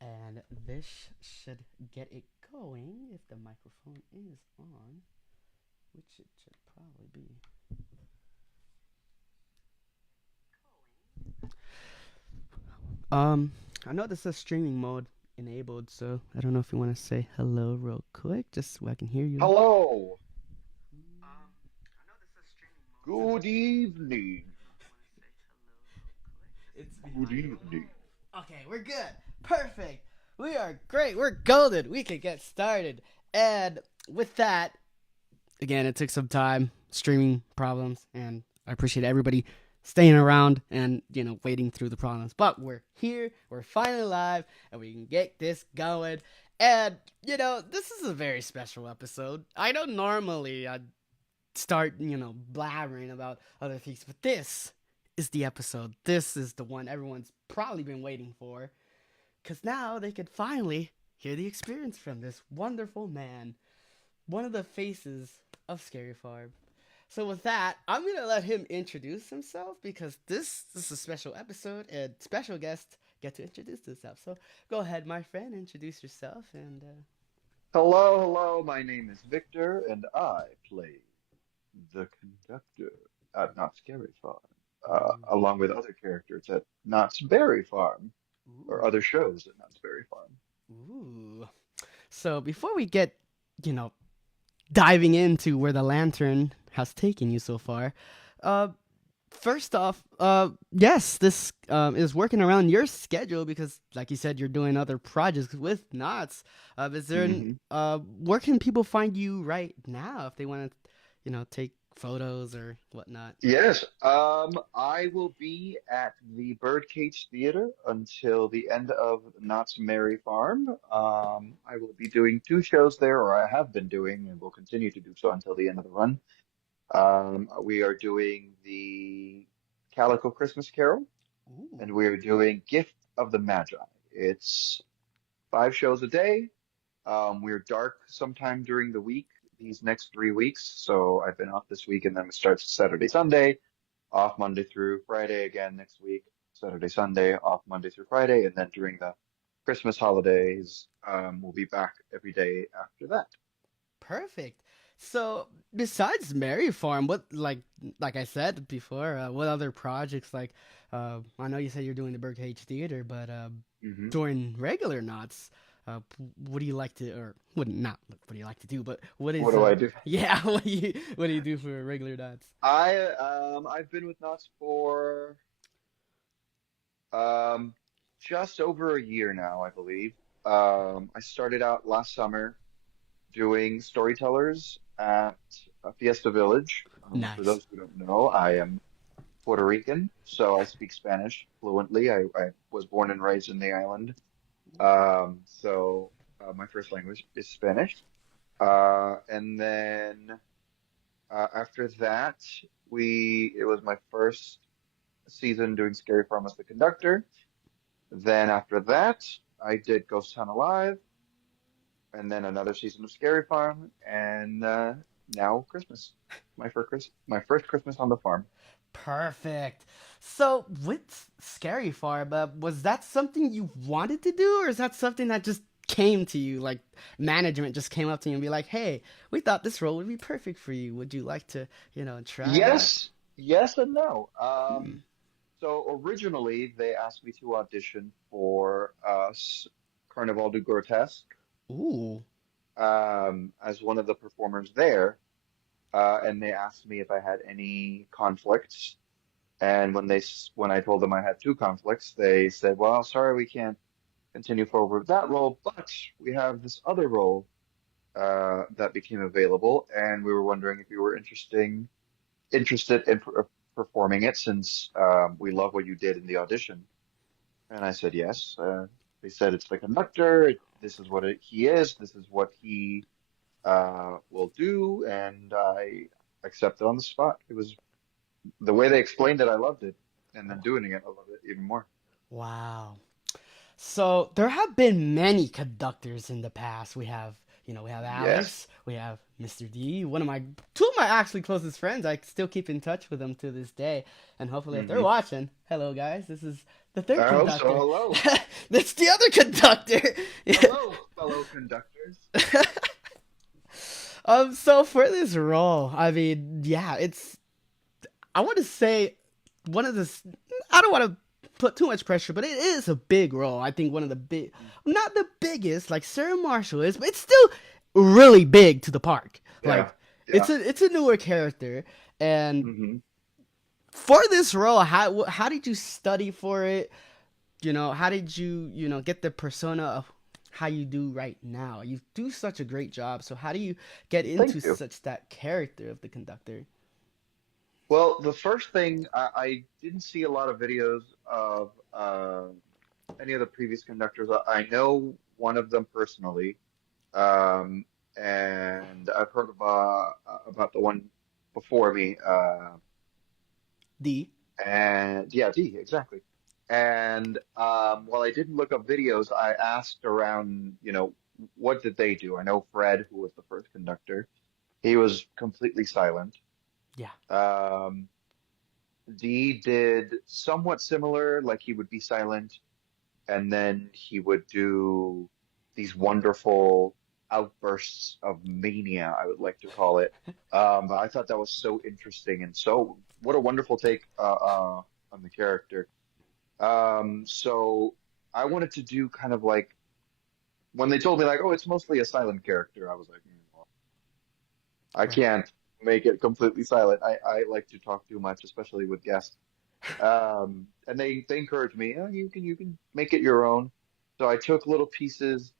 And this should get it going if the microphone is on, which it should probably be. I know this is streaming mode enabled, so I don't know if you want to say hello real quick, just so I can hear you. Hello. I know this is streaming mode. Good evening. It's Good behind. evening. Okay, we're good. Perfect. We are great. We're golden. We can get started. And with that, again, it took some time, streaming problems, and I appreciate everybody staying around and waiting through the problems. But we're here. We're finally live, and we can get this going. And this is a very special episode. I don't normally start blabbering about other things, but this is the episode. This is the one everyone's probably been waiting for, because now they could finally hear the experience from this wonderful man, one of the faces of Scary Farm. So with that, I'm gonna let him introduce himself because this is a special episode and special guests get to introduce themselves. So go ahead, my friend, introduce yourself and. Hello. My name is Victor, and I play the conductor at Knott's Scary Farm, Ooh, along with other characters at Knott's Berry Farm, or ooh, other shows at Knott's Berry Farm. ooh. So before we get, you know, diving into where the lantern has taken you so far, uh, first off, yes, this is working around your schedule because, like you said, you're doing other projects with Knots. Is there, hmm where can people find you right now if they want to, take photos or whatnot? Yes, I will be at the Birdcage Theater until the end of Knott's Merry Farm. I will be doing two shows there, or I have been doing, and will continue to do so until the end of the run. We are doing the Calico Christmas Carol, Ooh. and we are doing Gift of the Magi. It's five shows a day. We're dark sometime during the week. these next 3 weeks. So I've been off this week, and then it starts Saturday, Sunday, off Monday through Friday again next week. Saturday, Sunday, off Monday through Friday, and then during the Christmas holidays, we'll be back every day after that. Perfect. So besides Mary Farm, what like I said before, what other projects like I know you said you're doing the Birdcage Theater, but Hmm. during regular knots, what do you like to or what do you like to do, but what What is do I do? yeah, what do you do for regular knots? I've been with Knott's for um just over a year now, I believe. I started out last summer doing storytellers at Fiesta Village. For Nice. those who don't know, I am Puerto Rican, so I speak Spanish fluently. I was born and raised in the island, so my first language is Spanish. And then after that, we it was my first season doing Scary Farm as the conductor. Then after that, I did Ghost Town Alive, and then another season of Scary Farm, and now Christmas. My first Christmas on the farm. Perfect. So with Scary Farm, was that something you wanted to do, or is that something that just came to you? Like management just came up to you and be like, "Hey, we thought this role would be perfect for you. Would you like to, try it out?" Yes, yes and no. Hmm. So originally they asked me to audition for Carnival du Grotesque Ooh, as one of the performers there, and they asked me if I had any conflicts. And when I told them I had two conflicts, they said, "Well, sorry, we can't continue forward with that role, but we have this other role that became available, and we were wondering if you were interested in performing it since we love what you did in the audition." And I said yes. They said it's the conductor. This is what he is. This is what he will do, and I accepted on the spot. It was the way they explained it. I loved it, and then doing it, I loved it even more. wow. So there have been many conductors in the past. We have Yes. Alex, we have Mr. D, two of my actually closest friends. I still keep in touch with them to this day, and hopefully, if they're Hmm. watching, hello guys, this is the third I hope so. conductor. Hello, That's the other conductor. hello, fellow conductors. So for this role, I mean, yeah, I want to say one of the. I don't want to put too much pressure, but it is a big role. I think one of the big, not the biggest like Sarah Marshall is, but it's still really big to the park. Yeah, Like yeah. it's a newer character, and Hmm. for this role, how did you study for it? How did you get the persona of how you do right now? You do such a great job. So how do you get into Thank you. such that character of the conductor? Well, the first thing I didn't see a lot of videos of any of the previous conductors. I know one of them personally, um, and I've heard about the one before me. D. And yeah, D, exactly. And while I didn't look up videos, I asked around, what did they do? I know Fred, who was the first conductor, he was completely silent. Yeah. Um, D did somewhat similar, like he would be silent, and then he would do these wonderful outbursts of mania, I would like to call it. I thought that was so interesting and so what a wonderful take on the character. So I wanted to do kind of like when they told me like, oh, it's mostly a silent character, I was like, well, I Right. can't make it completely silent. I like to talk too much, especially with guests. And they encouraged me, oh, you can make it your own. So I took little pieces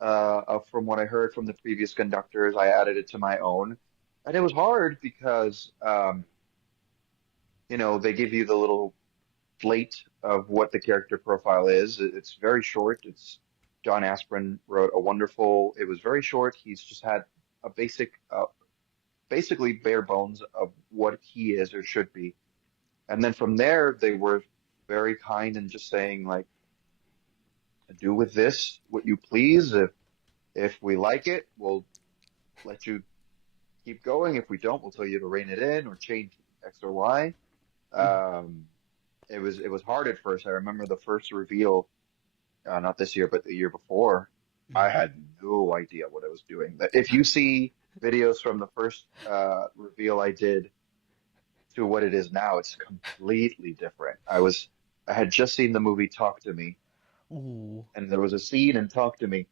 from what I heard from the previous conductors. I added it to my own, and it was hard because they give you the little slate of what the character profile is. It's very short. It's John Asprin wrote a wonderful. It was very short. He's just had a basically bare bones of what he is or should be, and then from there they were very kind and just saying like, do with this what you please. If we like it, we'll let you keep going. If we don't, we'll tell you to rein it in or change X or Y. Um, it was hard at first. I remember the first reveal, not this year, but the year before. I had no idea what I was doing. But if you see videos from the first reveal I did to what it is now, it's completely different. I had just seen the movie Talk to Me, Ooh. and there was a scene in Talk to Me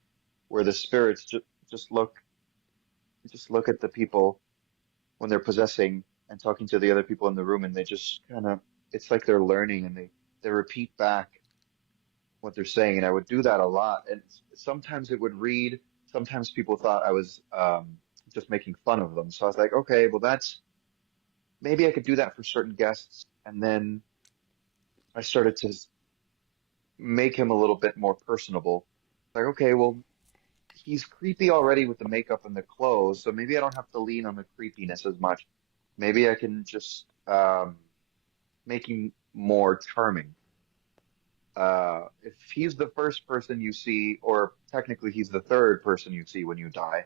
where the spirits just look at the people when they're possessing and talking to the other people in the room, and they just kind of, it's like they're learning, and they repeat back what they're saying. And I would do that a lot, and sometimes it would read. Sometimes people thought I was just making fun of them. So I was like, okay, well, that's maybe I could do that for certain guests. And then I started to make him a little bit more personable. Like, okay, well, he's creepy already with the makeup and the clothes, so maybe I don't have to lean on the creepiness as much. Maybe I can just make him more charming. If he's the first person you see, or technically he's the third person you see when you die,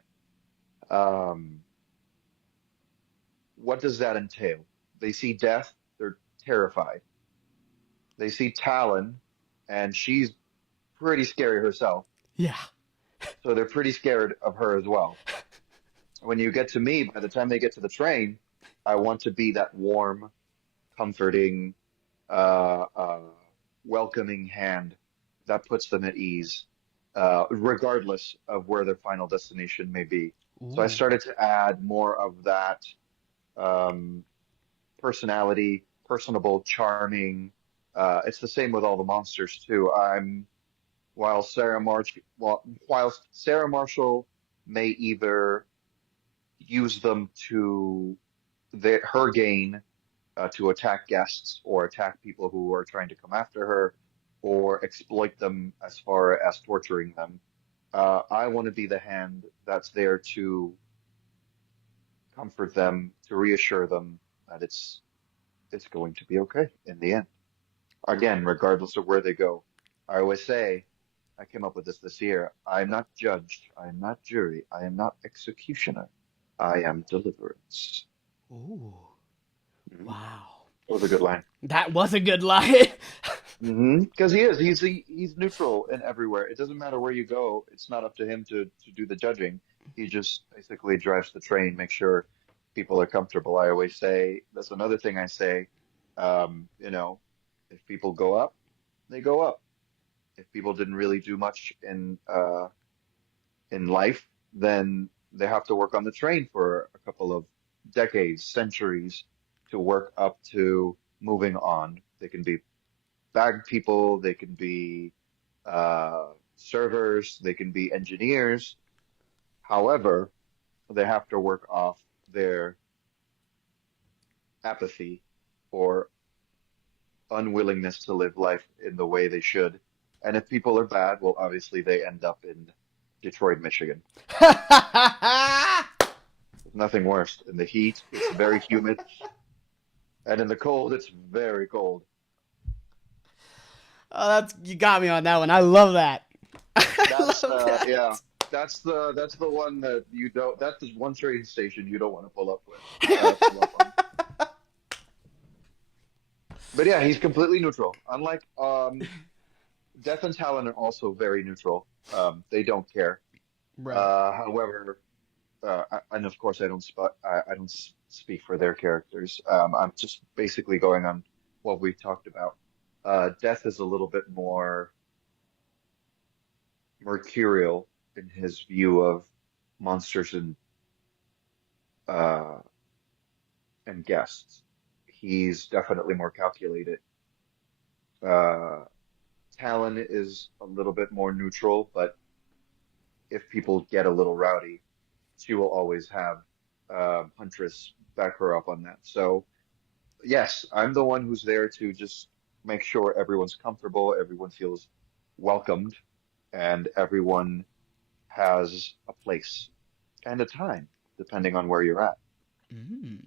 um, what does that entail? They see death, they're terrified. They see Talon, and she's pretty scary herself, Yeah. so they're pretty scared of her as well. When you get to me, by the time they get to the train, I want to be that warm, comforting, uh, uh, welcoming hand that puts them at ease, regardless of where their final destination may be. So I Ooh. started to add more of that um, personality, personable, charming. It's the same with all the monsters too. While Sarah Marshall may either use them to her gain to attack guests or attack people who are trying to come after her or exploit them as far as torturing them. I want to be the hand that's there to comfort them, to reassure them that it's going to be okay in the end. Again, regardless of where they go. I always say, I came up with this year. I am not judged. I am not jury. I am not executioner. I am deliverance. Ooh. Mhm. Wow. That was a good line. That was a good line. Because he is. He's neutral in everywhere. It doesn't matter where you go. It's not up to him to do the judging. He just basically drives the train, make sure people are comfortable. I always say, that's another thing I say. You know, if people go up, they go up. If people didn't really do much in life, then they have to work on the train for a couple of decades, centuries to work up to moving on. They can be bag people, they can be servers, they can be engineers. However, they have to work off their apathy or unwillingness to live life in the way they should. And if people are bad, well, obviously they end up in Detroit, Michigan. There's nothing worse. In the heat, it's very humid, and in the cold, it's very cold. Oh, that's you got me on that one. I love that. I That's love that. yeah. That's the one that you don't. That's the one train station you don't want to pull up on. But yeah, he's completely neutral. Unlike Death and Talon are also very neutral. They don't care. Right. However, and of course, I don't speak for their characters. I'm just basically going on what we've talked about. Death is a little bit more mercurial in his view of monsters uh, and guests. He's definitely more calculated. Uh, Talon is a little bit more neutral, but if people get a little rowdy, she will always have Huntress back her up on that. So yes, I'm the one who's there to just make sure everyone's comfortable, everyone feels welcomed, and everyone has a place and a time, depending on where you're at. Mm,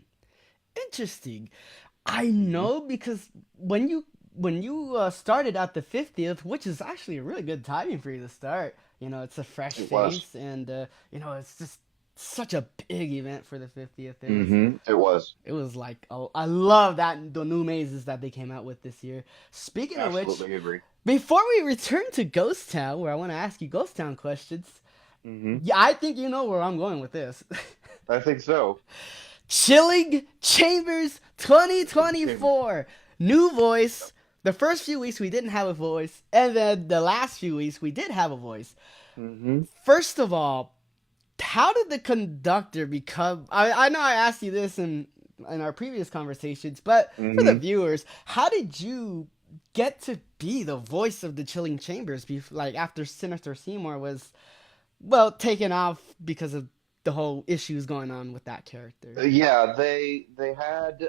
interesting. I Hmm. know because when you started at the 50th, which is actually a really good timing for you to start. It's a fresh It was. face, and it's just such a big event for the 50th. It was. It was like, oh, I love that the new mazes that they came out with this year. Speaking of which, Absolutely agree. before we return to Ghost Town, where I want to ask you Ghost Town questions, Hmm. yeah, I think you know where I'm going with this. I think so. Chilling Chambers Chilling Chambers. 2024. New voice. The first few weeks we didn't have a voice, and then the last few weeks we did have a voice. Hmm. First of all, how did the conductor become? I know I asked you this in our previous conversations, but for the Hmm. viewers, how did you get to be the voice of the Chilling Chambers? Like after Sinister Seymour was taken off because of the whole issues going on with that character. Yeah, they had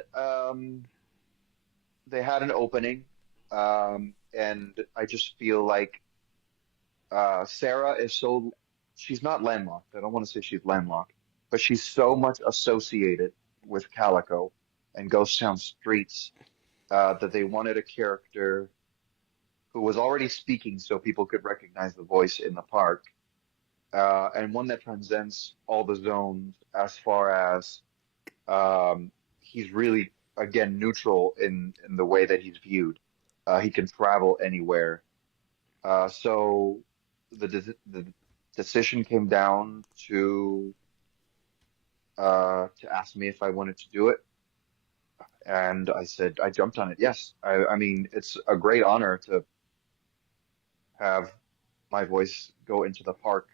an opening, and I just feel like Sarah is so she's not landlocked. I don't want to say she's landlocked, but she's so much associated with Calico and Ghost Town streets that they wanted a character who was already speaking so people could recognize the voice in the park, and one that transcends all the zones as far as he's really again neutral in the way that he's viewed. He can travel anywhere. So the decision came down to ask me if I wanted to do it, and I said I jumped on it. Yes, I mean it's a great honor to have my voice go into the park.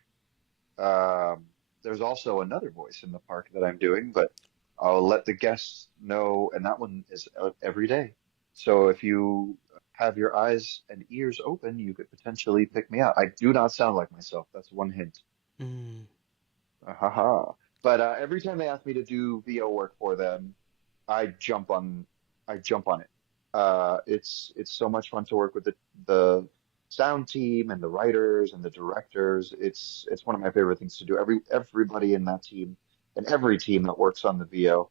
Um, there's also another voice in the park that I'm doing, but I'll let the guests know, and that one is every day. So if you have your eyes and ears open, you could potentially pick me out. I do not sound like myself. That's one hint. Mm. Haha. But every time they ask me to do VO work for them, I jump on I jump on it. It's so much fun to work with the sound team and the writers and the directors. It's one of my favorite things to do. Everybody in that team and every team that works on the VO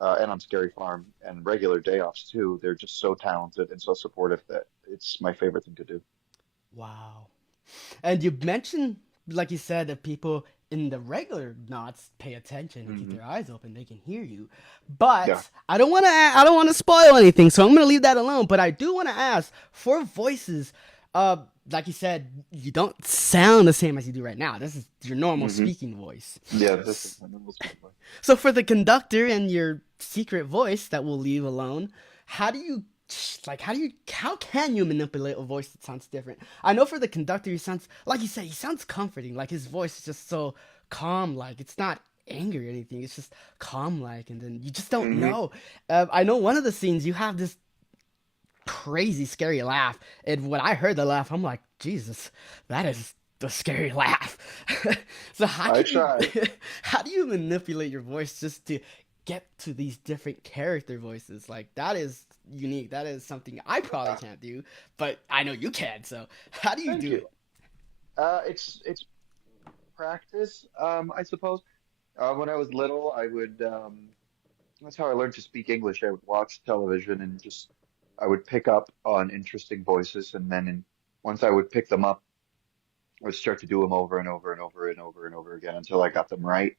and on Scary Farm and regular day offs too, they're just so talented and so supportive that it's my favorite thing to do. Wow. And you mentioned, like you said, that people in the regular knots pay attention and keep Hmm. their eyes open. They can hear you. Yeah. But I don't want to. I don't want to spoil anything, so I'm going to leave that alone. But I do want to ask for voices. Uh, like you said, you don't sound the same as you do right now. This is your normal Hmm. speaking voice. Yeah, this is my normal speaking voice. So for the conductor and your secret voice that we'll leave alone, how do you how can you manipulate a voice that sounds different? I know for the conductor he sounds like you said, he sounds comforting. Like his voice is just so calm, like it's not angry or anything. It's just calm like, and then you just don't Hmm. know. I know one of the scenes you have this crazy scary laugh, and when I heard the laugh, I'm like, Jesus, that is the scary laugh. So how I can you try. how do you manipulate your voice just to get to these different character voices? Like that is unique. That is something I probably Uh, can't do, but I know you can. So how do you Thank do you. it? It's practice, I suppose. When I was little, I would that's how I learned to speak English. I would watch television and just I would pick up on interesting voices, and then once I would pick them up, I would start to do them over and over and over and over and over again until I got them right.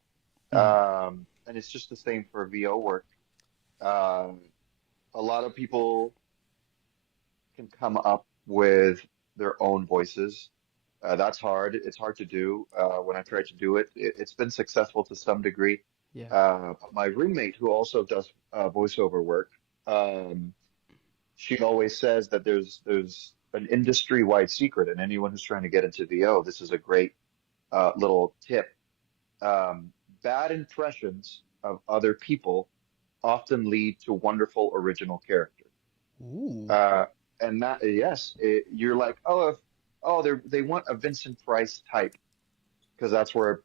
Mm. And it's just the same for VO work. Um, a lot of people can come up with their own voices. That's hard. It's hard to do. When I try to do it, it's been successful to some degree. Yeah. But my roommate, who also does voiceover work, um, she always says that there's an industry-wide secret, and anyone who's trying to get into VO, this is a great little tip. Um, Bad impressions of other people often lead to wonderful original character. Ooh. Uh, and that, yes, you're like, oh, they want a Vincent Price type because that's where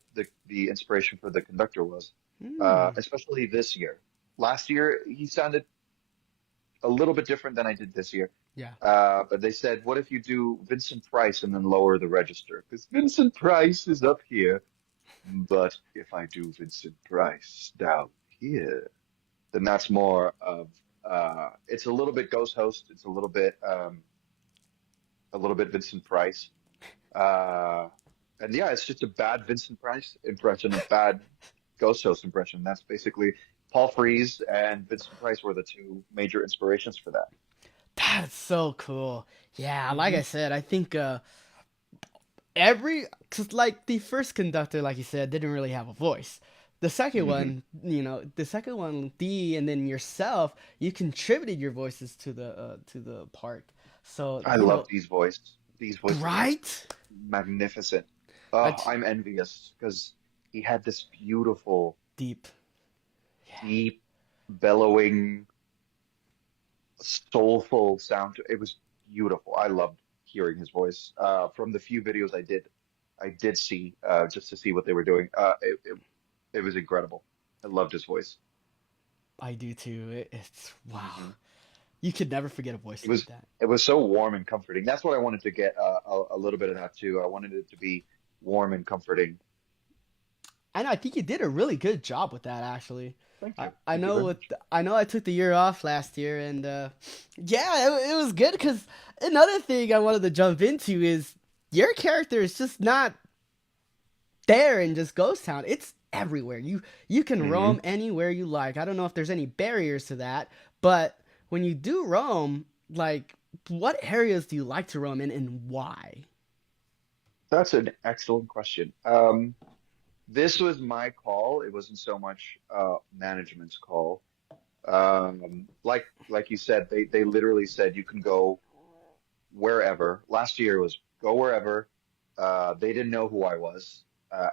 the inspiration for the conductor was, Hmm. especially this year. Last year, he sounded a little bit different than I did this year. Yeah. But they said, what if you do Vincent Price and then lower the register? Because Vincent Price is up here. But if I do Vincent Price down here, then that's more of it's a little bit Ghost Host. It's a little bit Vincent Price. Uh, and yeah, it's just a bad Vincent Price impression, a bad. ghost host impression. That's basically Paul Frees and Vincent Price were the two major inspirations for that. That's so cool. Yeah, like Hmm. I said, I think every cause like the first conductor, like you said, didn't really have a voice. The second Hmm. one, the second one, D, and then yourself, you contributed your voices to the part. So I love Dee's voice. Dee's voice was right, magnificent. I Oh, I'm envious because he had this beautiful, deep. Yeah, deep, bellowing, soulful sound. It was beautiful. I loved hearing his voice. From the few videos I did see just to see what they were doing. It was incredible. I loved his voice. I do too. It's wow. Hmm. You could never forget a voice It like was that. it was so warm and comforting. That's what I wanted to get a little bit of that too. I wanted it to be warm and comforting. And I think you did a really good job with that, actually. Thank I, you. I Thank you know very with much. I know I took the year off last year, and yeah, it was good because another thing I wanted to jump into is your character is just not there in just Ghost Town. It's everywhere. You can Hmm. roam anywhere you like. I don't know if there's any barriers to that, but when you do roam, like what areas do you like to roam in and why? That's an excellent question. This was my call. It wasn't so much management's call. Like you said, they literally said you can go wherever. Last year was go wherever. They didn't know who I was.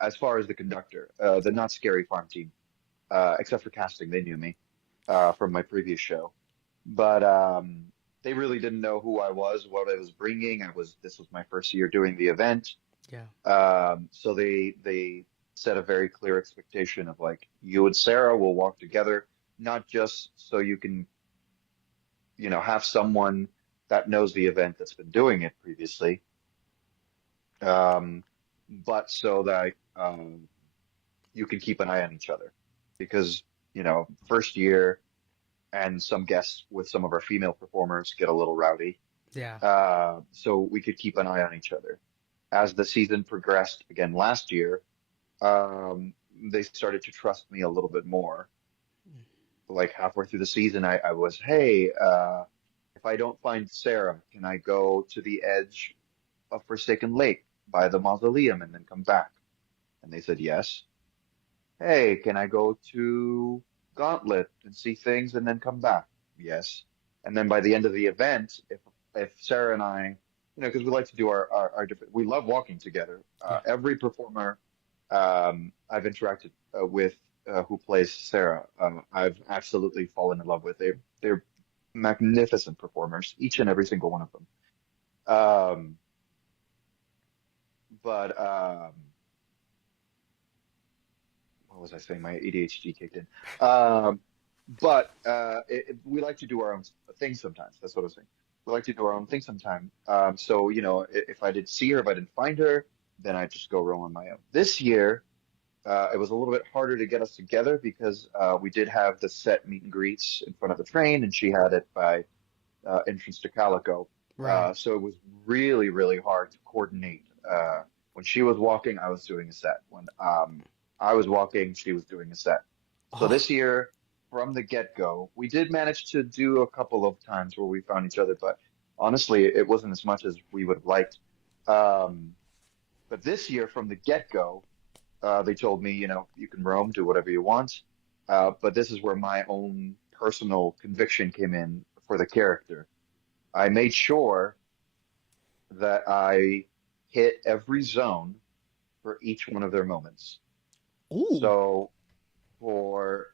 As far as the conductor, the Not Scary Farm team, except for casting, they knew me from my previous show. But they really didn't know who I was, what I was bringing. This was my first year doing the event. Yeah. So they set a very clear expectation of like you and Sarah will walk together, not just so you can, have someone that knows the event that's been doing it previously, um, but so that you can keep an eye on each other because, first year and some guests with some of our female performers get a little rowdy. Yeah. So we could keep an eye on each other. As the season progressed again last year, um, they started to trust me a little bit more. Like halfway through the season, I was, hey, if I don't find Sarah, can I go to the edge of Forsaken Lake by the mausoleum and then come back? And they said yes. Hey, can I go to Gauntlet and see things and then come back? Yes. And then by the end of the event, if Sarah and I, because we like to do our different, we love walking together. Yeah. Every performer I've interacted with who plays Sarah, I've absolutely fallen in love with. They're magnificent performers, each and every single one of them. Um, but what was I saying? My ADHD kicked in. Um, but we like to do our own thing sometimes. That's what I was saying. We like to do our own thing sometime. So, if I did see her, if I didn't find her, then I just go roam on my own. This year, it was a little bit harder to get us together because we did have the set meet and greets in front of the train, and she had it by entrance to Calico. Right. So it was really, really hard to coordinate. When she was walking, I was doing a set. When I was walking, she was doing a set. So Oh, this year, from the get-go, we did manage to do a couple of times where we found each other, but honestly, it wasn't as much as we would have liked. Um, but this year, from the get-go, they told me, you can roam, do whatever you want. But this is where my own personal conviction came in for the character. I made sure that I hit every zone for each one of their moments. ooh, So for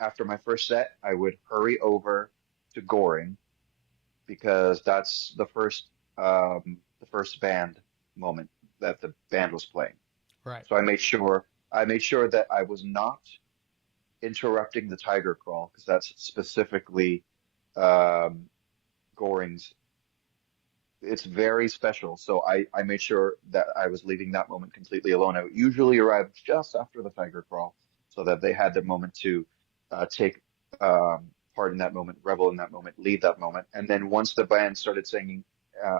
after my first set, I would hurry over to Goring because that's the first band moment that the band was playing. right. So I made sure that I was not interrupting the tiger crawl because that's specifically um, Goring's. It's very special. So I made sure that I was leaving that moment completely alone. I would usually arrive just after the tiger crawl so that they had their moment to take part in that moment, revel in that moment, lead that moment. And then once the band started singing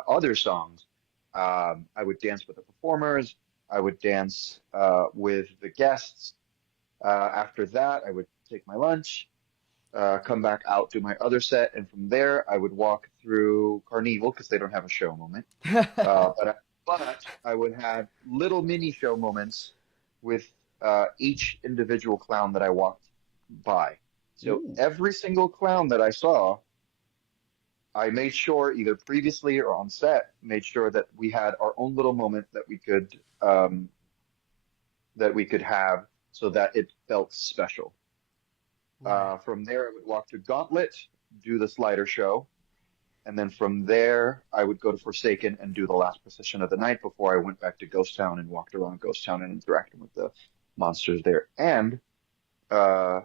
other songs, I would dance with the performers. I would dance with the guests. After that, I would take my lunch, come back out, do my other set, and from there, I would walk through Carnival because they don't have a show moment. But I would have little mini show moments with each individual clown that I walked by. So Ooh. every single clown that I saw, I made sure either previously or on set, made sure that we had our own little moment that we could have so that it felt special. Right. From there, I would walk to Gauntlet, do the slider show, and then from there, I would go to Forsaken and do the last procession of the night before I went back to Ghost Town and walked around Ghost Town and interacted with the monsters there. And uh,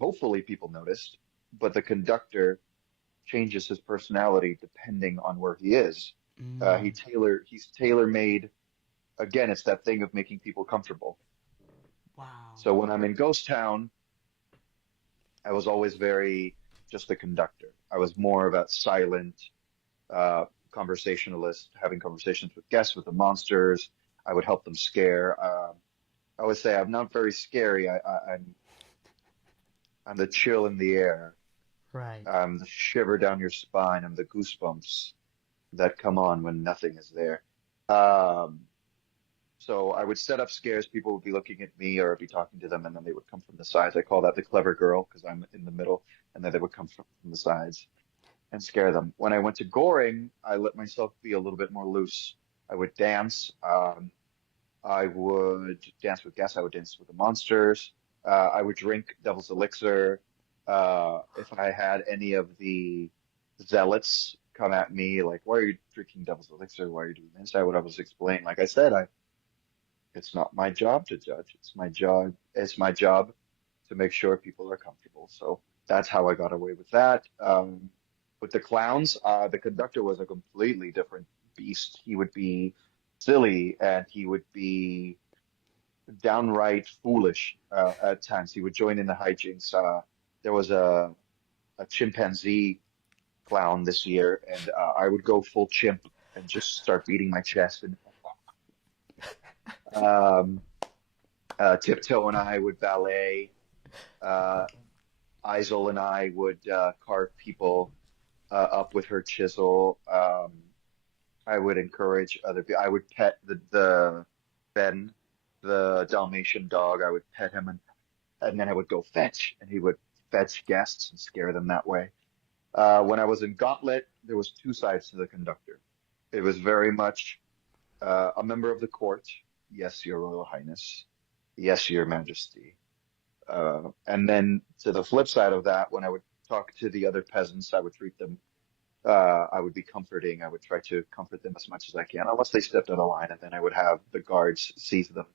hopefully, people noticed, but the conductor changes his personality depending on where he is. Mm. He's tailor made. Again, it's that thing of making people comfortable. Wow. So when I'm in Ghost Town, I was always very just the conductor. I was more of a silent uh, conversationalist, having conversations with guests, with the monsters. I would help them scare. I always say I'm not very scary. I'm the chill in the air. Right. I'm the shiver down your spine. I'm the goosebumps that come on when nothing is there. Um, So I would set up scares. People would be looking at me or I'd be talking to them, and then they would come from the sides. I call that the clever girl because I'm in the middle, and then they would come from the sides and scare them. When I went to goring, I let myself be a little bit more loose. I would dance. I would dance with guests. I would dance with the monsters. I would drink Devil's Elixir. If I had any of the zealots come at me, like, why are you drinking Devil's Elixir? Why are you doing this? I would always explain, like I said, it's not my job to judge. It's my job. It's my job to make sure people are comfortable. So that's how I got away with that. With the clowns, the conductor was a completely different beast. He would be silly and he would be downright foolish at times. He would join in the hijinks. There was a chimpanzee clown this year, and I would go full chimp and just start beating my chest. And um, Tiptoe and I would ballet. Uh, Isel and I would carve people up with her chisel. I would encourage other people. I would pet the Ben, the Dalmatian dog. I would pet him, and then I would go fetch, and he would fetch guests and scare them that way. When I was in Gauntlet, there was two sides to the conductor. It was very much a member of the court. Yes, Your Royal Highness. Yes, Your Majesty. And then to the flip side of that, when I would talk to the other peasants, I would treat them. I would be comforting. I would try to comfort them as much as I can, unless they stepped out of line, and then I would have the guards seize them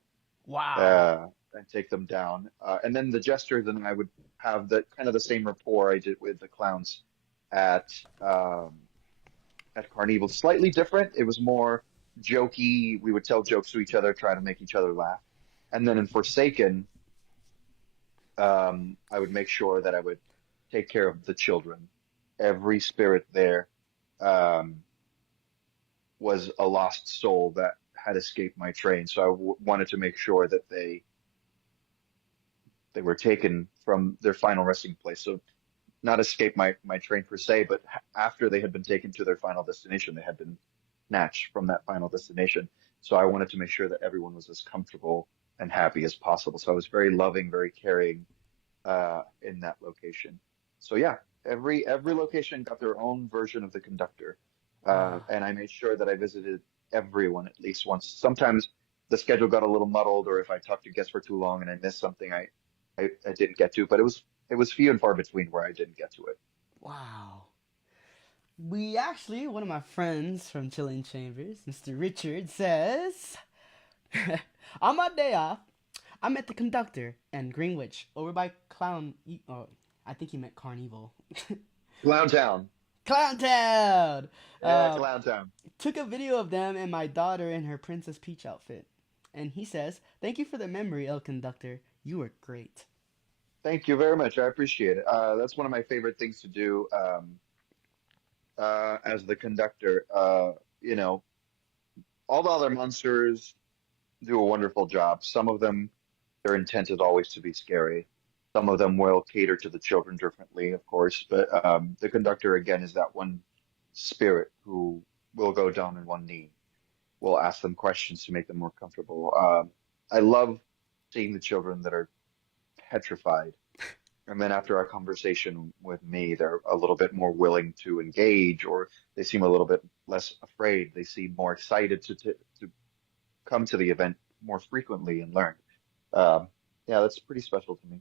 Wow. uh, and take them down. And then the jesters and I would have the kind of the same rapport I did with the clowns at um, at Carnival. Slightly different. It was more jokey. We would tell jokes to each other, try to make each other laugh. And then in Forsaken, I would make sure that I would take care of the children. Every spirit there um, was a lost soul that had escaped my train, so I wanted to make sure that they were taken from their final resting place. So not escape my train per se, but after they had been taken to their final destination, they had been snatched from that final destination. So I wanted to make sure that everyone was as comfortable and happy as possible. So I was very loving, very caring in that location. So yeah, every location got their own version of the conductor, Wow. and I made sure that I visited everyone at least once. Sometimes the schedule got a little muddled, or if I talked to guests for too long and I missed something, I didn't get to. But it was few and far between where I didn't get to it. Wow. We actually, one of my friends from Chilling Chambers, Mr. Richard, says, on my day off, I met the conductor and Greenwich over by Oh, I think he meant Carnival. Clown Town, Clown Town! yeah, Uh, Clown Town. Took a video of them and my daughter in her Princess Peach outfit. And he says, thank you for the memory, El Conductor. You were great. Thank you very much. I appreciate it. That's one of my favorite things to do as the conductor. You know, all the other monsters do a wonderful job. Some of them their intent is always to be scary. Some of them will cater to the children differently, of course, but the conductor again is that one spirit who will go down on one knee. Will ask them questions to make them more comfortable. I love seeing the children that are petrified. And then after our conversation with me, they're a little bit more willing to engage, or they seem a little bit less afraid. They seem more excited to come to the event more frequently and learn. Um, yeah, that's pretty special to me.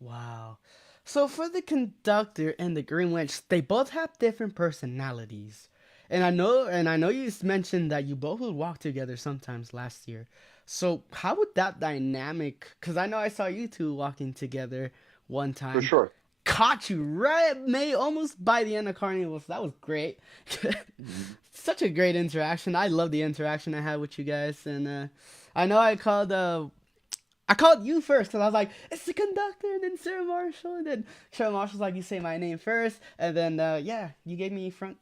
Wow. So for the conductor and the Green Witch, they both have different personalities. And I know you mentioned that you both would walk together sometimes last year. So how would that dynamic, cuz I know I saw you two walking together one For time. sure. Caught you right at May almost by the end of Carnival. So that was great. Mhm. Such a great interaction. I love the interaction I had with you guys and I know I called you first because I was like, it's the conductor, and then Sarah Marshall, and then Sarah Marshall's like, you say my name first, and then yeah, you gave me front,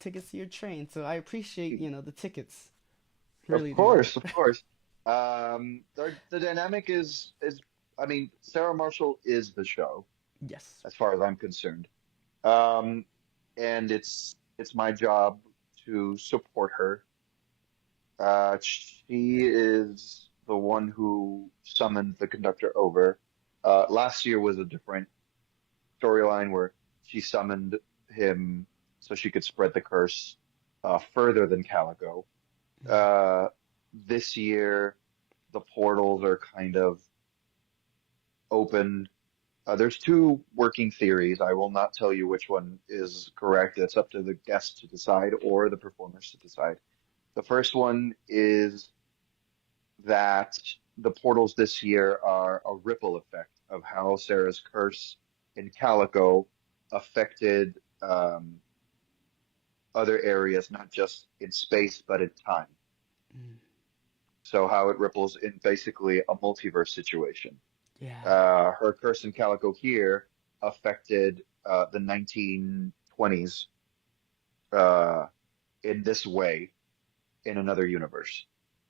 tickets to your train, so I appreciate the tickets, Of really do. course, of course. The dynamic is, I mean, Sarah Marshall is the show, Yes. as far as I'm concerned. Um, and it's my job to support her. She is the one who summoned the conductor over. Last year was a different storyline where she summoned him so she could spread the curse further than Calico. Uh, this year, the portals are kind of open. There's two working theories. I will not tell you which one is correct. It's up to the guests to decide or the performers to decide. The first one is that the portals this year are a ripple effect of how Sarah's curse in Calico affected other areas, not just in space, but in time. Mm, So, how it ripples in basically a multiverse situation. yeah. Her curse in Calico here affected the 1920s uh, in this way in another universe.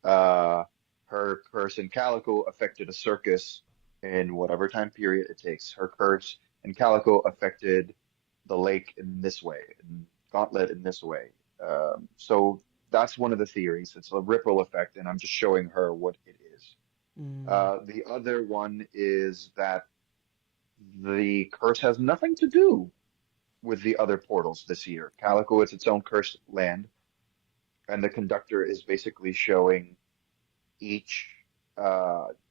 Uh, Her curse in Calico affected a circus in whatever time period it takes. Her curse in Calico affected the lake in this way, and Gauntlet in this way. So that's one of the theories. It's a ripple effect, and I'm just showing her what it is. Mm, The other one is that the curse has nothing to do with the other portals this year. Calico is its own cursed land, and the conductor is basically showing each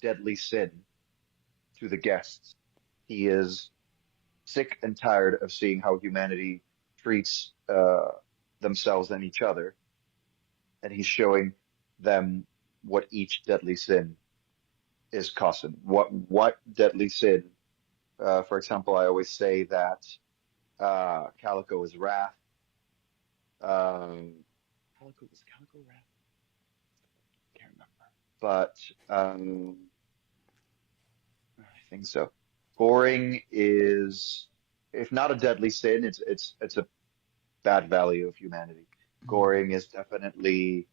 deadly sin to the guests. He is sick and tired of seeing how humanity treats themselves and each other, and he's showing them what each deadly sin is costing. What deadly sin? For example, I always say that Calico is wrath. Um, Calico is Calico wrath. Can't remember, but I think so. Goring is, if not a deadly sin, it's a bad value of humanity. mm, Goring is definitely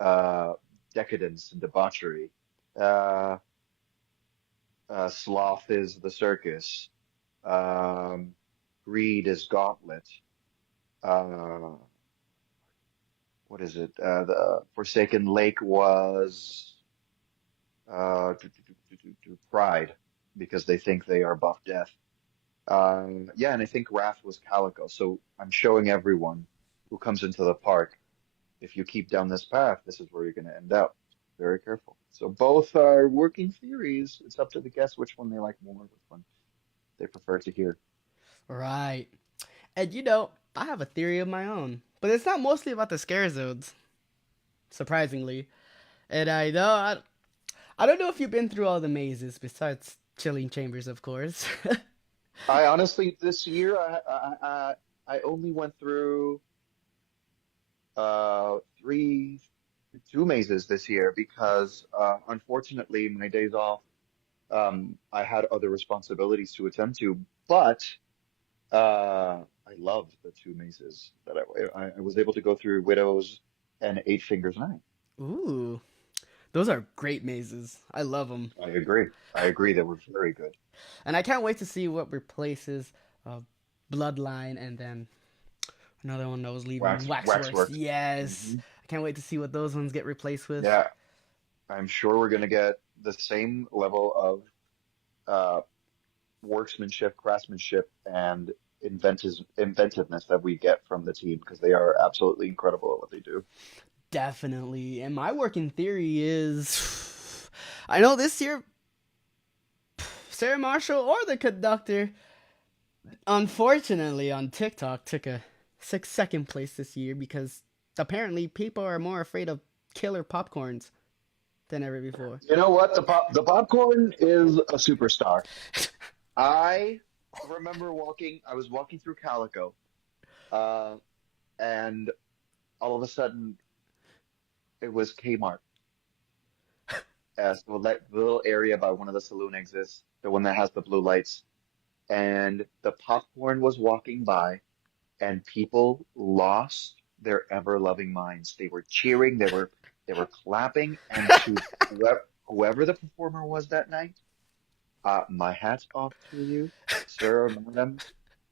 uh, decadence and debauchery. Uh, Sloth is the circus. Um, Greed is gauntlet. Uh, what is it? The Forsaken Lake was pride because they think they are buff death. Yeah, and I think Wrath was Calico. So I'm showing everyone who comes into the park, if you keep down this path, this is where you're going to end up. Very careful. So both are working theories. It's up to the guests which one they like more, which one they prefer to hear. right. And I have a theory of my own, but it's not mostly about the scare zones, surprisingly. And I don't know if you've been through all the mazes besides Chilling Chambers, of course. I honestly, this year, I only went through three, two mazes this year because unfortunately my days off, I had other responsibilities to attend to, but I loved the two mazes that I was able to go through Widows and Eight Fingers Nine. Ooh. Those are great mazes. I love them. I agree. I agree. They were very good. And I can't wait to see what replaces uh, Bloodline and then another one that was leaving Waxworks. Waxworks. Yes. Hmm. I can't wait to see what those ones get replaced with. Yeah, I'm sure we're going to get the same level of uh, workmanship, craftsmanship, and inventiveness that we get from the team because they are absolutely incredible at what they do. Definitely. And my working theory is I know this year Sarah Marshall or the conductor, unfortunately, on TikTok took a second place this year because apparently people are more afraid of killer popcorns than ever before. You know what? The popcorn is a superstar. I remember walking. I was walking through Calico, uh, and all of a sudden it was Kmart. So that little area by one of the saloon exits, the one that has the blue lights, and the popcorn was walking by, and people lost their ever-loving minds. They were cheering, they were clapping, and to whoever the performer was that night, my hat's off to you, sir or madam,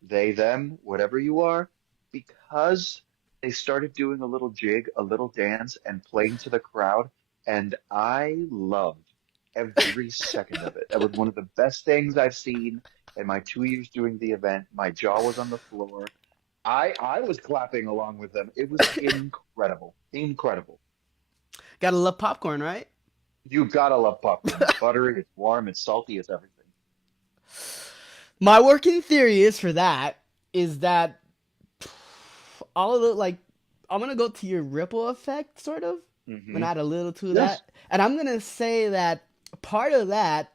they, them, whatever you are, because they started doing a little jig, a little dance, and playing to the crowd, and I loved every second of it. That was one of the best things I've seen in my 2 years doing the event. My jaw was on the floor. I was clapping along with them. It was incredible. Incredible. Gotta love popcorn, right? You gotta love popcorn. It's buttery, it's warm, it's salty, it's everything. My working theory is for that is that all of the like I'm gonna go to your ripple effect sort of and Hmm. add a little to Yes. that, and I'm gonna say that part of that,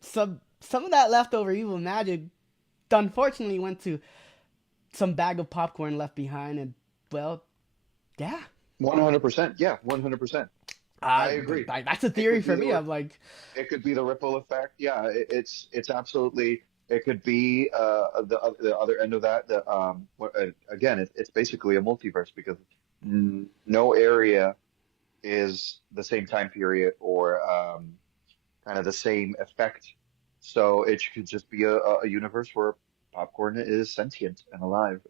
some of that leftover evil magic, unfortunately went to some bag of popcorn left behind, and well, yeah, 100%. Yeah, 100%. I agree. that's a It theory could be for the me. I'm like, it could be the ripple effect. Yeah, it's absolutely. It could be the other end of that. Again, it's basically a multiverse because no area is the same time period or kind of the same effect. So it could just be a universe where popcorn is sentient and alive.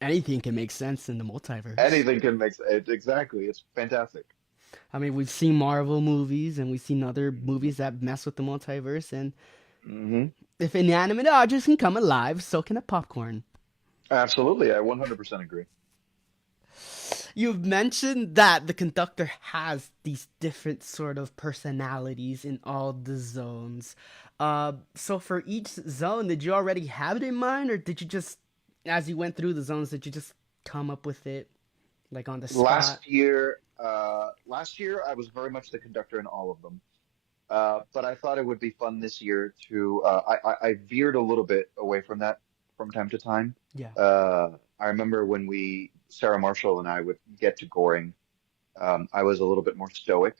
anything can make sense in the multiverse. Anything can make it exactly. It's fantastic. I mean, we've seen Marvel movies and we've seen other movies that mess with the multiverse, and Hmm. if inanimate objects can come alive, so can a popcorn. Absolutely, I 100% agree. You've mentioned that the conductor has these different sort of personalities in all the zones. So for each zone, did you already have it in mind, or did you just, as you went through the zones, did you just come up with it like on the spot? Last year I was very much the conductor in all of them. But I thought it would be fun this year to. I veered a little bit away from that from time to time. Yeah. I remember when Sarah Marshall and I would get to Goring. I was a little bit more stoic,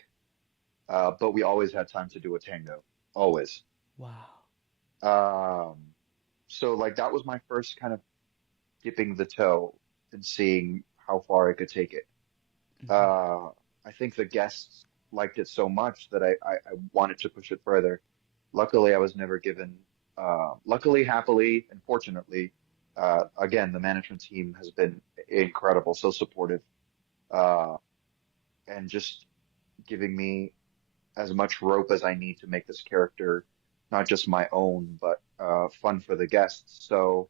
but we always had time to do a tango, always. Wow. Um, so like that was my first kind of dipping the toe and seeing how far I could take it. Hmm. Uh, I think the guests liked it so much that I wanted to push it further. Luckily, I was never given, luckily, happily, and fortunately, again, the management team has been incredible, so supportive, uh, and just giving me as much rope as I need to make this character not just my own, but fun for the guests. So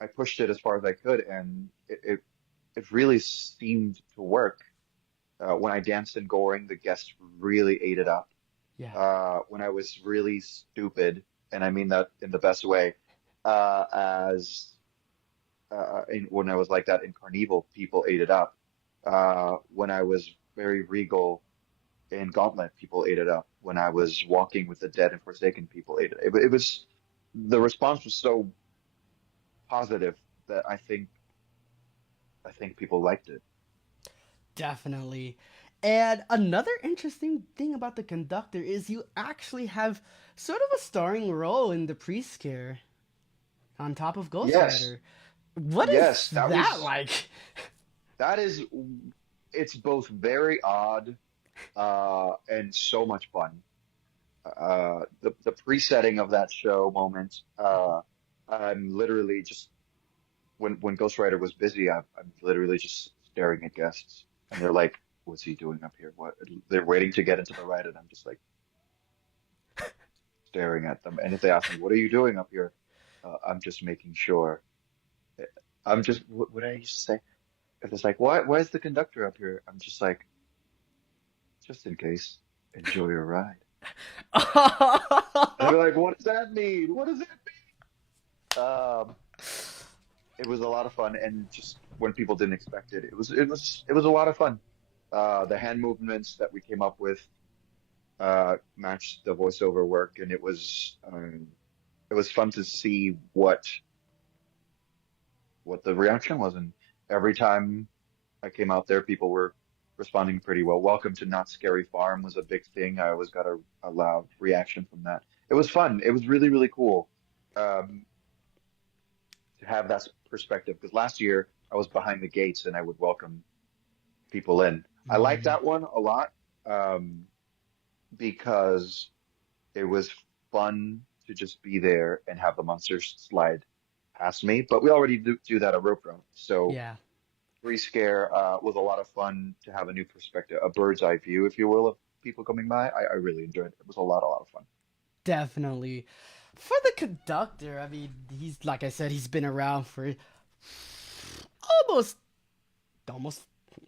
I pushed it as far as I could, and it really seemed to work. When I danced in Goring, the guests really ate it up. Yeah. When I was really stupid, and I mean that in the best way, as when I was like that in Carnival, people ate it up. When I was very regal in Gauntlet, people ate it up. When I was walking with the dead and Forsaken, people ate it. It was the response was so positive that I think people liked it. Definitely. And another interesting thing about the conductor is you actually have sort of a starring role in the pre-scare on top of Ghost Yes, Rider. What is yes, that like? that is it's both very odd and so much fun. The presetting of that show moment, I'm literally just when Ghostwriter was busy, I'm literally just staring at guests, and they're like, "What's he doing up here?" What they're waiting to get into the ride, and I'm just like staring at them. And if they ask me, "What are you doing up here?" I'm just making sure. I'm just what I used to say. If it's like, why is the conductor up here? I'm just like, just in case. Enjoy your ride. And they're like, what does that mean? What does that mean? It was a lot of fun, and just when people didn't expect it, it was a lot of fun. The hand movements that we came up with matched the voiceover work, and it was fun to see what the reaction was. And every time I came out there, people were responding pretty well. Welcome to Not Scary Farm was a big thing. I always got a loud reaction from that. It was fun. It was really, really cool um, to have that perspective. Because last year I was behind the gates and I would welcome people in. I liked Mm. that one a lot um, because it was fun to just be there and have the monsters slide past me. But we already do that at Rope Run. So Yeah, Free Scare was a lot of fun to have a new perspective, a bird's eye view, if you will, of people coming by. I really enjoyed it. It was a lot of fun. definitely. For the conductor, I mean, he's like I said, he's been around for almost, almost,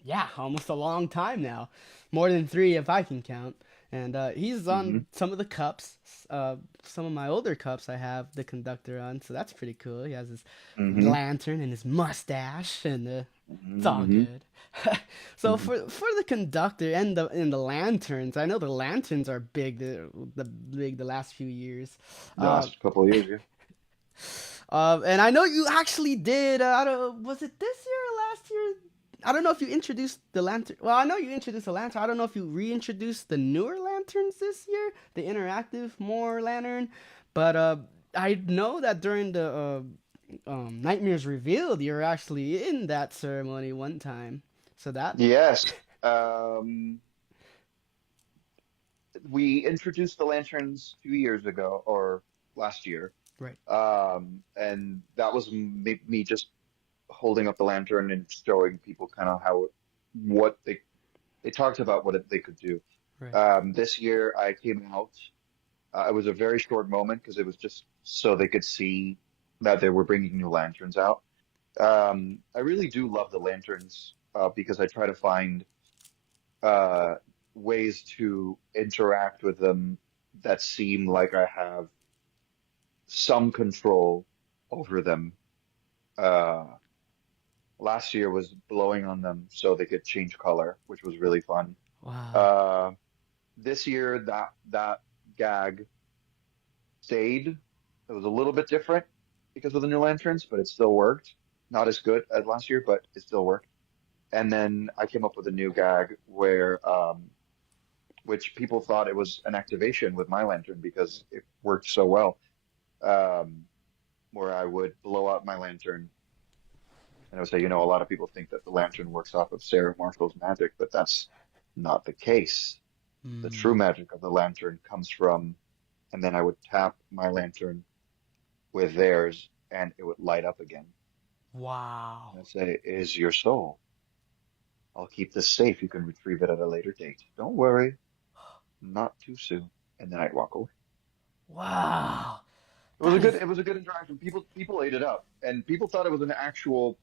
yeah, almost a long time now, more than three if I can count. And he's Hmm. on some of the cups. Some of my older cups I have the conductor on, so that's pretty cool. He has his Hmm. lantern and his mustache, and it's all Hmm. good. So for the conductor and the lanterns, I know the lanterns are big the big the last few years. The Uh, last couple of years, yeah. and I know you actually did. I don't. Was it this year or last year? I don't know if you introduced the lantern. Well, I know you introduced the lantern. I don't know if you reintroduced the newer lanterns this year, the interactive more lantern. But I know that during the Nightmares Revealed, you were actually in that ceremony one time. So that Yes. Um, we introduced the lanterns 2 years ago or last year. right, And that was me just holding up the lantern and showing people kind of what they talked about they could do. right, This year I came out. It was a very short moment because it was just so they could see that they were bringing new lanterns out. I really do love the lanterns because I try to find uh, ways to interact with them that seem like I have some control over them. Uh, Last year was blowing on them so they could change color, which was really fun. wow, Uh, this year, that gag stayed. It was a little bit different because of the new lanterns, but it still worked. Not as good as last year, but it still worked. And then I came up with a new gag which people thought it was an activation with my lantern because it worked so well. Um, where I would blow up my lantern and I would say, a lot of people think that the lantern works off of Sarah Marshall's magic, but that's not the case. The true mm, magic of the lantern comes from, and then I would tap my lantern with theirs and it would light up again. wow. And I'd say, is your soul. I'll keep this safe. You can retrieve it at a later date. Don't worry, not too soon. And then I'd walk away. Wow. It was a That good, is it was a good interaction. People ate it up, and people thought it was an actual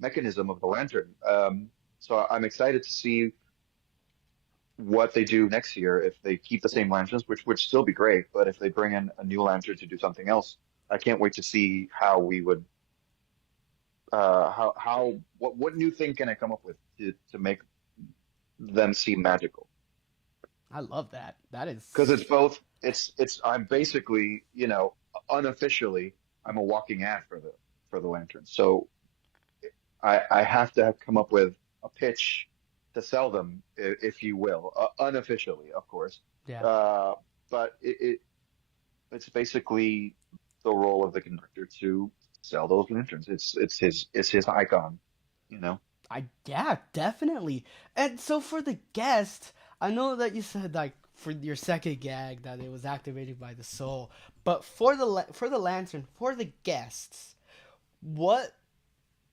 mechanism of the lantern. So I'm excited to see what they do next year if they keep the same lanterns, which would still be great. But if they bring in a new lantern to do something else, I can't wait to see how we would how what new thing can I come up with to make them seem magical? I love that. That Because it's is both. It's I'm basically unofficially I'm a walking ad for the lantern. So I have to have come up with a pitch to sell them, if you will, unofficially, of course. yeah. Uh, but it's basically the role of the conductor to sell those lanterns. It's his icon, you know. Yeah, definitely. And so for the guest, I know that you said like for your second gag that it was activated by the soul, but for for the lantern for the guests, what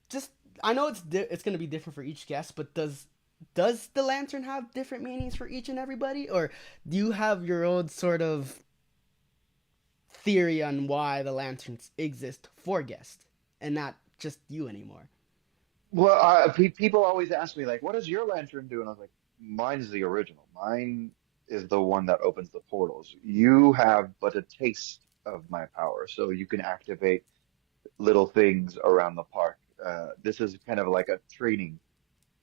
just I know it's gonna be different for each guest, but does the lantern have different meanings for each and everybody, or do you have your own sort of theory on why the lanterns exist for guests and not just you anymore? Well, people always ask me like, "What does your lantern do?" And I was like, "Mine is the original. Mine is the one that opens the portals. You have but a taste of my power, so you can activate little things around the park. This is kind of like a training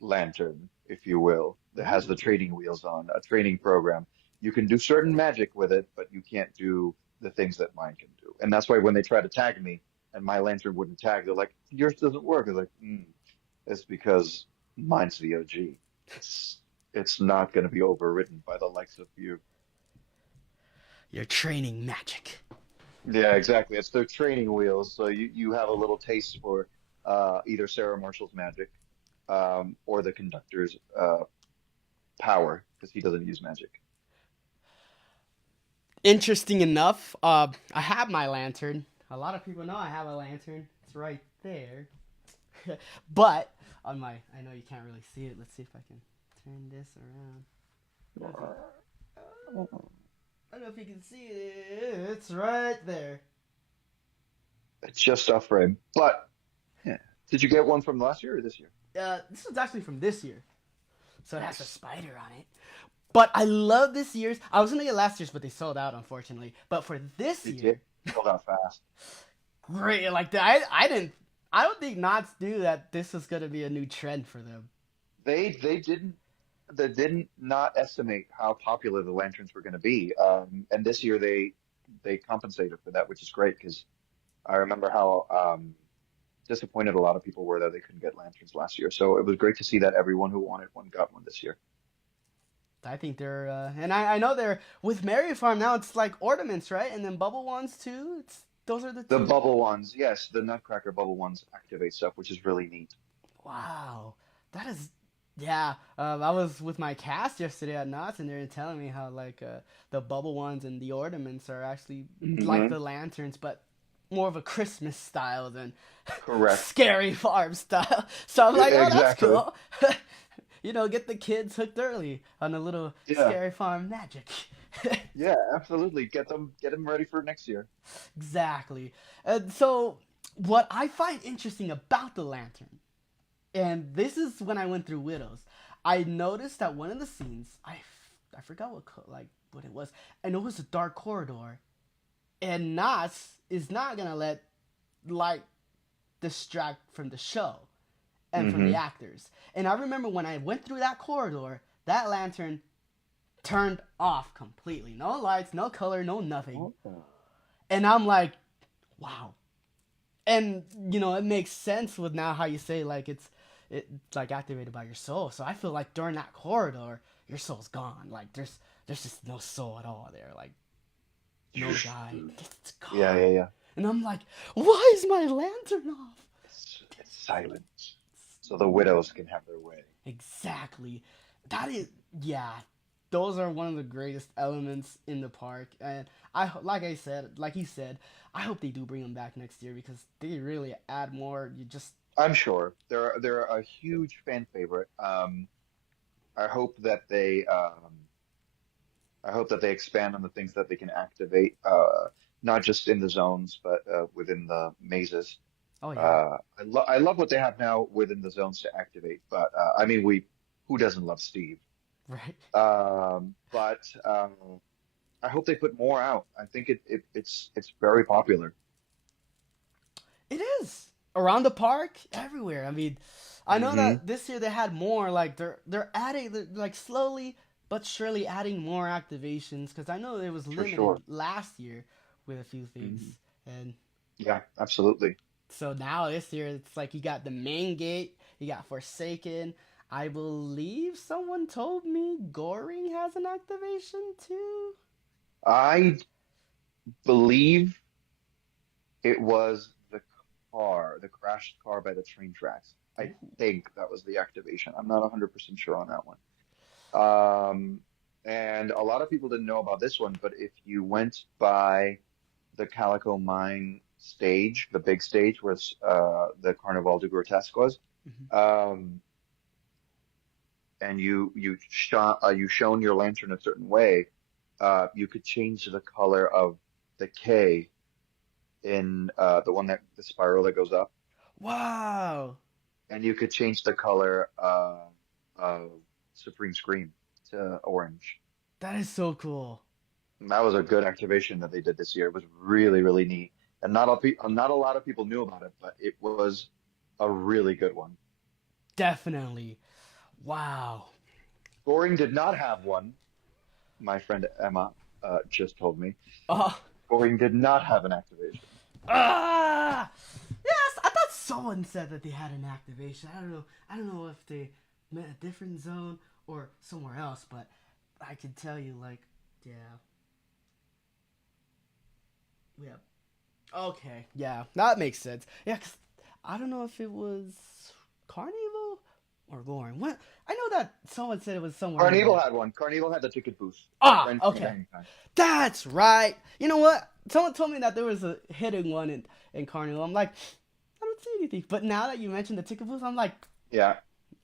lantern, if you will, that has the Ooh. training wheels on, a training program. You can do certain magic with it, but you can't do the things that mine can do. And that's why when they try to tag me and my lantern wouldn't tag, they're like, yours doesn't work. I was like, it's because mine's the OG. It's it's not going to be overridden by the likes of you. You're training magic. Yeah, exactly. It's their training wheels. So you have a little taste for either Sarah Marshall's magic or the conductor's power because he doesn't use magic. Interesting enough, I have my lantern. A lot of people know I have a lantern. It's right there. But on my, I know you can't really see it. Let's see if I can turn this around. I don't know if you can see it. It's right there. It's just a frame. But yeah. Did you get one from last year or this year? This was actually from this year, so it has a Nice. spider on it. But I love this year's. I was gonna get last year's, but they sold out unfortunately. But for this It year, did. Sold out fast. great. Like I didn't. I don't think Knott's knew that this was gonna be a new trend for them. They didn't not estimate how popular the lanterns were going to be. And this year they compensated for that, which is great because I remember how disappointed a lot of people were that they couldn't get lanterns last year. So it was great to see that everyone who wanted one got one this year. I think they're, and I know they're with Mary Farm now. It's like ornaments, right? And then bubble ones too. It's those are the The two. bubble ones, yes, the Nutcracker bubble ones activate stuff, which is really neat. Wow, that is, yeah. I was with my cast yesterday at Knott's, and they were telling me how like the bubble ones and the ornaments are actually like Hmm. the lanterns, but more of a Christmas style than Correct. scary farm style. So I'm like, oh, that's Exactly. cool. Get the kids hooked early on a little Yeah. scary farm magic. Yeah, absolutely. Get them ready for next year. Exactly. And so, what I find interesting about the lantern, and this is when I went through Widows, I noticed that one of the scenes, I forgot like what it was, and it was a dark corridor, and Nas is not gonna let light distract from the show and from the Hmm. actors. And I remember when I went through that corridor, that lantern turned off completely. No lights, no color, no nothing. Okay. And I'm like, wow. And it makes sense with now how you say like it's like activated by your soul. So I feel like during that corridor, your soul's gone. Like there's just no soul at all there. Like no guy, it's Yeah, gone. yeah, yeah. And I'm like, why is my lantern off? It's silent, so the widows can have their way. Exactly. That is, yeah. Those are one of the greatest elements in the park, and like I said, like he said, I hope they do bring them back next year because they really add more. You just I'm sure they're a huge fan favorite. I hope that I hope that they expand on the things that they can activate, not just in the zones, but within the mazes. oh yeah, I love what they have now within the zones to activate, but I mean, we who doesn't love Steve? right. But I hope they put more out. I think it's very popular. It is around the park, everywhere. I mean, I know Hmm. that this year they had more. Like they're adding like slowly but surely adding more activations because I know it was For limited sure. last year with a few Hmm. things, and Yeah, absolutely. so now this year it's like you got the main gate, you got Forsaken. I believe someone told me Goring has an activation too. I believe it was the car, the crashed car by the train tracks. I Ooh. think that was the activation. I'm not 100% sure on that one. Um, and a lot of people didn't know about this one, but if you went by the Calico Mine stage, the big stage where the Carnaval du Grotesque was, Mhm. um, and you shone your lantern a certain way, you could change the color of the K in the one that the spiral that goes up, Wow, and you could change the color of Supreme Scream to orange. that is so cool. And that was a good activation that they did this year. It was really, really neat. And not a lot of people knew about it, but it was a really good one. Definitely. Wow. Scoring did not have one. My friend Emma just told me. Oh. Scoring did not have an activation. Ah. Yes, I thought someone said that they had an activation. I don't know. I don't know if they meant a different zone or somewhere else, but I can tell you, like, yeah, yeah. Okay, yeah, that makes sense. Yeah, 'cause I don't know if it was Carnival or Goring. What? I know that someone said it was somewhere in Carnival there. had one. Carnival had the ticket booth. Ah, Rent from okay. anytime. That's right. You know what? Someone told me that there was a hidden one in Carnival. I'm like, I don't see anything. But now that you mentioned the ticket booth, I'm like, Yeah,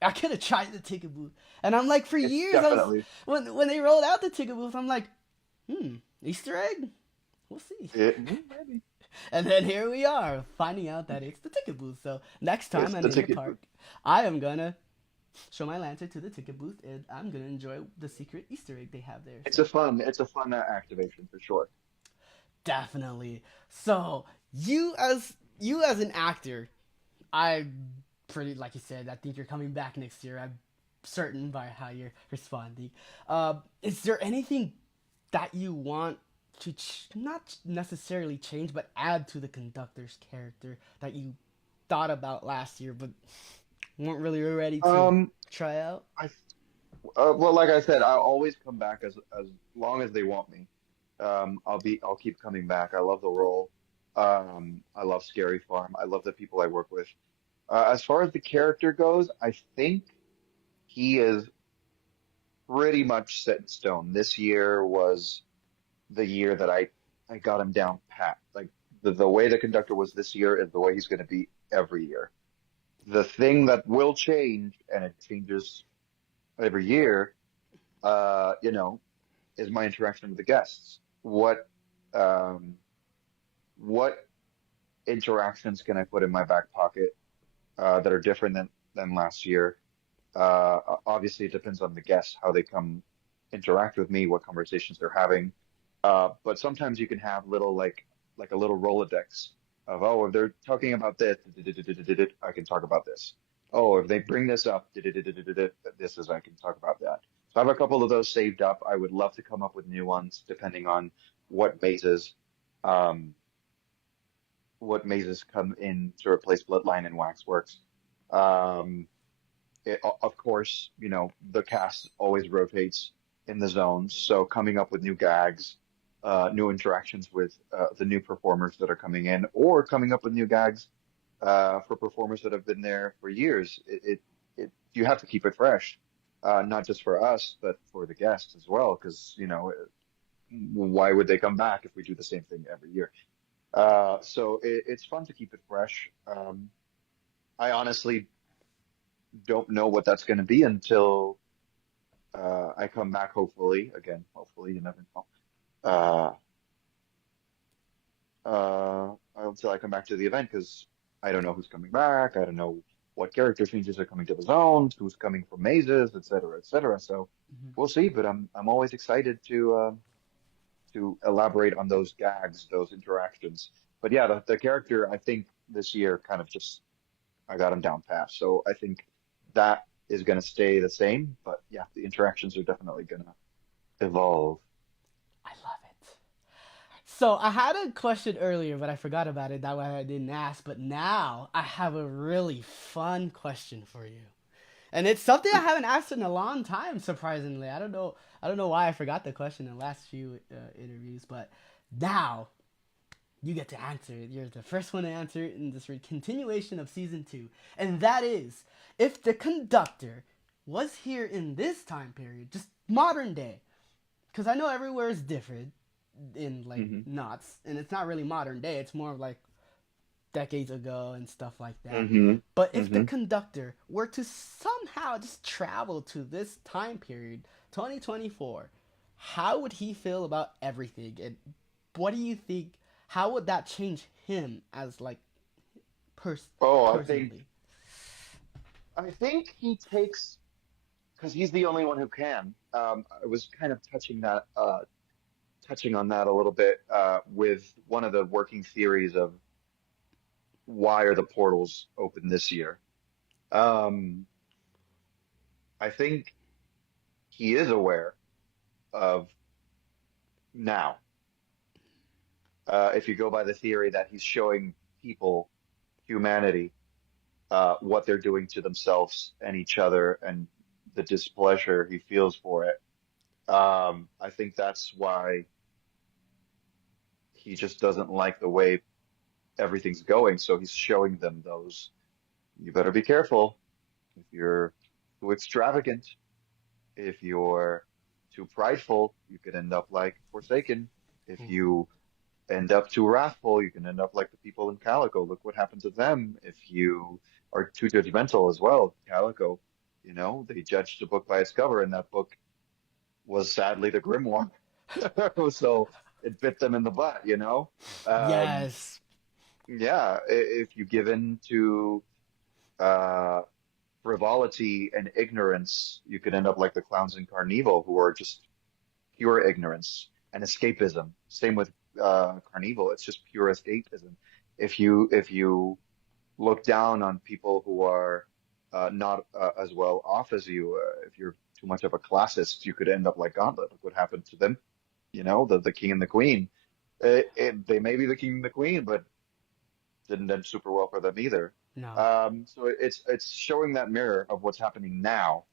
I could have tried the ticket booth. And I'm like, for it's years, I was definitely when they rolled out the ticket booth, I'm like, Easter egg. We'll see. maybe And then here we are, finding out that it's the ticket booth. So next time it's I'm the in the ticket park, booth. I am gonna show my lantern to the ticket booth, and I'm gonna enjoy the secret Easter egg they have there. So It's a fun activation for sure. definitely. So you as an actor, I pretty like you said. I think you're coming back next year. I'm certain by how you're responding. Is there anything that you want to not necessarily change, but add to the conductor's character that you thought about last year, but weren't really ready to Um, try out? I well, like I said, I'll always come back as long as they want me. I'll keep coming back. I love the role. I love Scary Farm. I love the people I work with. As far as the character goes, I think he is pretty much set in stone. This year was the year that I got him down pat. Like the way the conductor was this year is the way he's going to be every year. The thing that will change, and it changes every year, you know, is my interaction with the guests. Um, what interactions can I put in my back pocket that are different than last year? Obviously, it depends on the guests, how they come interact with me, what conversations they're having. But sometimes you can have little like a little Rolodex of, oh, if they're talking about this, I can talk about this. Oh, if they bring this up, this is I can talk about that. So I have a couple of those saved up. I would love to come up with new ones depending on what mazes um what mazes come in to replace Bloodline and Waxworks. Um, of course, the cast always rotates in the zones, so coming up with new gags, new interactions with the new performers that are coming in, or coming up with new gags for performers that have been there for years. You have to keep it fresh, not just for us, but for the guests as well, because why would they come back if we do the same thing every year? So it's fun to keep it fresh. I honestly don't know what that's going to be until I come back, hopefully. Again, hopefully, you never know. Uh, until I come back to the event because I don't know who's coming back. I don't know what character changes are coming to the zones, who's coming from mazes, et cetera, et cetera. So Mhm. we'll see. But I'm always excited to elaborate on those gags, those interactions. But yeah, the character I think this year kind of just I got him down pat. So I think that is going to stay the same. But yeah, the interactions are definitely going to evolve. I love it. So I had a question earlier, but I forgot about it. That way I didn't ask. But now I have a really fun question for you, and it's something I haven't asked in a long time. Surprisingly, I don't know. I don't know why I forgot the question in the last few interviews, but now you get to answer it. You're the first one to answer it in this continuation of season 2. And that is, if the conductor was here in this time period, just modern day, because I know everywhere is different in like Mm-hmm. knots, and it's not really modern day, it's more of like decades ago and stuff like that. Mm-hmm. But if the Mm-hmm. conductor were to somehow just travel to this time period, 2024, how would he feel about everything? And what do you think? How would that change him as like Oh, personally? I think he takes because he's the only one who can. I was kind of touching on that a little bit with one of the working theories of why are the portals open this year. Um, I think he is aware of now. If you go by the theory that he's showing people, humanity, what they're doing to themselves and each other and the displeasure he feels for it. I think that's why he just doesn't like the way everything's going. So he's showing them those. You better be careful if you're too extravagant, if you're too prideful, you could end up like Forsaken. If Mm-hmm. you end up too wrathful, you can end up like the people in Calico. Look what happened to them. If you are too judgmental as well, Calico, they judged a book by its cover, and that book was sadly the grimoire. So it bit them in the butt. Um, Yes. yeah, if you give in to uh, frivolity and ignorance, you could end up like the clowns in Carnival, who are just pure ignorance and escapism. Same with Carnival; it's just pure escapism. If you look down on people who are not as well off as you, if you're too much of a classist, you could end up like Gauntlet. Look what happened to them. The king and the queen. They may be the king and the queen, but didn't end super well for them either. No. So it's showing that mirror of what's happening now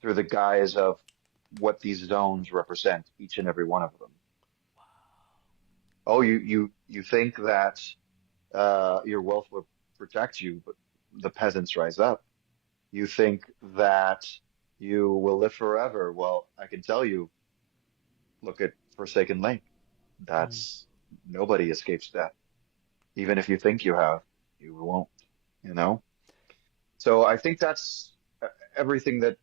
through the guise of what these zones represent, each and every one of them. Oh, you think that your wealth will protect you, but the peasants rise up. You think that you will live forever. Well, I can tell you, look at Forsaken Lake. Mm. That's nobody escapes death. Even if you think you have, you won't, you know? So I think that's everything that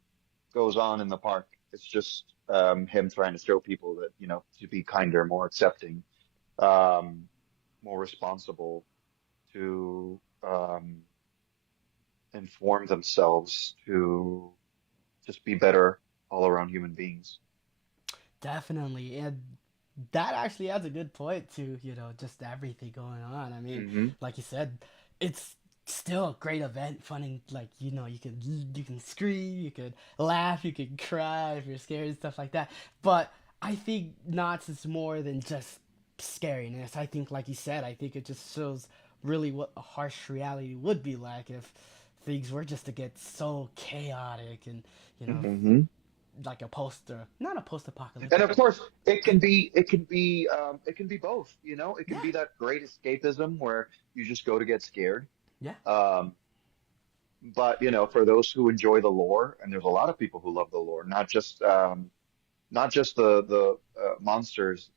goes on in the park. It's just him trying to show people that, to be kinder, more accepting, um, more responsible, to inform themselves, to just be better all around human beings. Definitely. And that actually adds a good point to, just everything going on. I mean, Hmm. like you said, it's still a great event, funny, like, you can scream, you could laugh, you could cry if you're scared and stuff like that. But I think Knots is more than just scariness. I think, like you said, I think it just shows really what a harsh reality would be like if things were just to get so chaotic and, you know, Hmm. like not a And post-apocalyptic, of but course, it can be both. It can yeah, be that great escapism where you just go to get scared. yeah. Um, but for those who enjoy the lore, and there's a lot of people who love the lore, not just the monsters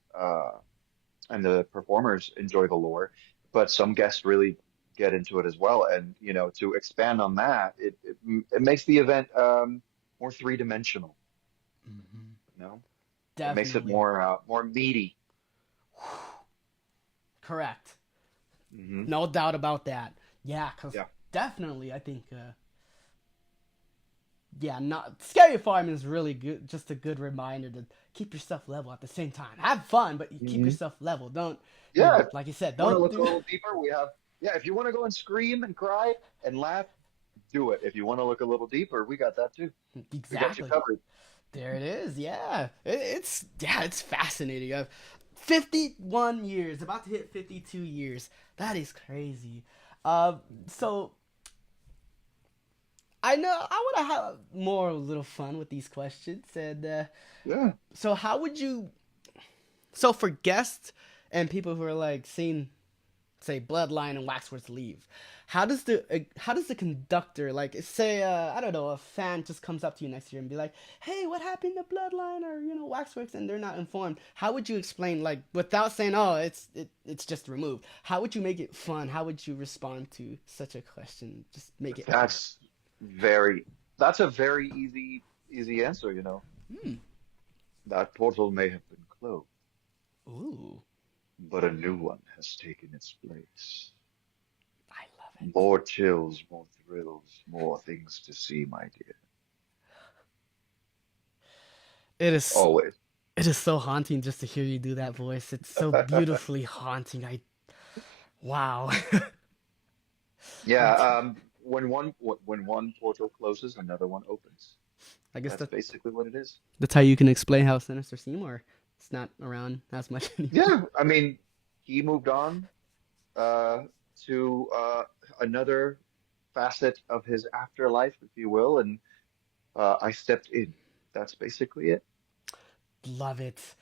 and the performers enjoy the lore, but some guests really get into it as well. And to expand on that, it makes the event more three-dimensional. Hmm. You know, it makes it Definitely. more meaty. Correct. Hmm. No doubt about that. Yeah, because Yeah. definitely, I think, yeah, not Scary Farm is really good. Just a good reminder to keep yourself level at the same time. Have fun, but you keep Hmm. yourself level. Don't, Yeah. If like you said, you want to don't look a do little deeper, we have. Yeah. If you want to go and scream and cry and laugh, do it. If you want to look a little deeper, we got that too. We got you exactly. covered. There it is. Yeah, it's fascinating. 51 years, about to hit 52 years. That is crazy. So I know I want to have more little fun with these questions, and Yeah. so how would you? So for guests and people who are like seeing, say, Bloodline and Waxworks leave. How does the conductor, like, say, I don't know, a fan just comes up to you next year and be like, hey, what happened to Bloodline or Waxworks, and they're not informed? How would you explain, like, without saying, oh, it's just removed? How would you make it fun? How would you respond to such a question? Just make it fun. That's very, that's a very easy answer, you know. Hmm. That portal may have been closed, Ooh, but a new one has taken its place. I love it. More chills, more thrills, more things to see, my dear. It is Always. it is so haunting just to hear you do that voice. It's so beautifully haunting. I wow. Yeah, That's, when one portal closes, another one opens. I guess That's basically what it is. that's how you can explain how Sinister Seymour is not around as much anymore. Yeah, I mean, he moved on uh, to another facet of his afterlife, if you will, and I stepped in. That's basically it. Love it.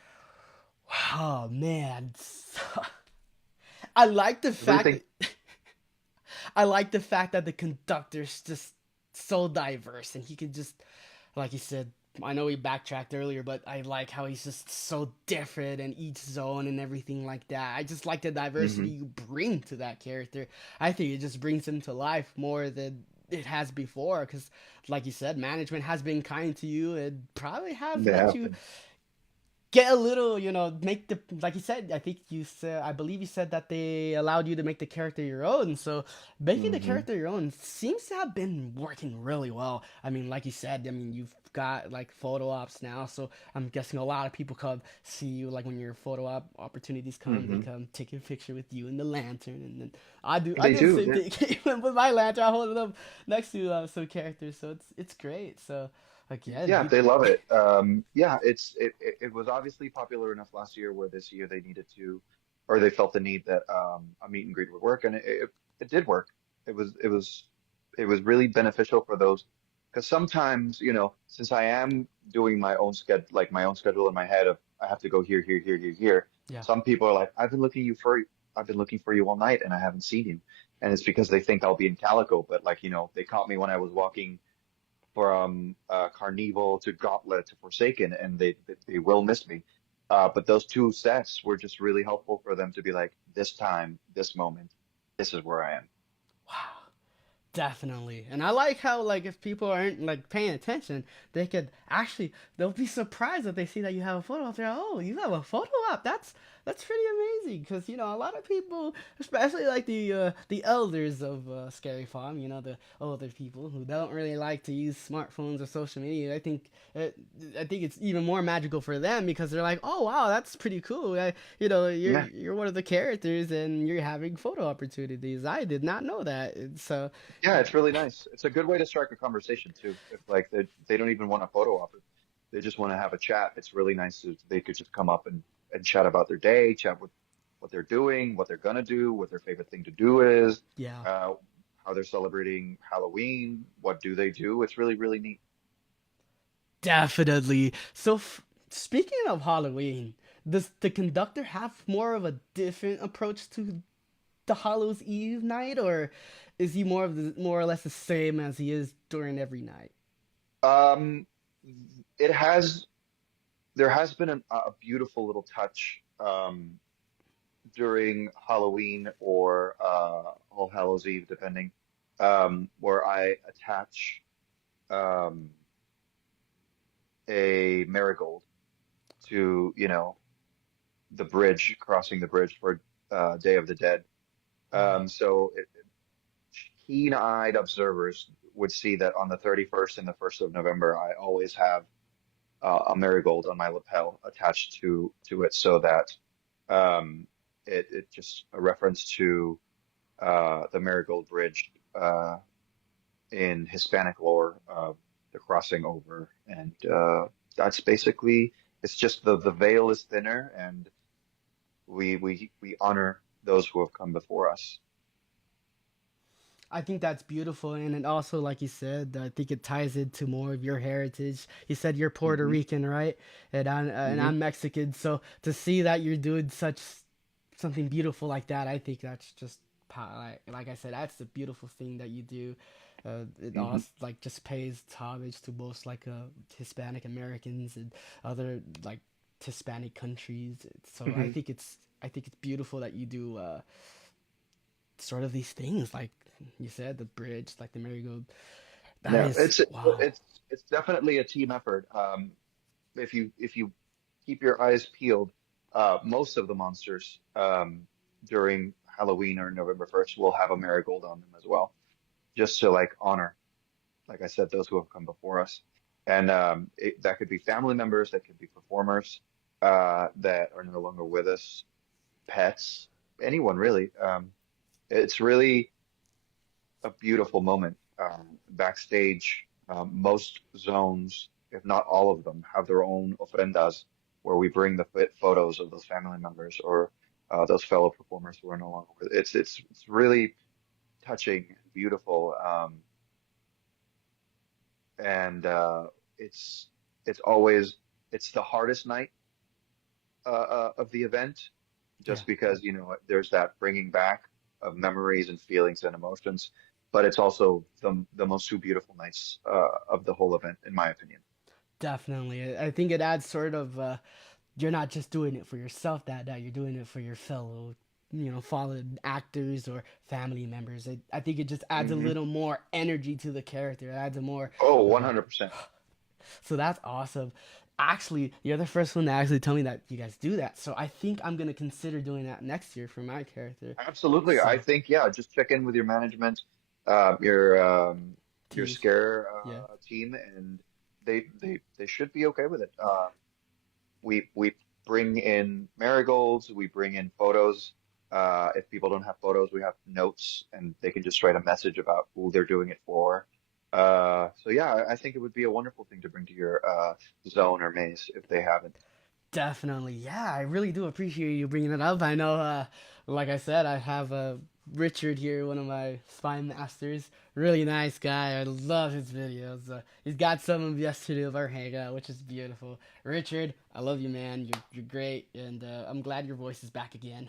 Oh man. I like the fact Everything. that I like the fact that the conductor's just so diverse and he can just, like you said, I know we backtracked earlier, but I like how he's just so different in each zone and everything like that. I just like the diversity Hmm. you bring to that character. I think it just brings him to life more than it has before because, like you said, management has been kind to you and probably have They let have you been. get a little, make the, like you said, I think you said, I believe you said that they allowed you to make the character your own. So making the Hmm. character your own seems to have been working really well. I mean, like you said, I mean, you've got like photo ops now, so I'm guessing a lot of people come see you like when your photo op opportunities come, they Hmm. come take a picture with you in the lantern, and then I They do the do. same Yeah. thing even with my lantern. I hold it up next to some characters, so it's great. So like yeah, Yeah, you, they love it. Yeah, it was obviously popular enough last year where this year they needed to, or they felt the need that a meet and greet would work, and it did work. It was it was it was really beneficial for those because sometimes, you know, since I am doing my own schedule, like my own schedule in my head of I have to go here, here, here, here, here. yeah. Some people are like, I've been looking for you all night and I haven't seen you, and it's because they think I'll be in Calico, but like, you know, they caught me when I was walking from Carnival to Gauntlet to Forsaken, and they will miss me. But those two sets were just really helpful for them to be like, this time, this moment, this is where I am. Wow. Definitely. And I like how like if people aren't like paying attention, they could actually they'll be surprised if they see that you have a photo op. They're like, oh, you have a photo op. That's pretty amazing because a lot of people, especially like the elders of Scary Farm, the older people who don't really like to use smartphones or social media. It, I think it's even more magical for them because they're like, oh wow, that's pretty cool. Yeah, You're one of the characters and you're having photo opportunities. I did not know that. And so yeah, it's really nice. It's a good way to strike a conversation too. If like they don't even want a photo op, they just want to have a chat. It's really nice to they could just come up and chat about their day, chat with what they're doing, what they're gonna do, what their favorite thing to do is, yeah. uh, how they're celebrating Halloween, what do they do. It's really, really neat. Definitely. So, speaking of Halloween, does the conductor have more of a different approach to the Hallows Eve night, or is he more or less the same as he is during every night? Um, it has there has been a beautiful little touch during Halloween or All Hallows Eve, depending, where I attach um, a marigold to, you know, the bridge, crossing the bridge for Day of the Dead. Wow. So keen-eyed observers would see that on the 31st and the 1st of November, I always have a marigold on my lapel attached to it so that um, it just a reference to the Marigold Bridge in Hispanic lore, the crossing over, and that's basically it's just the veil is thinner, and we honor those who have come before us. I think that's beautiful, and it also, like you said, I think it ties into more of your heritage. You said you're Puerto Hmm. Rican, right? And Hmm. I'm Mexican, so to see that you're doing such something beautiful like that, I think that's just like I said, that's the beautiful thing that you do. It Hmm. also like just pays homage to most like Hispanic Americans and other like Hispanic countries. So Hmm. I think it's beautiful that you do sort of these things like you said, the bridge, like the merry-go. That Yeah, is wow. it's definitely a team effort. If you keep your eyes peeled, most of the monsters during Halloween or November 1st will have a marigold on them as well, just to like honor, like I said, those who have come before us. And that could be family members, that could be performers that are no longer with us, pets, anyone really. It's really a beautiful moment. Backstage, most zones, if not all of them, have their own ofrendas where we bring the photos of those family members or those fellow performers who are no longer with. It's really touching and beautiful, and it's it's always it's the hardest night of the event, Yeah. just because there's that bringing back of memories and feelings and emotions, but it's also the most two beautiful nights of the whole event, in my opinion. Definitely. I think it adds sort of you're not just doing it for yourself that night, you're doing it for your fellow, fallen actors or family members. I think it just adds a Hmm. little more energy to the character. It adds a more Oh, uh 100%. so that's awesome. Actually, you're the first one to actually tell me that you guys do that. So I think I'm gonna consider doing that next year for my character. Absolutely. I So think, yeah, just check in with your management, your teams. scare Yeah. team, and they should be okay with it. We bring in marigolds, we bring in photos. If people don't have photos, we have notes, and they can just write a message about who they're doing it for. So yeah, I think it would be a wonderful thing to bring to your zone or maze if they haven't. Definitely. Yeah, I really do appreciate you bringing it up. I know, like I said, I have Richard here, one of my spine masters. Really nice guy. I love his videos. He's got some of yesterday of our hangout, which is beautiful. Richard, I love you, man. You're great, and I'm glad your voice is back again.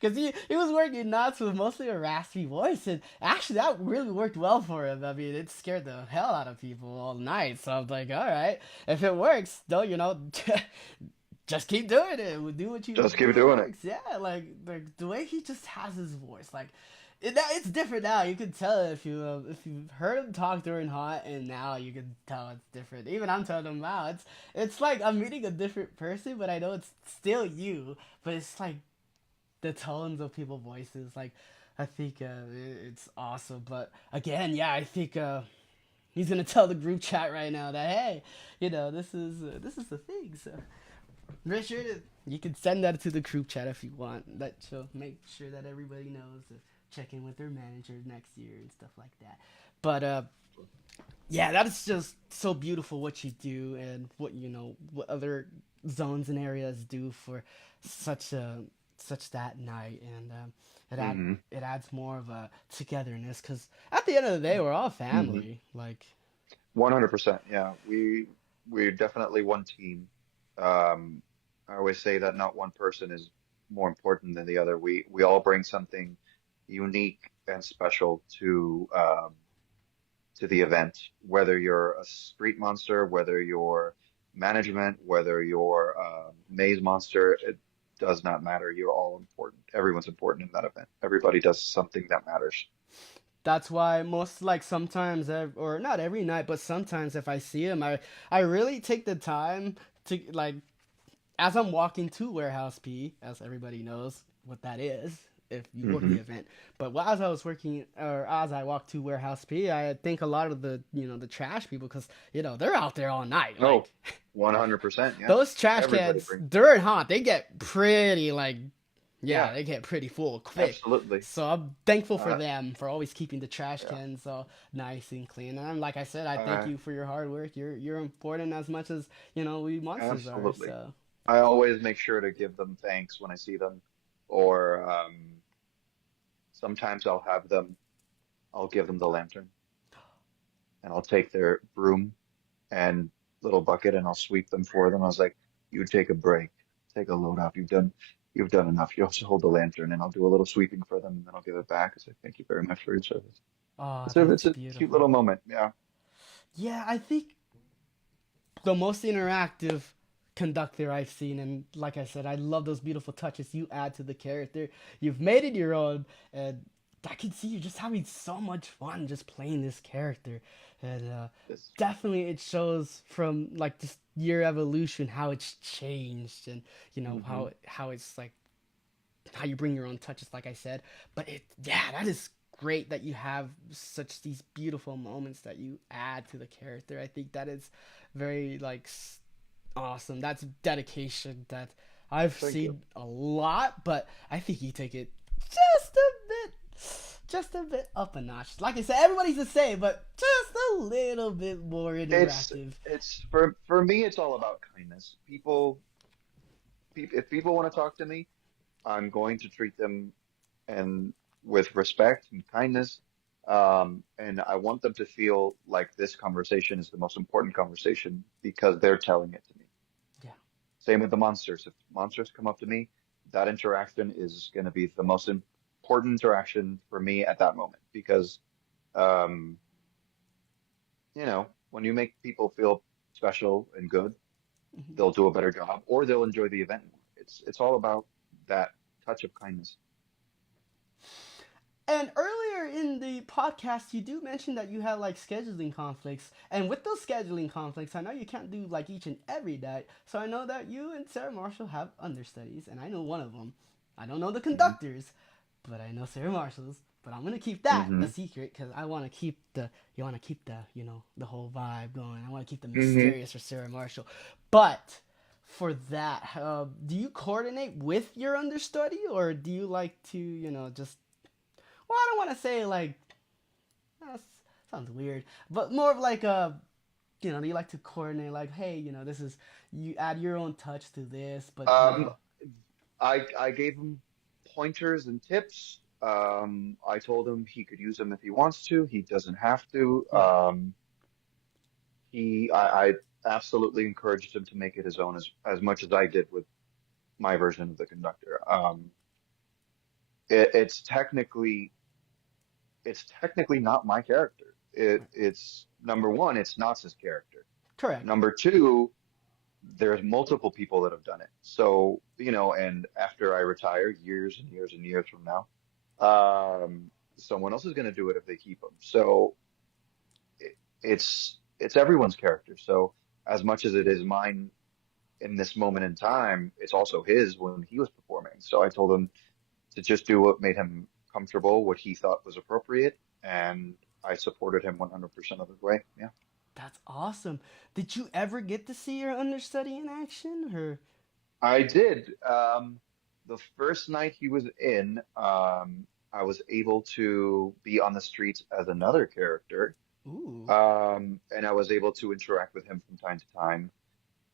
Because he was working nuts with mostly a raspy voice, and actually that really worked well for him. I mean, it scared the hell out of people all night. So I was like, all right, if it works, don't just keep doing it. Do what you Just do. keep It doing it. works. Yeah, like the way he just has his voice, like it's different now. You can tell if you heard him talk during Hot, and now you can tell it's different. Even I'm telling him now, it's like I'm meeting a different person, but I know it's still you. But it's like the tones of people's voices. Like I think it's awesome. But again, yeah, I think he's gonna tell the group chat right now that hey, this is the thing. So Richard, you can send that to the group chat if you want. That will make sure that everybody knows to check in with their manager next year and stuff like that. But yeah, that is just so beautiful what you do and what other zones and areas do for such a such that night, and it add Hmm. it adds more of a togetherness because at the end of the day we're all Hmm. family. Like 100%. Yeah, we're definitely one team. Um, I always say that not one person is more important than the other. We all bring something unique and special to the event. Whether you're a street monster, whether you're management, whether you're maze monster, it does not matter. You're all important. Everyone's important in that event. Everybody does something that matters. that's why most like sometimes or not every night, but sometimes if I see him, I really take the time to like as I'm walking to Warehouse P, as everybody knows what that is if you work the Hmm. event. But as I was working, or as I walked to Warehouse P, I think a lot of the the trash people, because they're out there all night. Oh, Like 100%. Yeah. those trash Everybody cans brings. during haunt, they get pretty like yeah, Yeah, they get pretty full quick. absolutely. So I'm thankful for Uh, them for always keeping the trash yeah, cans so nice and clean. And like I said, I thank uh, you for your hard work. You're important as much as we monsters are. absolutely. So I always make sure to give them thanks when I see them, or sometimes I'll give them the lantern, and I'll take their broom and little bucket, and I'll sweep them for them. I was like, you take a break, take a load off. You've done. you've done enough. You also hold the lantern, and I'll do a little sweeping for them, and then I'll give it back. I say thank you very much for your service. Oh, It's a that's it's a cute beautiful. little moment. Yeah, Yeah, I think the most interactive conductor I've seen, and like I said, I love those beautiful touches you add to the character. You've made it your own, and I can see you just having so much fun just playing this character, and it's definitely it shows from like just your evolution how it's changed, and hmm how it's like how you bring your own touches, like I said. But yeah, that is great that you have such these beautiful moments that you add to the character. I think that is very like awesome. That's dedication that I've thank you. seen a lot, but I think you take it just a bit up a notch. Like I said, everybody's the same, but just a little bit more It's interactive. it's for me. It's all about kindness. If people want to talk to me, I'm going to treat them and with respect and kindness. And I want them to feel like this conversation is the most important conversation because they're telling it to me. Yeah. Same with the monsters. If monsters come up to me, that interaction is going to be the most important interaction for me at that moment because, um, when you make people feel special and good, Mhm. they'll do a better job or they'll enjoy the event more. It's all about that touch of kindness. And earlier in the podcast, you do mention that you had like scheduling conflicts. And with those scheduling conflicts, I know you can't do like each and every night. So I know that you and Sarah Marshall have understudies, and I know one of them. I don't know the hmm conductors, but I know Sarah Marshall's. But I'm gonna keep that a hmm secret because I want to keep you want to keep the whole vibe going. I want to keep the hmm mysterious for Sarah Marshall. But for that, do you coordinate with your understudy, or do you like to just well, I don't want to say like that sounds weird, but more of like you like to coordinate like, hey, this is you add your own touch to this, but Um, I gave him pointers and tips. I told him he could use them if he wants to. He doesn't have to. right, I absolutely encouraged him to make it his own as much as I did with my version of the conductor. It, it's technically it's technically not my character. right, It's number one, it's not his character. correct, Number two, there's multiple people that have done it. So, and after I retire, years and years and years from now, someone else is going to do it if they keep them. So it's everyone's character. So as much as it is mine in this moment in time, it's also his when he was performing. So I told him to just do what made him comfortable, what he thought was appropriate, and I supported him 100% of the way. Yeah. that's awesome. Did you ever get to see your understudy in action, or I did. The first night he was in, I was able to be on the streets as another character, ooh, and I was able to interact with him from time to time.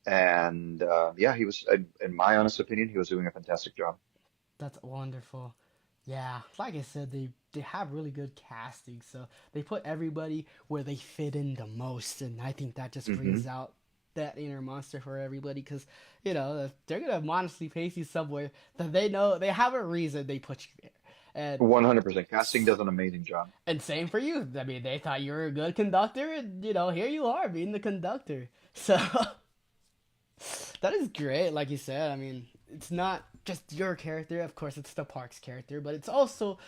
And yeah, in my honest opinion, he was doing a fantastic job. that's wonderful. Yeah, like I said, they have really good casting, so they put everybody where they fit in the most, and I think that just hmm brings out that inner monster for everybody. Because they're gonna honestly place you somewhere that they know they have a reason they put you there, and 100%. Casting does an amazing job. same for you. I mean, they thought you were a good conductor, and here you are being the conductor. So that is great, like you said. I mean, it's not just your character. Of course, it's the park's character, but it's also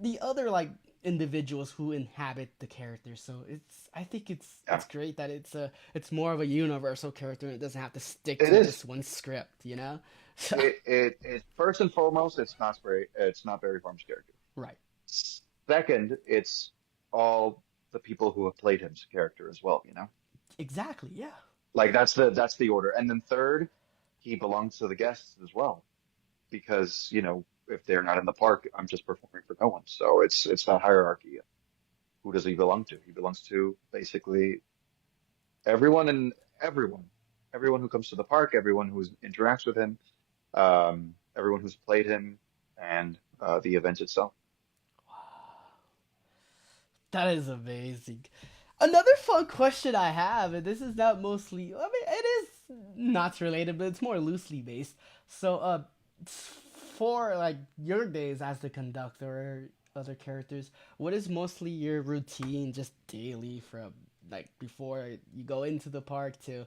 the other like individuals who inhabit the character. So I think Yeah, it's great that it's more of a universal character and it doesn't have to stick it to is. just one script. So It first and foremost, it's not Barry Farm's character. right, Second, it's all the people who have played his character as well. exactly, yeah. Like that's the order. And then third, he belongs to the guests as well because, if they're not in the park, I'm just performing for no one. So it's that hierarchy. Who does he belong to? He belongs to basically everyone and everyone. Everyone who comes to the park, everyone who interacts with him, everyone who's played him, and the event itself. That is amazing. Another fun question I have, and this is not mostly, I mean, it is not related, but it's more loosely based. So, for like your days as the conductor or other characters, what is mostly your routine just daily from like before you go into the park to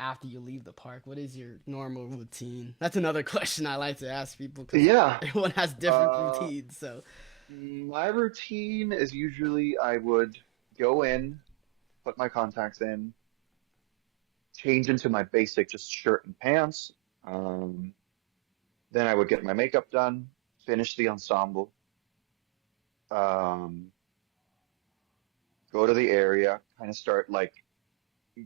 after you leave the park? What is your normal routine? That's another question I like to ask people because Yeah. everyone has different Uh, routines. So my routine is usually I would go in, put my contacts in, change into my basic just shirt and pants. Um, then I would get my makeup done, finish the ensemble, um, go to the area, kind of start like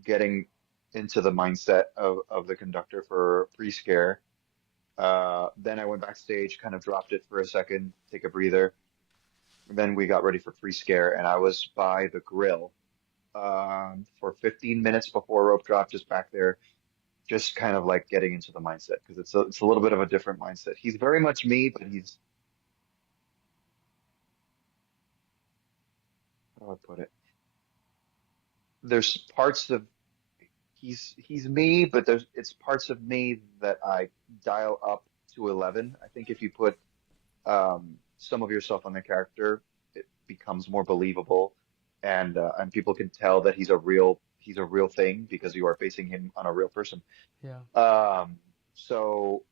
getting into the mindset of the conductor for pre-scare. Then I went backstage, kind of dropped it for a second, take a breather. Then we got ready for pre-scare, and I was by the grill for 15 minutes before rope drop, just back there, just kind of like getting into the mindset because it's a little bit of a different mindset. He's very much me, but he's how do I put it? There's parts of he's me, but there's it's parts of me that I dial up to 11. I think if you put some of yourself on the character, it becomes more believable, and people can tell that he's a real thing because you are basing him on a real person. yeah. So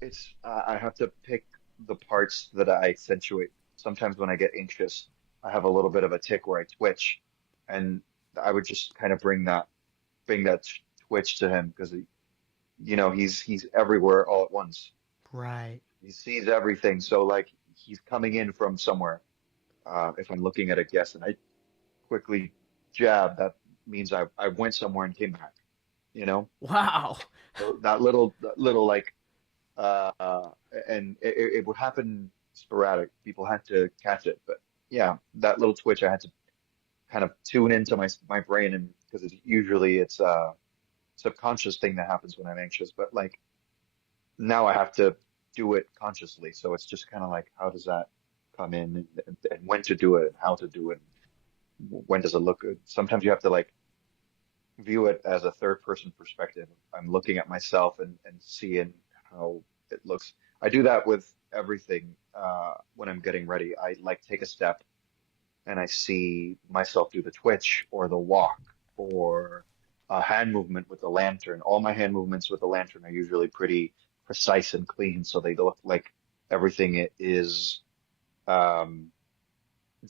it's I have to pick the parts that I accentuate. Sometimes when I get anxious, I have a little bit of a tick where I twitch, and I would just kind of bring that twitch to him because he's everywhere all at once. Right. He sees everything, so like he's coming in from somewhere. If I'm looking at a guest and I quickly jab, that means I went somewhere and came back. You know, Wow. so that little like uh, and it would happen sporadic. People had to catch it, but yeah, that little twitch I had to kind of tune into my brain, and because it's a subconscious thing that happens when I'm anxious, but like now I have to do it consciously. So it's just kind of like how does that come in, and when to do it and how to do it. When does it look good? Sometimes you have to like view it as a third person perspective. I'm looking at myself and seeing how it looks. I do that with everything when I'm getting ready. I like take a step and I see myself do the twitch or the walk or a hand movement with the lantern. All my hand movements with the lantern are usually pretty precise and clean, so they look like everything is um,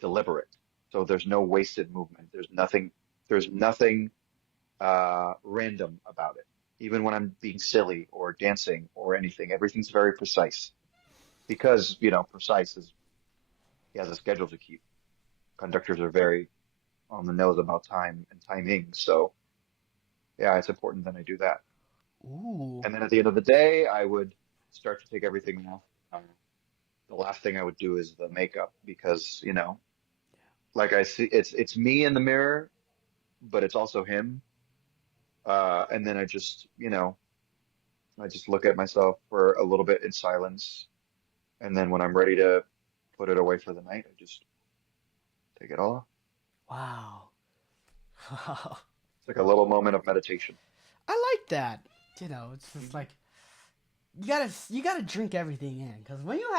deliberate. So there's no wasted movement. There's nothing random about it. Even when I'm being silly or dancing or anything, everything's very precise because, precise is he has a schedule to keep. Conductors are very on the nose about time and timing. So yeah, it's important that I do that. Ooh. And then at the end of the day, I would start to take everything off. The last thing I would do is the makeup because, like I see, it's me in the mirror, but it's also him. And then I just look at myself for a little bit in silence, and then when I'm ready to put it away for the night, I just take it all off. Wow. Wow. It's like a little moment of meditation. I like that. It's just like you gotta drink everything in because when you're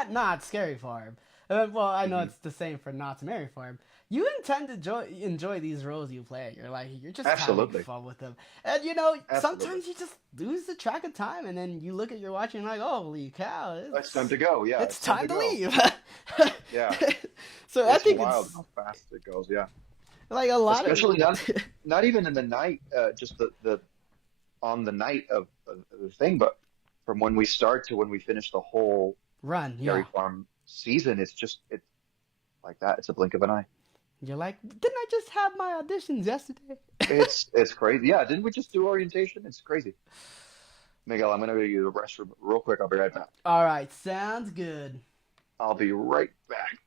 at Knott Scary Farm, well, I know Hmm. it's the same for Knott's Merry Farm. You intend to enjoy these roles you play. You're just having Absolutely, fun with them, and absolutely. sometimes you just lose the track of time, and then you look at your watch and you're like, holy cow, It's time to go. Yeah, it's it's time time to to go. leave. Yeah, So I it's think wild it's how fast it goes. Yeah, like a lot of especially not even in the night, just the on the night of the thing, but from when we start to when we finish the whole run. Scary Yeah, Farm season, it's like that. It's a blink of an eye. you're like, didn't I just have my auditions yesterday? It's crazy. Yeah, didn't we just do orientation? It's crazy. Miguel, I'm gonna go to the restroom real quick. I'll be right back. All right, sounds good. I'll be right back.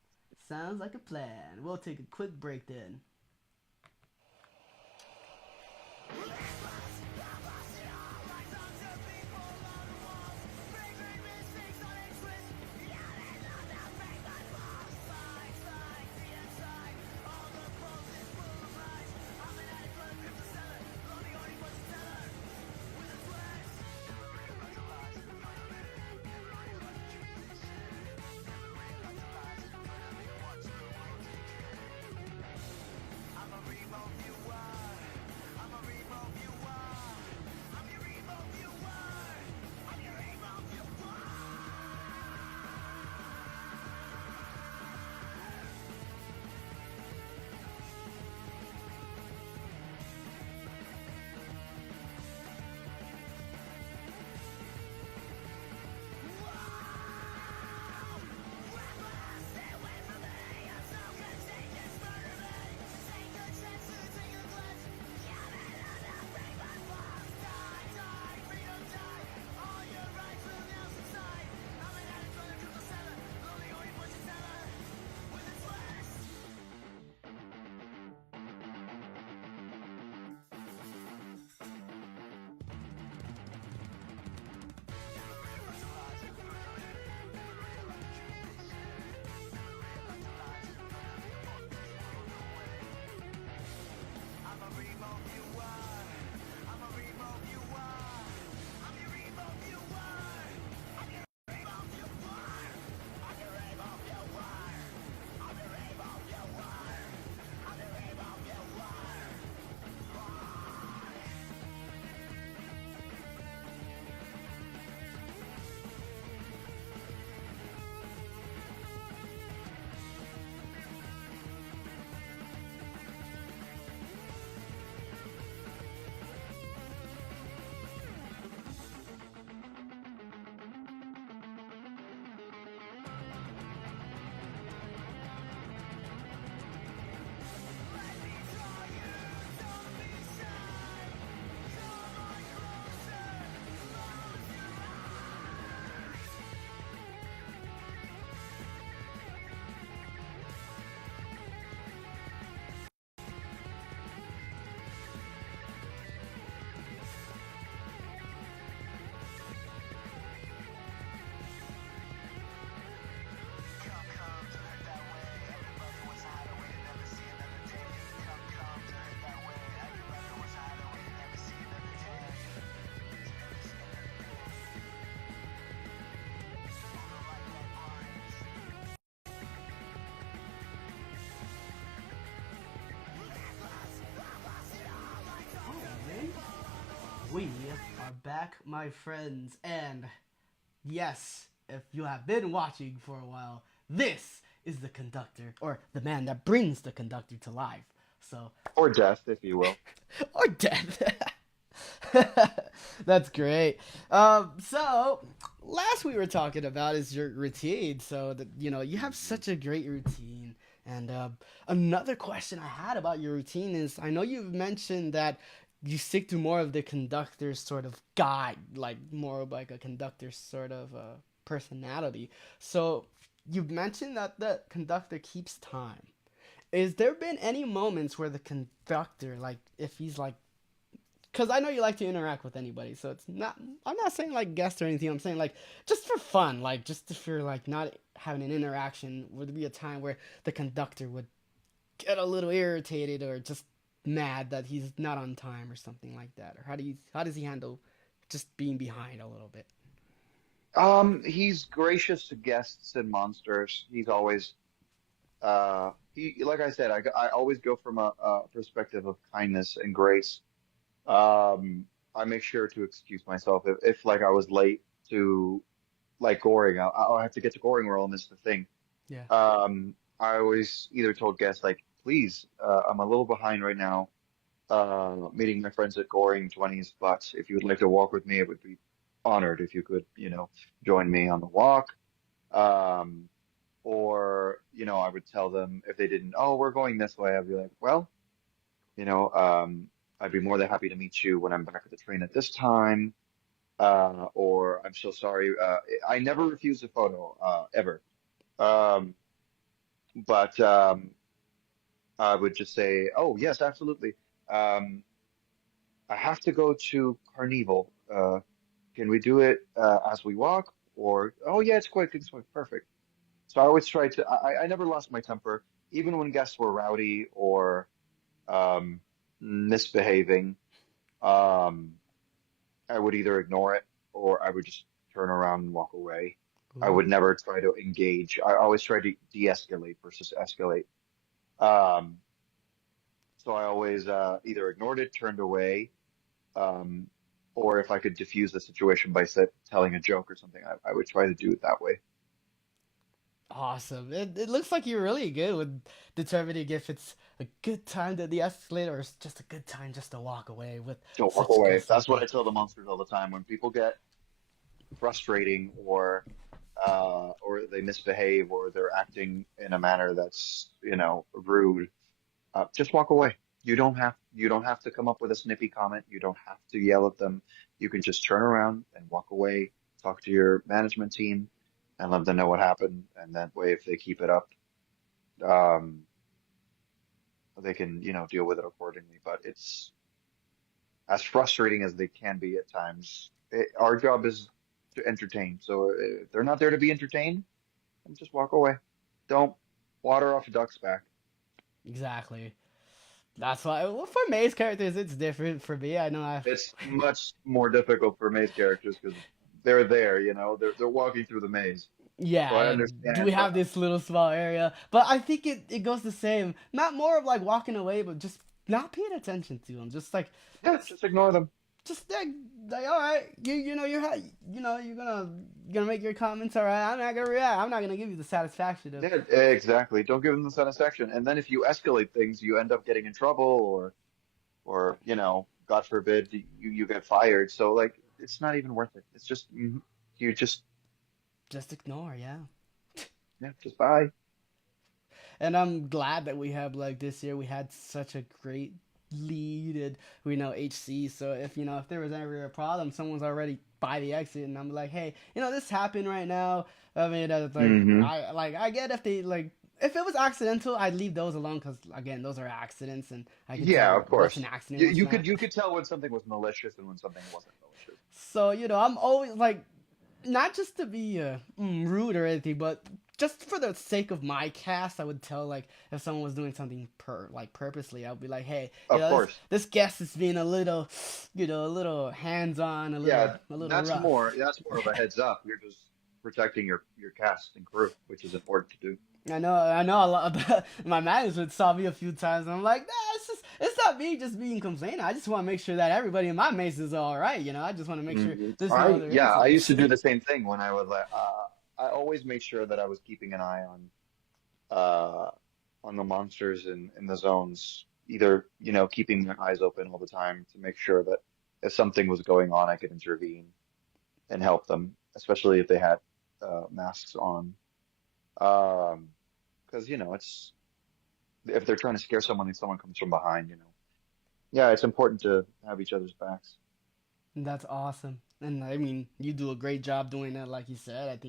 Sounds like a plan. We'll take a quick break then. are back, my friends, and yes, if you have been watching for a while, this is the conductor, or the man that brings the conductor to life. So, Or death, if you will. or death. That's great. So last we were talking about is your routine. So that you have such a great routine. And another question I had about your routine is, I know you've mentioned that you stick to more of the conductor's sort of guide, like more of like a conductor sort of personality. So you've mentioned that the conductor keeps time. Is there been any moments where the conductor, like, if he's like, because I know you like to interact with anybody, so it's not. I'm not saying like guest or anything. I'm saying like just for fun, like just if you're like not having an interaction, would there be a time where the conductor would get a little irritated or just mad that he's not on time or something like that? Or how does he handle just being behind a little bit? He's gracious to guests and monsters. He's always, like I said, I always go from a perspective of kindness and grace. Um, I make sure to excuse myself if like I was late to like Goring. I'll have to get to Goring or I'll miss the thing. Yeah. I always either told guests like, please, I'm a little behind right now, meeting my friends at Goring 20s, but if you would like to walk with me, it would be honored if you could, join me on the walk. Um, or, I would tell them if they didn't, oh, we're going this way, I'd be like, well, you know, um, I'd be more than happy to meet you when I'm back at the train at this time. Or I'm so sorry. I never refuse a photo, ever. Um, but I would just say, oh, yes, absolutely. Um, I have to go to Carnival. Can we do it as we walk? Or, oh, yeah, it's quick, perfect. So I always try to, I never lost my temper, even when guests were rowdy or um, misbehaving. Um, I would either ignore it or I would just turn around and walk away. I would Ooh. never try to engage. I always try to de-escalate versus escalate. Um, so I always either ignored it, turned away, um, or if I could diffuse the situation by telling a joke or something, I would try to do it that way. Awesome. It looks like you're really good with determining if it's a good time to de-escalate or it's just a good time just to walk away with Don't walk such away. guests like That's what that. I tell the monsters all the time. When people get frustrating or they misbehave or they're acting in a manner that's, rude, just walk away. You don't have to come up with a snippy comment. You don't have to yell at them. You can just turn around and walk away, talk to your management team and let them know what happened. And that way, if they keep it up, um, they can, deal with it accordingly. But it's as frustrating as they can be at times. Our job is to entertain. So if they're not there to be entertained, then just walk away. Don't water off a duck's back. Exactly. That's why. Well, for May's characters, it's different. For me, I know I've. It's much more difficult for maze characters because they're there, they're walking through the maze. So Yeah, I and do we understand. have this little small area? But I think it goes the same. Not more of like walking away, but just not paying attention to them. Just like Yeah, just ignore them. just like all right, you know you're gonna make your comments. All right, I'm not gonna react. I'm not gonna give you the satisfaction of. Yeah, exactly. Don't give them the satisfaction. And then if you escalate things, you end up getting in trouble or God forbid, you get fired. So like, it's not even worth it. It's just you just Just ignore, yeah. yeah, just bye. And I'm glad that we have like this year we had such a great lead and we know HC. So if there was ever a problem, someone's already by the exit, and I'm like, hey, this happened right now. I mean, like Hmm. I get if they like. If it was accidental, I'd leave those alone because again, those are accidents, and I can Yeah, tell of what's an course. accident, You, what's you not. could you could tell when something was malicious and when something wasn't malicious. So I'm always like, not just to be rude or anything, but just for the sake of my cast, I would tell like if someone was doing something purposely, I would be like, hey, Of this course. this guest is being a little, a little hands on, Yeah, a little that's rough. more of a heads up. You're just protecting your cast and crew, which is important to do. I know a lot. My management saw me a few times, and I'm like, nah, it's not me just being complaining. I just want to make sure that everybody in my maze is all right. I just want to make sure there's no other I used incidents. to do the same thing when I would I always made sure that I was keeping an eye uh on the monsters in the zones, either, keeping their eyes open all the time to make sure that if something was going on, I could intervene and help them, especially if they had masks on. Because, it's if they're trying to scare someone and someone comes from behind, yeah, it's important to have each other's backs. That's awesome. And I mean, you do a great job doing that, like you said.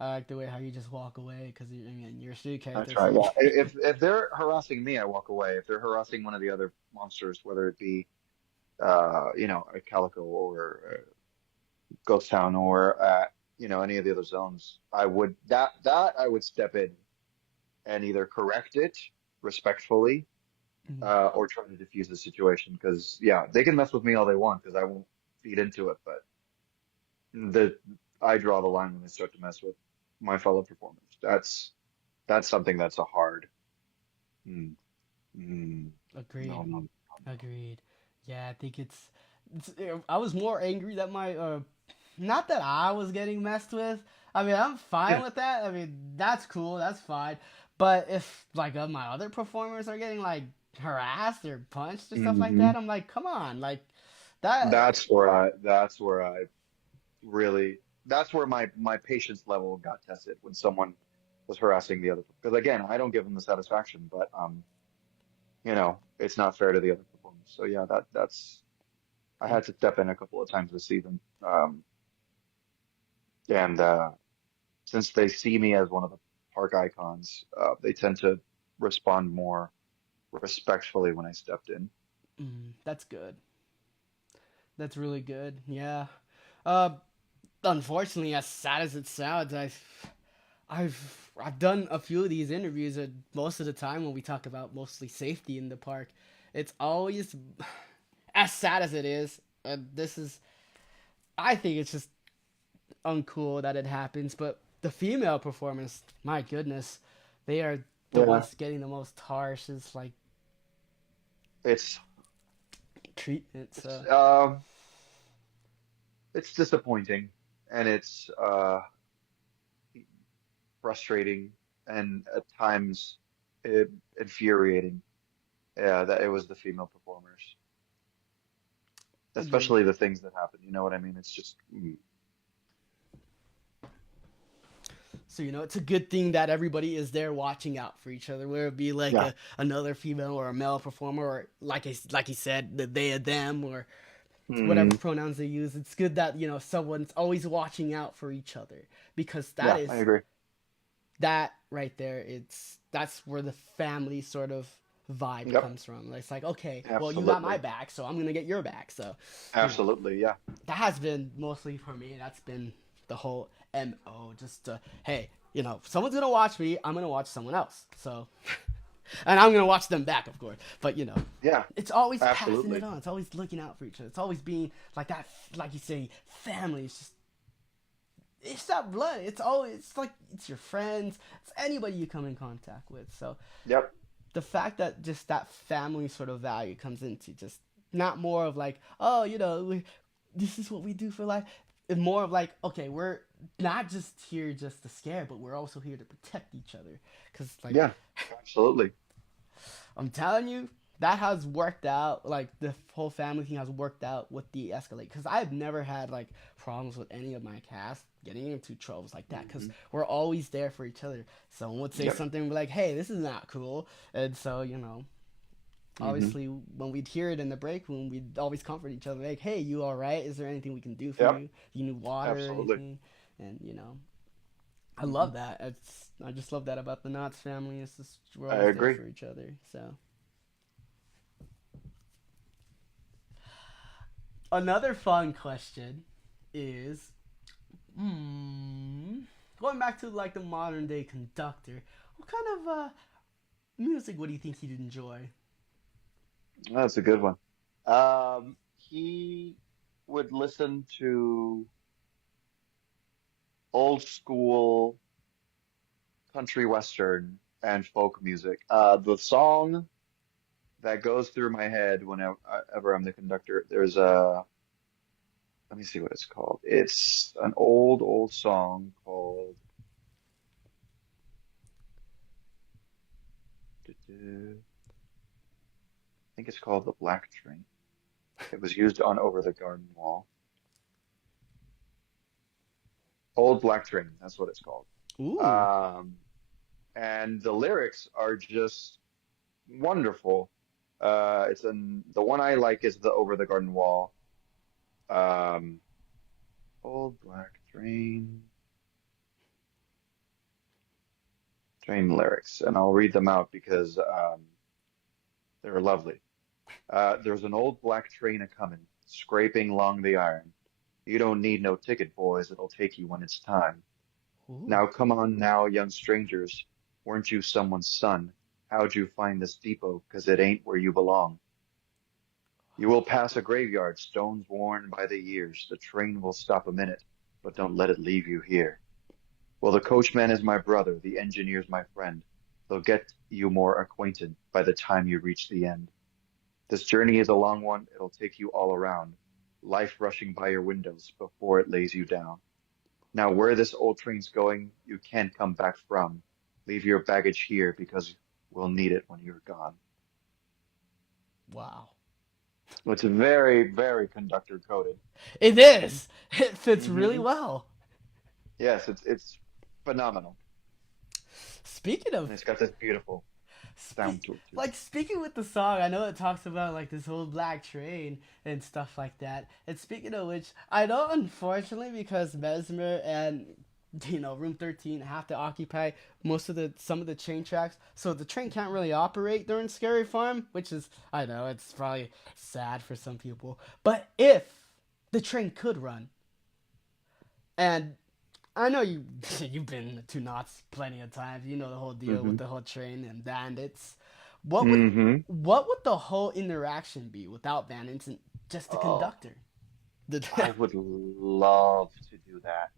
I like the way how you just walk away because I mean, you're a street I character, try, so yeah. If they're harassing me, I walk away. If they're harassing one of the other monsters, whether it be a Calico or Ghost Town or any of the other zones, I would step in and either correct it respectfully, mm, or try to diffuse the situation. Because yeah, they can mess with me all they want because I won't feed into it, but the I draw the line when they start to mess with my fellow performers. That's something that's a hard. Mm, mm, no, agreed, no. agreed. Yeah, I think I was more angry that my not that I was getting messed with. I mean, I'm fine Yeah. with that. I mean, that's cool, that's fine. But if like my other performers are getting like harassed or punched or stuff like Hmm. that, I'm like, come on, like that. That's where I really, that's where my patience level got tested when someone was harassing the other. Because again, I don't give them the satisfaction, but it's not fair to the other performers. So yeah, that's I had to step in a couple of times this season. And since they see me as one of the park icons, they tend to respond more respectfully when I stepped in. That's good. That's really good. Yeah. Uh, Unfortunately, as sad as it sounds, I've done a few of these interviews, and most of the time when we talk about mostly safety in the park, it's always as sad as it is. This is, I think it's just uncool that it happens, but the female performers, my goodness, they are the Yeah, ones getting the most harsh, is like it's treatment. it's So um it's disappointing, and it's frustrating, and at times it, infuriating. Yeah, that it was the female performers, agreed. especially the things that happen. You know what I mean? It's just So it's a good thing that everybody is there watching out for each other. Whether it be like yeah. another female or a male performer, or like you said, the they and them, or whatever Mm, pronouns they use. It's good that someone's always watching out for each other because yeah, I agree. that right there. That's where the family sort of vibe Yep, comes from. It's like, okay, well, you got my absolutely, back, so I'm gonna get your back. So you know absolutely, yeah. that has been mostly for me. That's been the whole mo. Just hey, if someone's gonna watch me, I'm gonna watch someone else. So, and I'm gonna watch them back, of course. But Yeah, it's always passing it absolutely. on. It's always looking out for each other. It's always being like that, like you say, family. It's not blood. It's like it's your friends. It's anybody you come in contact with. So Yep. the fact that just that family sort of value comes into just not more of like, oh, this is what we do for life. It's more of like, okay, we're not just here just to scare, but we're also here to protect each other. Because like Yeah, absolutely. I'm telling you, that has worked out. Like the whole family thing has worked out with the escalate. Because I've never had like problems with any of my cast getting into troubles like that. Because Hmm. we're always there for each other. Someone would say Yep. something and be like, "Hey, this is not cool," and so Hmm. obviously when we'd hear it in the break room, we'd always comfort each other. Like, "Hey, you all right? Is there anything we can do for Yep. you? Do you need water or Absolutely. anything?" And I Hmm. love that. I just love that about the Knotts family. It's just we're I always there agree. for each other. So another fun question is, hmm, going back to like the modern day conductor, what kind of music would you think he'd enjoy? That's a good one. He would listen to old school country western and folk music. The song that goes through my head whenever ever I'm the conductor. There's a, let me see what it's called. It's an old song called, I think it's called The Black Train. It was used on Over the Garden Wall. Old Black Train, that's what it's called. Ooh. Um, and the lyrics are just wonderful. The one I like is the Over the Garden Wall. Um, Old Black Train, train lyrics, and I'll read them out because they're lovely. There's an old black train a comin', scraping along the iron. You don't need no ticket, boys. It'll take you when it's time. Ooh. Now come on now, young strangers. Weren't you someone's son? How'd you find this depot? 'Cause it ain't where you belong. You will pass a graveyard, stones worn by the years. The train will stop a minute, but don't let it leave you here. Well, the coachman is my brother, the engineer's my friend. They'll get you more acquainted by the time you reach the end. This journey is a long one. It'll take you all around. Life rushing by your windows before it lays you down. Now, where this old train's going, you can't come back from. Leave your baggage here because we'll need it when you're gone. Wow. It's very conductor coded. It is. It fits really Hmm. well. Yes, it's phenomenal. Speaking And of it's got this beautiful sound to it too. speaking with the song, I know it talks about like this whole black train and stuff like that. And speaking of which, I know unfortunately because Mesmer and Room 13 have to occupy most of the some of the train tracks, so the train can't really operate during Scary Farm, which is I know it's probably sad for some people. But if the train could run, and I know you you've been to Knott's plenty of times. You know the whole deal with Hmm. the whole train and bandits. What would Hmm. what would the whole interaction be without bandits and just the Oh, conductor? The I would love to do that.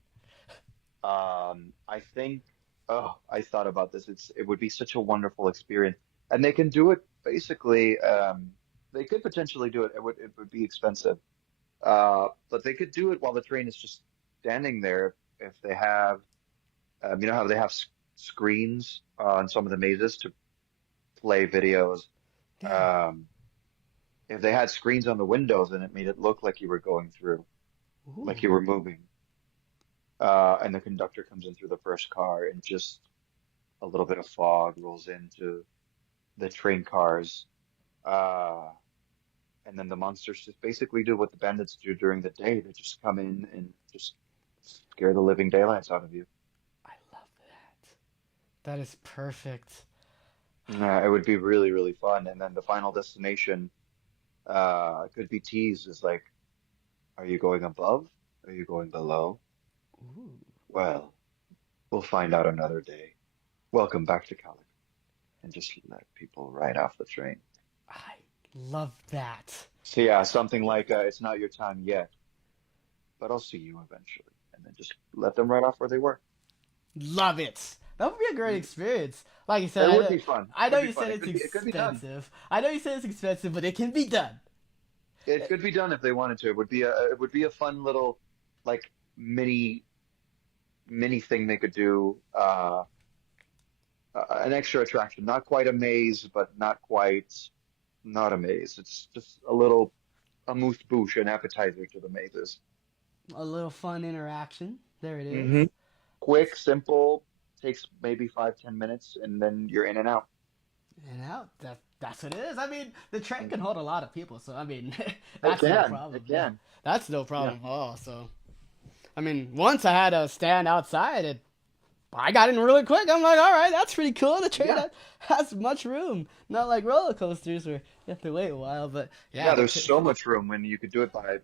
I think, oh, I thought about this. It would be such a wonderful experience, and they can do it basically. They could potentially do it. It would be expensive, but they could do it while the train is just standing there. If they have, you know how they have screens on some of the mazes to play videos. yeah. Um, if they had screens on the windows and it made it look like you were going through, like you Ooh. were moving, and the conductor comes in through the first car and just a little bit of fog rolls into the train cars. Uh, and then the monsters just basically do what the bandits do during the day. They just come in and just scare the living daylights out of you. I love that. That is perfect. It would be really fun. And then the final destination could be teased as like, are you going above? Are you going below? Ooh. Well, we'll find out another day. Welcome back to Calico. And just let people right off the train. I love that. So yeah, something like it's not your time yet, but I'll see you eventually. And then just let them right off where they were. Love it. That would be a great Mhm. experience. Like you said, It would be fun. It I know would be you fun. said It it's could be it could be done. expensive. I know you said it's expensive, but it can be done. It could be done if they wanted to. It would be a fun little like mini thing they could do. An extra attraction, not quite a maze, but not quite not a maze. It's just a little amuse bouche, an appetizer to the mazes. A little fun interaction. There it Hmm. is. Quick, simple, takes maybe 5-10 minutes, and then you're in and out. And out. That's what it is. I mean, the train can hold a lot of people, so I mean, It that's no can, problem. it Yeah, can. that's no Yeah, problem at all. So, I mean, once I had to stand outside, I got in really quick. I'm like, all right, that's pretty cool. The train yeah, has much room, not like roller coasters where you have to wait a while. But yeah, yeah. There's so much room when you could do it by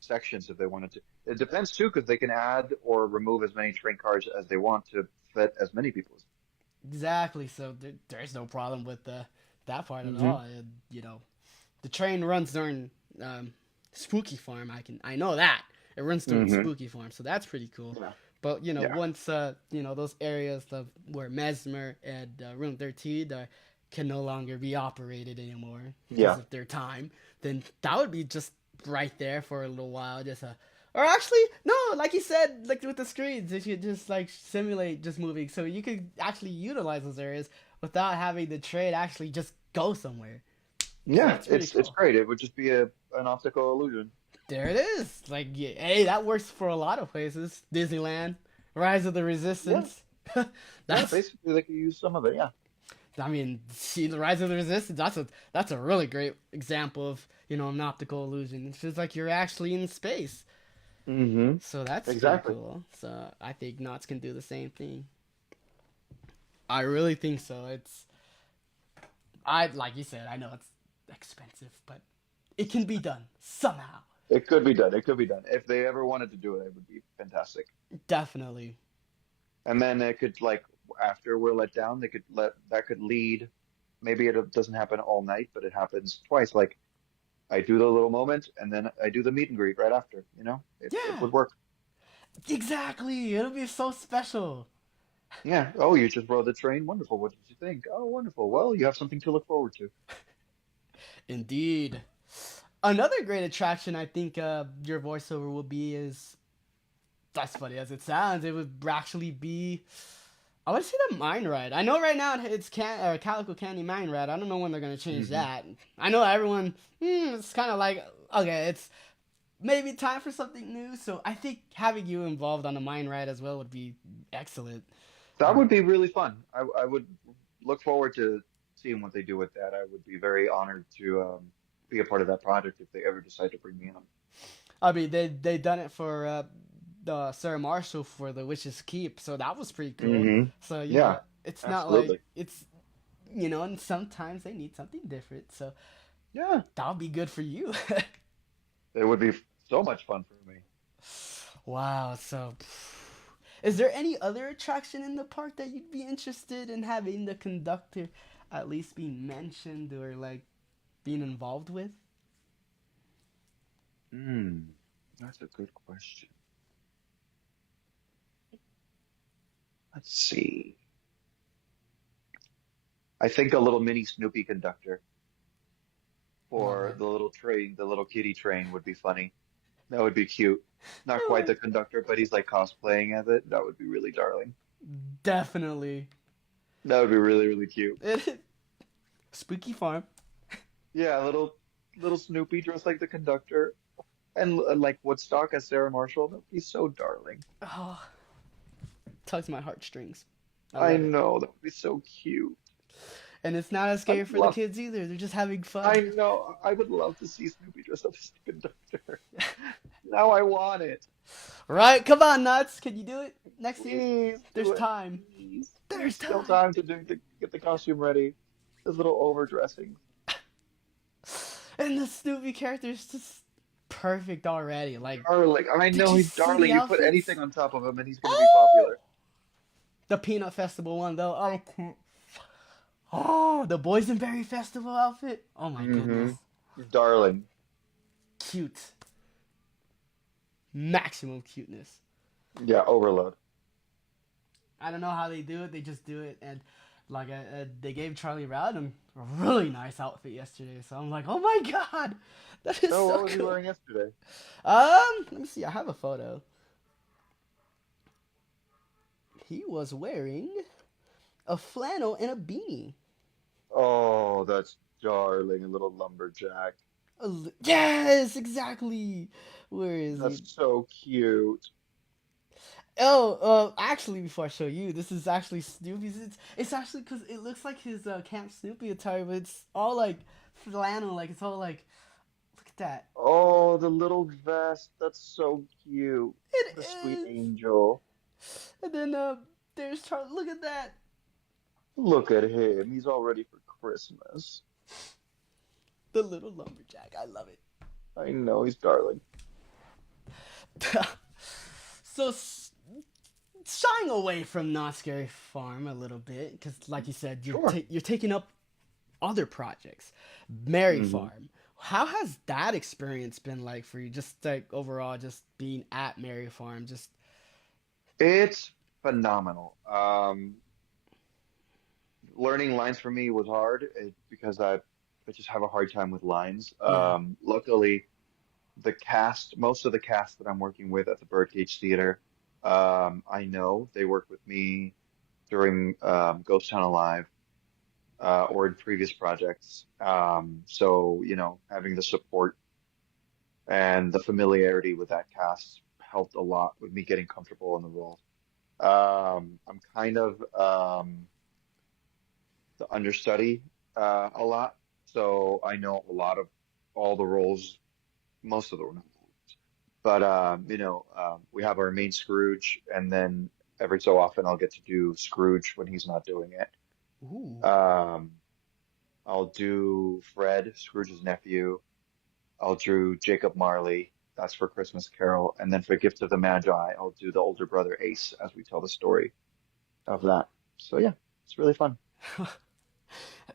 sections if they wanted to. It depends too, because they can add or remove as many train cars as they want to fit as many people. exactly. So there's no problem with that part at Hmm. all. The train runs during Spooky Farm. I know that it runs during Hmm. Spooky Farm, so that's pretty cool. Yeah, But yeah. once those areas of where Mesmer and Room 13 are can no longer be operated anymore because Yeah. of their time, then that would be just right there for a little while. Just a, or actually, no, like you said, like with the screens, if you just like simulate just moving, so you could actually utilize those areas without having the train actually just go somewhere. So Yeah, that's pretty it's cool. great. It would just be a an optical illusion. There it is. Like, yeah, hey, that works for a lot of places. Disneyland, Rise of the Yeah. Resistance. Yeah, That's, basically they could use some of it. Yeah. I mean, see the Rise of the Resistance. That's a really great example of an optical illusion. It feels like you're actually in space. Mm-hmm. So that's pretty Exactly. cool. So I think Knotts can do the same thing. I really think so. I like you said. I know it's expensive, but it can be done somehow. It could be done. It could be done. If they ever wanted to do it, it would be fantastic. Definitely. And then it could like after we're let down, they could let that could lead. Maybe it doesn't happen all night, but it happens twice. Like I do the little moment, and then I do the meet and greet right after. It Yeah. would work. Exactly. It'll be so special. Yeah. Oh, you just rode the train. Wonderful. What did you think? Oh, wonderful. Well, you have something to look forward to. Indeed. Another great attraction I think your voiceover will be is as funny as it sounds. It would actually be I would say the mine ride. I know right now it's Calico Candy Mine Ride. I don't know when they're gonna change Hmm. that. I know everyone. It's kind of like okay, it's maybe time for something new. So I think having you involved on the mine ride as well would be excellent. That Um, would be really fun. I would look forward to seeing what they do with that. I would be very honored to be a part of that project if they ever decide to bring me on. I mean they done it for the Sarah Marshall for the Witch's Keep, so that was pretty cool. Hmm. So Yeah, it's not like absolutely. it's and sometimes they need something different. So Yeah, that'll be good for you. it would be so much fun for me. Wow. So, is there any other attraction in the park that you'd be interested in having the conductor at least be mentioned or like being involved with? Hmm, that's a good question. Let's see. I think a little mini Snoopy conductor Love for it. the little train, the little kitty train would be funny. That would be cute. Not quite Oh the conductor, but he's like cosplaying as it. That would be really darling. definitely. That would be really, really cute. Spooky Farm. Yeah, little Snoopy dressed like the conductor, and like Woodstock as Sarah Marshall. That'd be so darling. Oh, tugs my heartstrings. I I love it. know that would be so cute. And it's not as I'd scary for the love. kids either. They're just having I fun. know. I would love to see Snoopy dressed up as the conductor. Now I want it. Right? Come on, Nuts. Can you do it next year? Please There's do it. time. Please. There's There's still time. time to get the costume ready. Those little overdressings. And the Snoopy character is just perfect already. Like, Darling. I did know you he's see the darling. You put outfits? anything on top of him and he's gonna be Oh! popular. The Peanut Festival one, though. I can't. Oh, the Boysenberry Festival outfit. Oh my Mm-hmm. goodness. Darling. Cute. Maximum cuteness. Yeah, overload. I don't know how they do it. They just do it. And, like, they gave Charlie Rowden a really nice outfit yesterday. So I'm like, oh my god. That is So so what was he cool. wearing yesterday? Let me see. I have a photo. He was wearing a flannel and a beanie. Oh, that's darling, a little lumberjack. Yes, exactly. Where is he? That's so cute. Oh, actually, before I show you, this is actually Snoopy's. It's actually because it looks like his Camp Snoopy attire, but it's all like flannel. Like it's all like, look at that. Oh, the little vest. That's so cute. It The sweet is. angel. And then there's Charlie. Look at that. Look at him. He's all ready for Christmas. The little lumberjack. I love it. I know he's darling. So shying away from Not Scary Farm a little bit, because like you said, Sure. you're taking up other projects. Mary Hmm. Farm. How has that experience been like for you? Just like overall, just being at Mary Farm. Just It's phenomenal. learning lines for me was hard because I just have a hard time with lines. Yeah. Luckily, most of the cast that I'm working with at the Birdcage Theater, I know they worked with me during Ghost Town Alive or in previous projects. So, having the support and the familiarity with that cast helped a lot with me getting comfortable in the role. I'm kind of the understudy a lot, so I know a lot of all the roles, most of the roles. But we have our main Scrooge, and then every so often I'll get to do Scrooge when he's not doing it. Ooh. Um, I'll do Fred, Scrooge's nephew. I'll do Jacob Marley. That's for Christmas Carol, and then for Gift of the Magi, I'll do the older brother Ace as we tell the story of that. So yeah, it's really fun.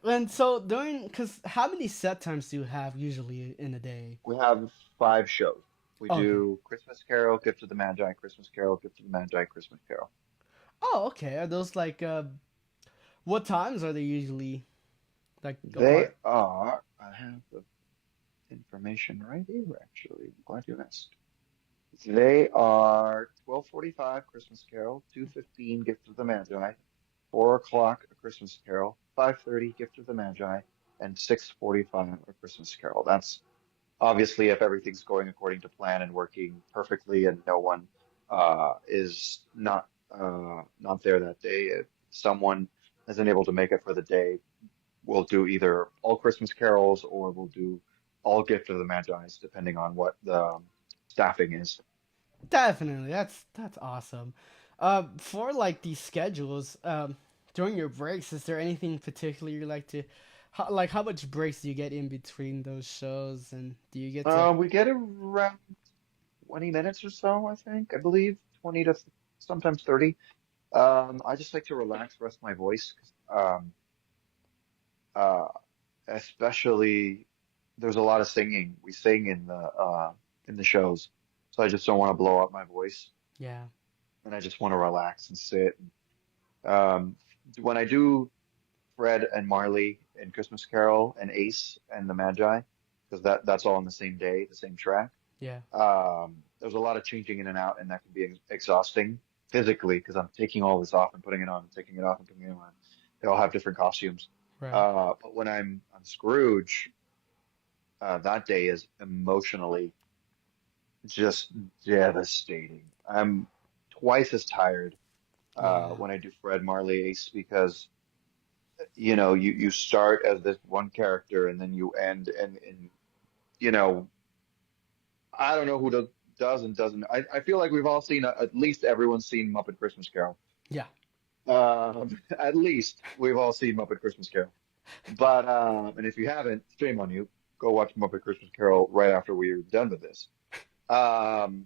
And so during, because how many set times do you have usually in a day? We have 5 shows. We Okay. do Christmas Carol, Gift of the Magi, Christmas Carol, Gift of the Magi, Christmas Carol. Oh, okay. Are those like what times are they usually like They apart? are, I have the information right here, actually. I'm glad you asked. They are 12:45 Christmas Carol, 2:15 Gift of the Magi, 4 o'clock A Christmas Carol, 5:30 Gift of the Magi, and 6:45 A Christmas Carol. That's obviously if everything's going according to plan and working perfectly and no one is not there that day. If someone isn't able to make it for the day, we'll do either all Christmas carols or we'll do all Gift of the Magi's, depending on what the staffing is. Definitely. That's awesome. For like these schedules, during your breaks, is there anything particular you like to, like how much breaks do you get in between those shows, and do you get to? We get around 20 minutes or so, I think, I believe, 20 to sometimes 30. I just like to relax, rest my voice. Uh, Especially there's a lot of singing. We sing in the shows, so I just don't want to blow up my voice, Yeah. and I just want to relax and sit. Um, when I do Fred and Marley and Christmas Carol and Ace and the Magi, because that's all on the same day, the same track. Yeah. There's a lot of changing in and out, and that can be exhausting physically because I'm taking all this off and putting it on, and taking it off and putting it on. They all have different costumes. Right. But when I'm on Scrooge, that day is emotionally just devastating. I'm twice as tired Yeah. when I do Fred Marley Ace because you start as this one character and then you end and you know I don't know who does and doesn't. I feel like we've all seen at least everyone's seen Muppet Christmas Carol. Yeah. At least we've all seen Muppet Christmas Carol. But and if you haven't, shame on you. Go watch Muppet Christmas Carol right after we're done with this. Um,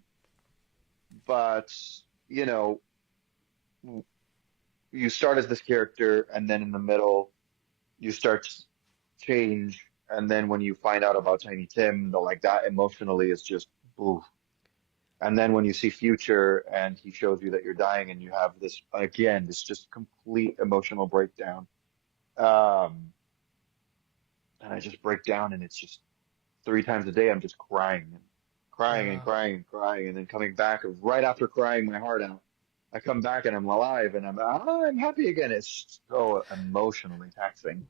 but you know, you start as this character, and then in the middle, you start to change, and then when you find out about Tiny Tim, like that emotionally is just oof. And then when you see Future and he shows you that you're dying, and you have this again, this just complete emotional breakdown. Um, and I just break down, and it's just 3 times a day I'm just crying and crying and Wow. crying and crying, and then coming back right after crying my heart out. I come back and I'm alive and I'm happy again. It's so emotionally taxing.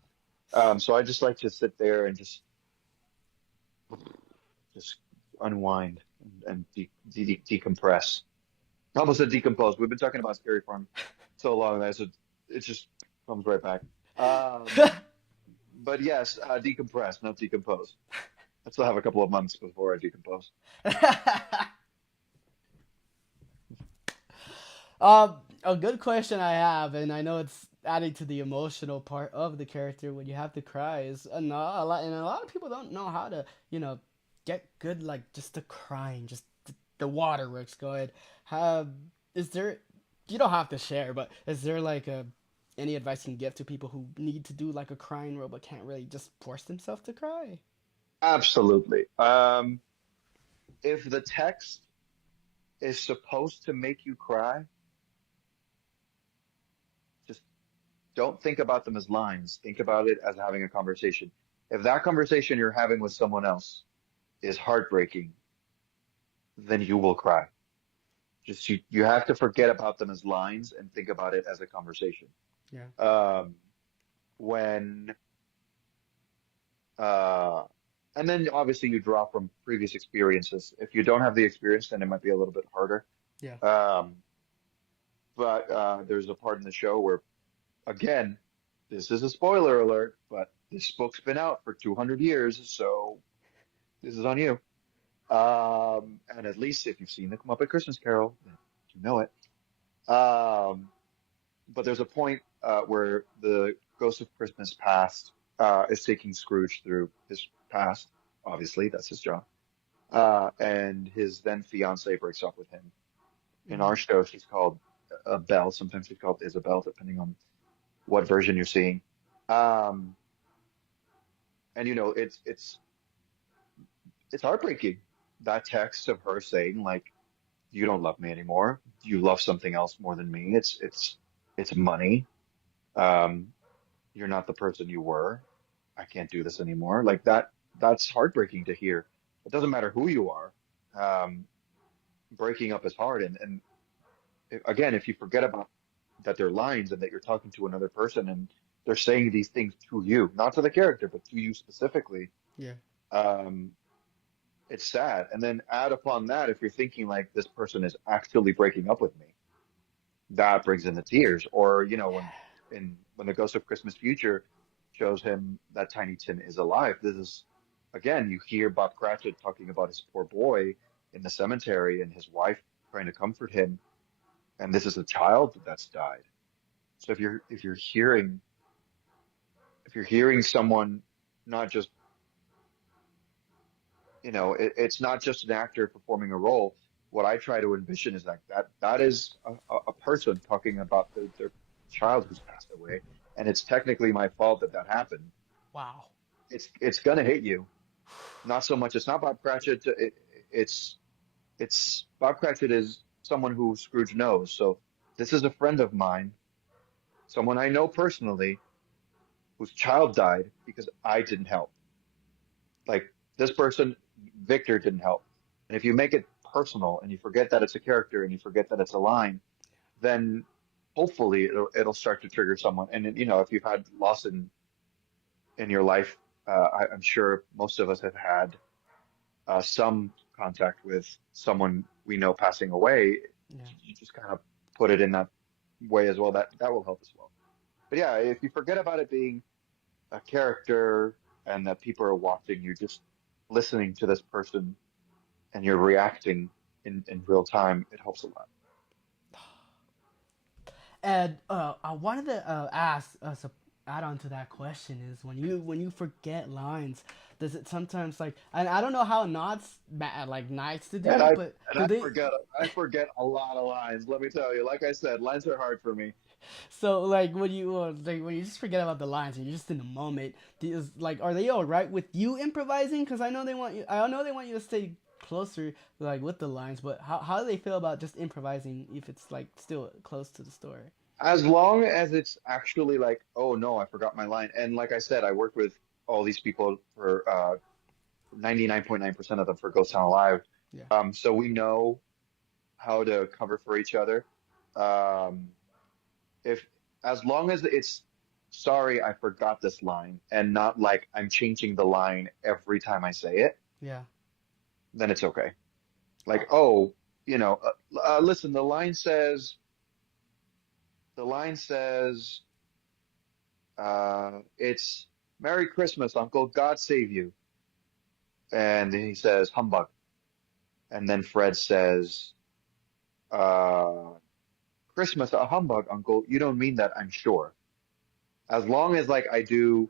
So I just like to sit there and just unwind and decompress. I almost said decompose. We've been talking about Scary Farm so long that it just comes right back. Um, but yes, decompress, not decompose. I still have a couple of months before I decompose. A good question I have, and I know it's adding to the emotional part of the character when you have to cry is a lot, and a lot of people don't know how to, get good like just the crying, just the waterworks going. Have is there? You don't have to share, but is there like any advice you can give to people who need to do like a crying role but can't really just force themselves to cry? Absolutely. If the text is supposed to make you cry, just don't think about them as lines. Think about it as having a conversation. If that conversation you're having with someone else is heartbreaking, then you will cry. Just you have to forget about them as lines and think about it as a conversation. Yeah. Um, when uh, and then obviously you draw from previous experiences. If you don't have the experience, then it might be a little bit harder. Yeah. Um, but there's a part in the show where, again, this is a spoiler alert, but this book's been out for 200 years, so this is on you. And at least if you've seen the Muppet Christmas Carol, then you know it. Um, but there's a point where the ghost of Christmas past is taking Scrooge through his past. Obviously, that's his job. And his then fiance breaks up with him. In Mm-hmm. our show, she's called Belle. Sometimes she's called Isabel, depending on what version you're seeing. Um, and it's heartbreaking. That text of her saying like, "You don't love me anymore. You love something else more than me. It's money. Um, you're not the person you were. I can't do this anymore." Like that. That's heartbreaking to hear. It doesn't matter who you are. Um, Breaking up is hard, and again, if you forget about that they're lines and that you're talking to another person and they're saying these things to you, not to the character, but to you specifically, Yeah. um, it's sad. And then add upon that, if you're thinking like this person is actually breaking up with me, that brings in the tears. Or, when the Ghost of Christmas Future shows him that Tiny Tim is alive, this is again, you hear Bob Cratchit talking about his poor boy in the cemetery and his wife trying to comfort him, and this is a child that's died. So if you're hearing someone, not just it's not just an actor performing a role. What I try to envision is like that is a person talking about their child who's passed away, and it's technically my fault that that happened. Wow. It's gonna hit you. Not so much. It's not Bob Cratchit. It's it's Bob Cratchit is someone who Scrooge knows. So this is a friend of mine, someone I know personally, whose child died because I didn't help. Like this person, Victor didn't help. And if you make it personal and you forget that it's a character and you forget that it's a line, then hopefully it'll start to trigger someone. And if you've had loss in your life, I'm sure most of us have had some contact with someone we know passing away. Yeah. You just kind of put it in that way as well. That will help as well. But yeah, if you forget about it being a character and that people are watching, you're just listening to this person and you're reacting in real time, it helps a lot. And I wanted to ask us a add on to that question is when you forget lines, does it sometimes like and I don't know how Knott's like nice to And do, I but and do I they? forget I forget a lot of lines. Let me tell you, like I said, lines are hard for me. So like when you just forget about the lines and you're just in the moment, like are they all right with you improvising? Because I know they want you to stay closer like with the lines, but how do they feel about just improvising if it's like still close to the story? As long as it's actually like, oh no, I forgot my line. And like I said, I worked with all these people for 99.9% of them for Ghost Town Alive. Yeah. So we know how to cover for each other. Um, if as long as it's sorry, I forgot this line, and not like I'm changing the line every time I say it, Yeah. then it's okay. Like, oh, listen, the line says, it's Merry Christmas, Uncle, God save you. And he says, humbug. And then Fred says, uh, Christmas, a humbug, Uncle. You don't mean that, I'm sure. As long as like I do,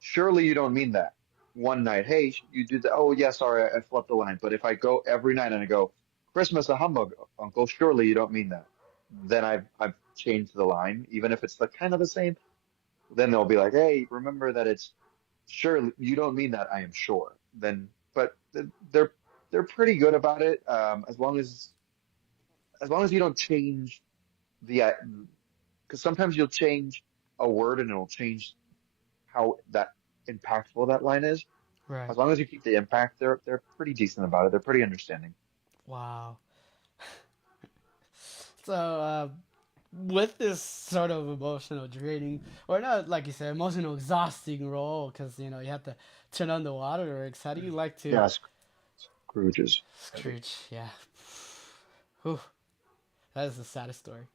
surely you don't mean that. One night, hey, you did that. Oh, yeah, sorry, I flipped the line. But if I go every night and I go, Christmas, a humbug, Uncle, surely you don't mean that. Then I've changed the line, even if it's the kind of the same. Then they'll be like, hey, remember that it's sure you don't mean that, I am sure. Then, but they're they're pretty good about it. As long as you don't change the, because sometimes you'll change. a word and it'll change how that impactful that line is. Right. As long as you keep the impact, they're pretty decent about it. They're pretty understanding. Wow. So, with this sort of emotional draining, or not, like you said, emotional exhausting role, because you have to turn on the waterworks. How do you like to Yeah, Scrooge is heavy. Scrooge? Yeah. Whew, that is the saddest story.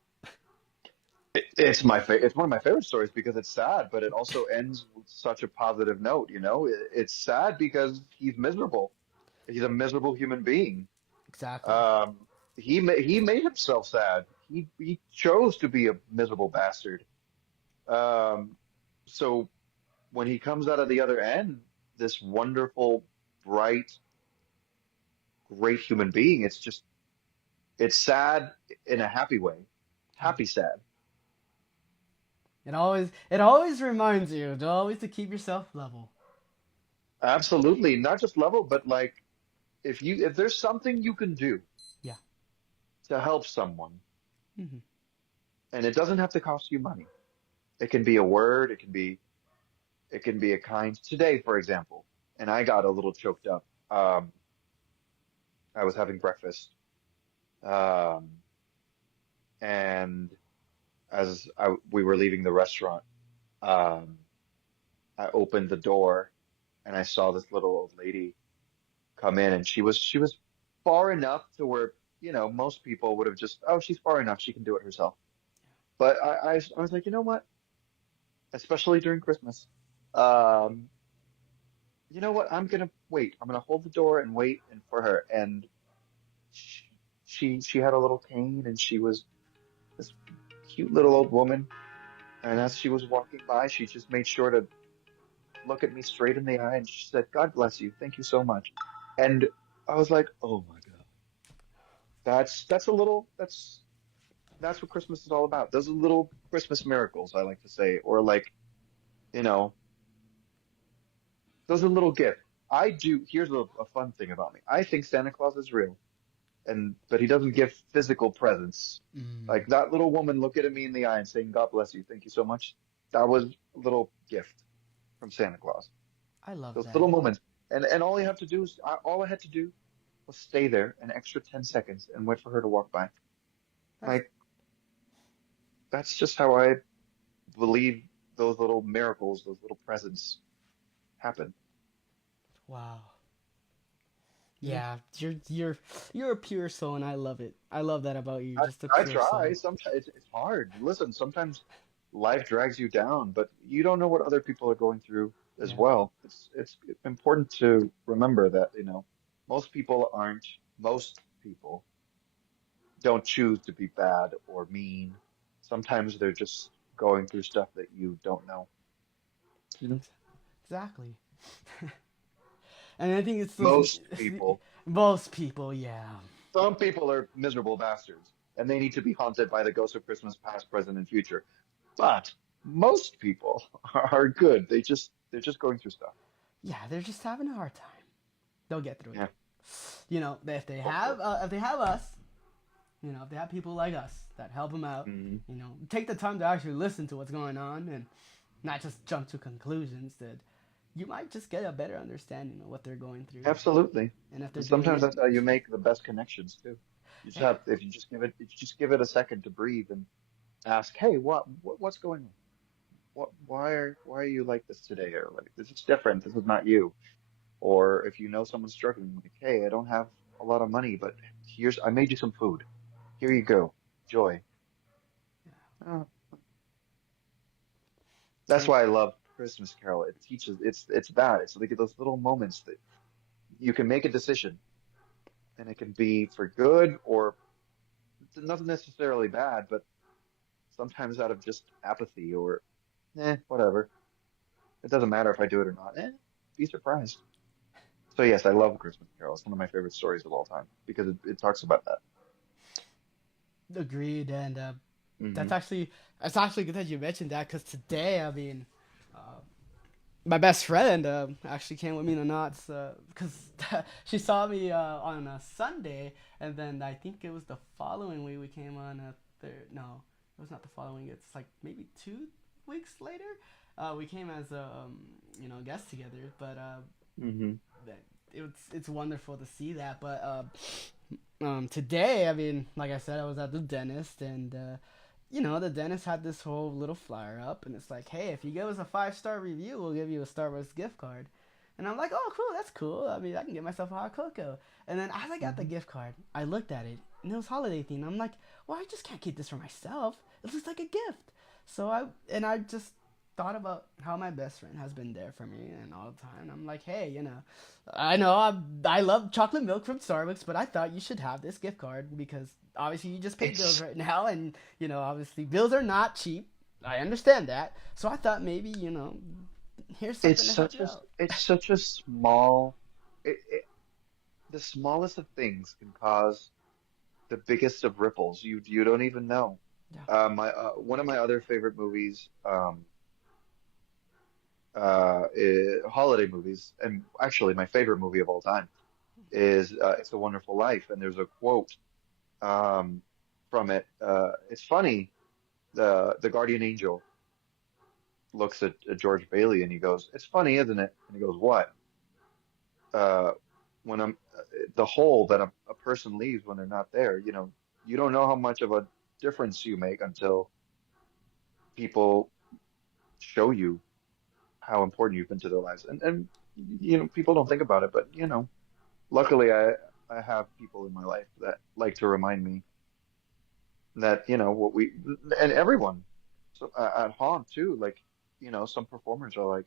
It's my it's one of my favorite stories because it's sad, but it also ends with such a positive note, you know? It's sad because he's miserable. He's a miserable human being. Exactly. Um, he made himself sad. He chose to be a miserable bastard. Um, so when he comes out of the other end, this wonderful, bright, great human being, it's sad in a happy way. Yeah. Happy sad. It always reminds you to always to keep yourself level. Absolutely. Not just level, but like if there's something you can do Yeah. to help someone, Hmm. and it doesn't have to cost you money. It can be a word, it can be a kind today, for example, and I got a little choked up. I was having breakfast, um, and we were leaving the restaurant, um, I opened the door and I saw this little old lady come in, and she was far enough to where, most people would have just, oh, she's far enough, she can do it herself. But I was like, you know what? Especially during Christmas, um, you know what? I'm gonna wait. I'm gonna hold the door and wait and for her. And she she had a little cane, and she was this cute little old woman. And as she was walking by, she just made sure to look at me straight in the eye, and she said, "God bless you. Thank you so much." And I was like, "Oh my God, that's a little that's what Christmas is all about. Those are little Christmas miracles, I like to say, or like, you know, those are little gifts. I do. Here's a fun thing about me. I think Santa Claus is real, and but he doesn't give physical presents. Mm, Like that little woman looking at me in the eye and saying, "God bless you. Thank you so much." That was a little gift from Santa Claus. I love Those that. little moments. And all you have to do is all I had to do was stay there an extra 10 seconds and wait for her to walk by. That's Like that's just how I believe those little miracles, those little presents happen. wow. Yeah. Yeah, you're a pure soul, and I love it. I love that about you. I, Just a I pure try. soul. Sometimes it's hard. Listen, sometimes life drags you down, but you don't know what other people are going through as Yeah. well. It's important to remember that, most people don't choose to be bad or mean. Sometimes they're just going through stuff that you don't know. You know, Exactly. And I think it's those most people. most people. Yeah. Some people are miserable bastards, and they need to be haunted by the ghosts of Christmas past, present, and future. But most people are good. They're just going through stuff. Yeah, they're just having a hard time. They'll get through it. Yeah, If they have hopefully. if they have us, if they have people like us that help them out, Hmm. take the time to actually listen to what's going on and not just jump to conclusions, that you might just get a better understanding of what they're going through. Absolutely. And if they're And doing sometimes it, that's how you make the best connections too. You just yeah, have if you just give it a second to breathe and ask, hey, what's going on? Why are you like this today? Or like this is different. This is not you. Or if you know someone's struggling, like, hey, I don't have a lot of money, but I made you some food. Here you go. Joy. Uh, that's and why I love Christmas Carol. It teaches it's that. It's like those little moments that you can make a decision, and it can be for good or not necessarily bad, but sometimes out of just apathy or whatever. It doesn't matter if I do it or not. Be surprised. So yes, I love Christmas Carol. It's one of my favorite stories of all time because it talks about that. agreed. And Hmm. that's actually it's actually good that you mentioned that, because today, I mean, uh, my best friend actually came with me to Knott's, because she saw me on a Sunday, and then I think it was the following week we came on a third. No, it was not the following. It's like maybe 2 weeks later. We came as a guest together, but Hmm. it's wonderful to see that. But today, I mean, like I said, I was at the dentist, and the dentist had this whole little flyer up, and it's like, hey, if you give us a 5-star review, we'll give you a Starbucks gift card. And I'm like, oh, cool, that's cool. I mean, I can get myself a hot cocoa. And then as I got the gift card, I looked at it, and it was holiday themed. I'm like, well, I just can't keep this for myself. It looks like a gift. So I just thought about how my best friend has been there for me and all the time. I'm like, hey, I know I love chocolate milk from Starbucks, but I thought you should have this gift card because obviously you just pay bills It's right now, and obviously bills are not cheap. I understand that. So I thought maybe here's something to help you out. it's such a small. The smallest of things can cause the biggest of ripples. You don't even know. Yeah. My One of my other favorite movies, holiday movies, and actually my favorite movie of all time is "It's a Wonderful Life." And there's a quote um, from it. It's funny. The guardian angel looks at George Bailey and he goes, "It's funny, isn't it?" And he goes, "What?" Uh, when the hole that a person leaves when they're not there, you don't know how much of a difference you make until people show you how important you've been to their lives. And people don't think about it, but luckily I have people in my life that like to remind me that what we and everyone so at haunt too, like some performers are like,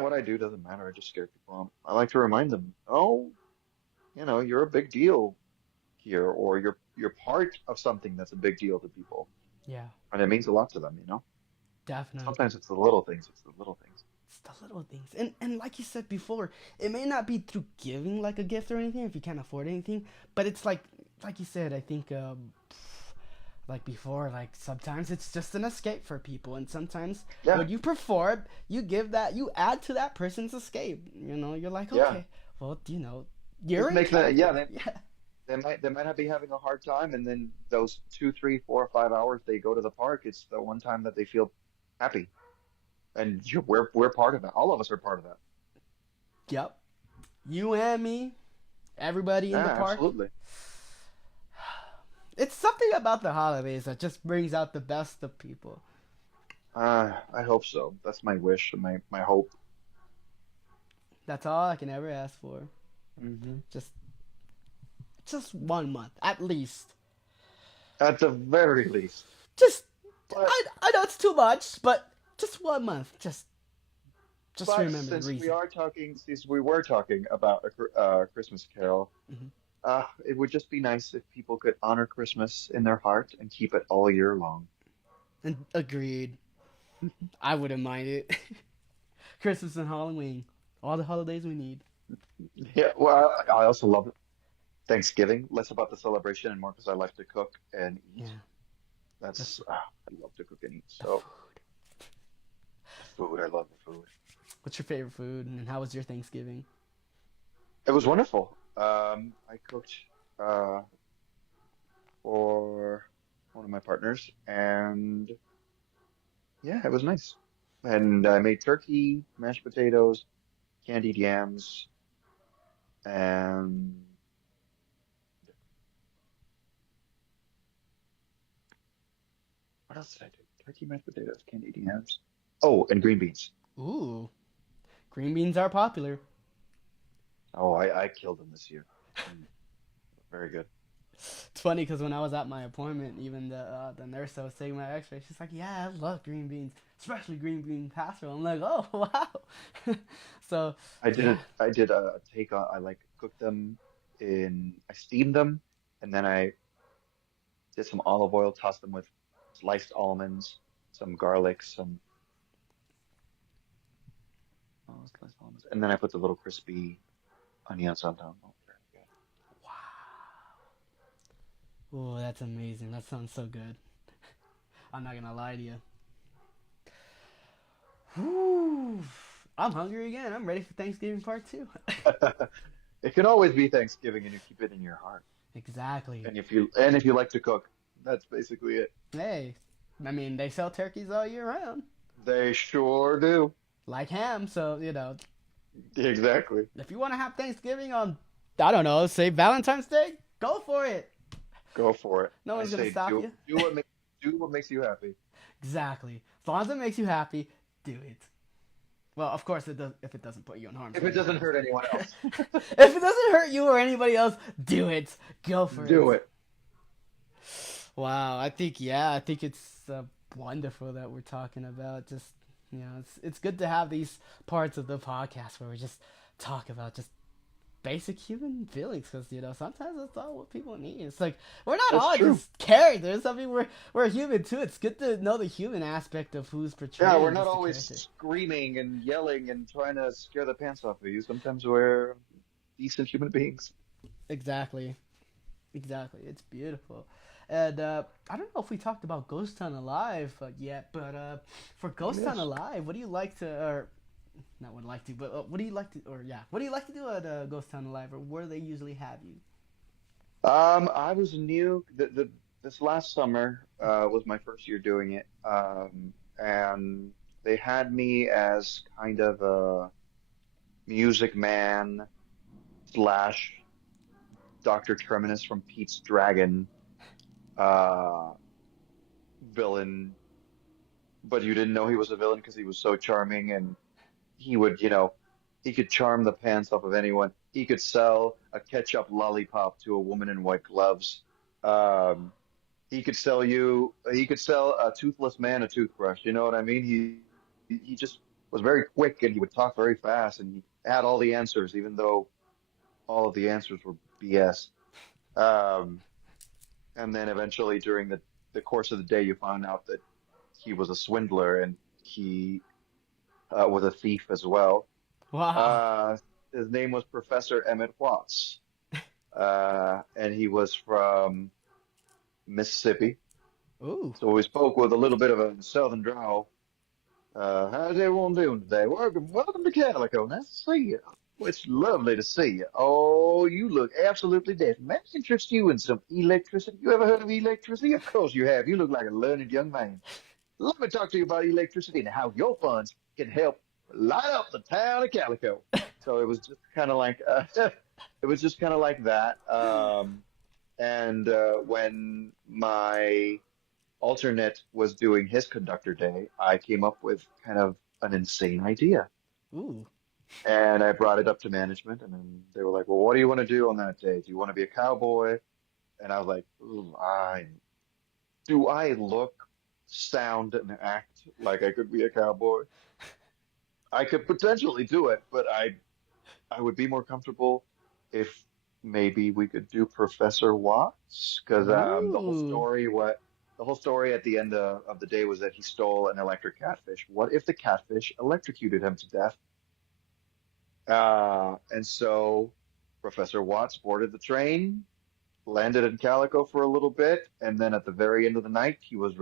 what I do doesn't matter, I just scare people off. I like to remind them, oh, you're a big deal here, or you're part of something that's a big deal to people, Yeah, and it means a lot to them. definitely. Sometimes it's the little things. It's the little things. It's the little things. And like you said before, it may not be through giving like a gift or anything if you can't afford anything, but it's like you said, I think like before, like sometimes it's just an escape for people, and sometimes Yeah, when you perform, you add to that person's escape. You're like, yeah. okay, well, you're Just in make that. Yeah, character. Yeah. they might not be having a hard time, and then those 2, 3, 4, 5 hours they go to the park. It's the one time that they feel happy, and we're part of that. All of us are part of that. Yep. You and me, everybody in the Yeah, park. absolutely. It's something about the holidays that just brings out the best of people. I hope so. That's my wish and my hope. That's all I can ever ask for. Hmm. Just just 1 month at least. At the very least. Just But I know it's too much, but just 1 month. Just but remember the reason. since we were talking about a Christmas Carol, Hmm. it would just be nice if people could honor Christmas in their heart and keep it all year long. And agreed. I wouldn't mind it. Christmas and Halloween, all the holidays we need. Yeah, well, I also love Thanksgiving, less about the celebration and more because I like to cook and eat. Yeah. The, I love to cook and eat. the So food. the food, I love the food. What's your favorite food, and how was your Thanksgiving? It was wonderful. I cooked uh, for one of my partners, and yeah, it was nice. And I made turkey, mashed potatoes, candied yams, and what else did I do? Turkey, mashed potatoes, candied yams. Oh, and green beans. Ooh, green beans are popular. Oh, I killed them this year. Mm, very good. It's funny because when I was at my appointment, even the nurse that was taking my X-ray, she's like, "Yeah, I love green beans, especially green bean casserole." I'm like, "Oh, wow!" So, yeah, I did a take on. I like cooked them I steamed them, and then I did some olive oil, tossed them with sliced almonds, some garlic, some sliced almonds, and then I put the little crispy onions on top. Oh, very good. wow. Ooh, that's amazing. That sounds so good. I'm not gonna lie to you. Whew. I'm hungry again. I'm ready for Thanksgiving part two. It can always be Thanksgiving, and you keep it in your heart. Exactly. And if you like to cook, that's basically it. Hey, I mean, they sell turkeys all year round, They sure do. like ham. So Exactly. if you want to have Thanksgiving on, I don't know, say Valentine's Day, go for it. Go for it. No I one's gonna say stop you. do what makes you happy. Exactly. As long as it makes you happy, do it. Well, of course it does. If it doesn't put you in harm's If way, it of doesn't course. hurt anyone else, If it doesn't hurt you or anybody else, do it. Go for it. do it. Wow. I think it's wonderful that we're talking about just it's good to have these parts of the podcast where we just talk about just basic human feelings because sometimes that's all what people need. It's like we're not That's all true. just characters. I mean, we're human too. It's good to know the human aspect of who's Yeah, we're portraying not just the always character. screaming and yelling and trying to scare the pants off of you. Sometimes we're decent human beings. Exactly. Exactly. It's beautiful. And I don't know if we talked about Ghost Town Alive yet, but for Ghost Town Yes. Alive, what do you like to, or not would like to, but what do you like to, or yeah, what do you like to do at Ghost Town Alive, or where they usually have you? I was new. This last summer was my first year doing it, and they had me as kind of a music man slash Dr. Terminus from Pete's Dragon uh, villain, but you didn't know he was a villain because he was so charming and he would, he could charm the pants off of anyone. He could sell a ketchup lollipop to a woman in white gloves. Um, he could sell a toothless man a toothbrush. You know what I mean? He just was very quick and he would talk very fast and he had all the answers, even though all of the answers were BS. Um, and then eventually during the course of the day, you found out that he was a swindler and he was a thief as well. Wow. Uh, his name was Professor Emmett Watts, and he was from Mississippi. Ooh. So we spoke with a little bit of a southern drawl. How's everyone doing today? Welcome to Calico. Nice to see you. Well, it's lovely to see you. Oh, you look absolutely deaf. May I interest you in some electricity? You ever heard of electricity? Of course you have. You look like a learned young man. Let me talk to you about electricity and how your funds can help light up the town of Calico. So it was just kind of like it was just kind of like that. And when my alternate was doing his conductor day, I came up with kind of an insane idea. Ooh. And I brought it up to management, and then they were like, "Well, what do you want to do on that day? Do you want to be a cowboy?" And I was like, "Ooh, do I look, sound, and act like I could be a cowboy? I could potentially do it, but I would be more comfortable if maybe we could do Professor Watts, because Ooh. the whole story at the end of the day was that he stole an electric catfish. What if the catfish electrocuted him to death? And so Professor Watts boarded the train, landed in Calico for a little bit, and then at the very end of the night, he was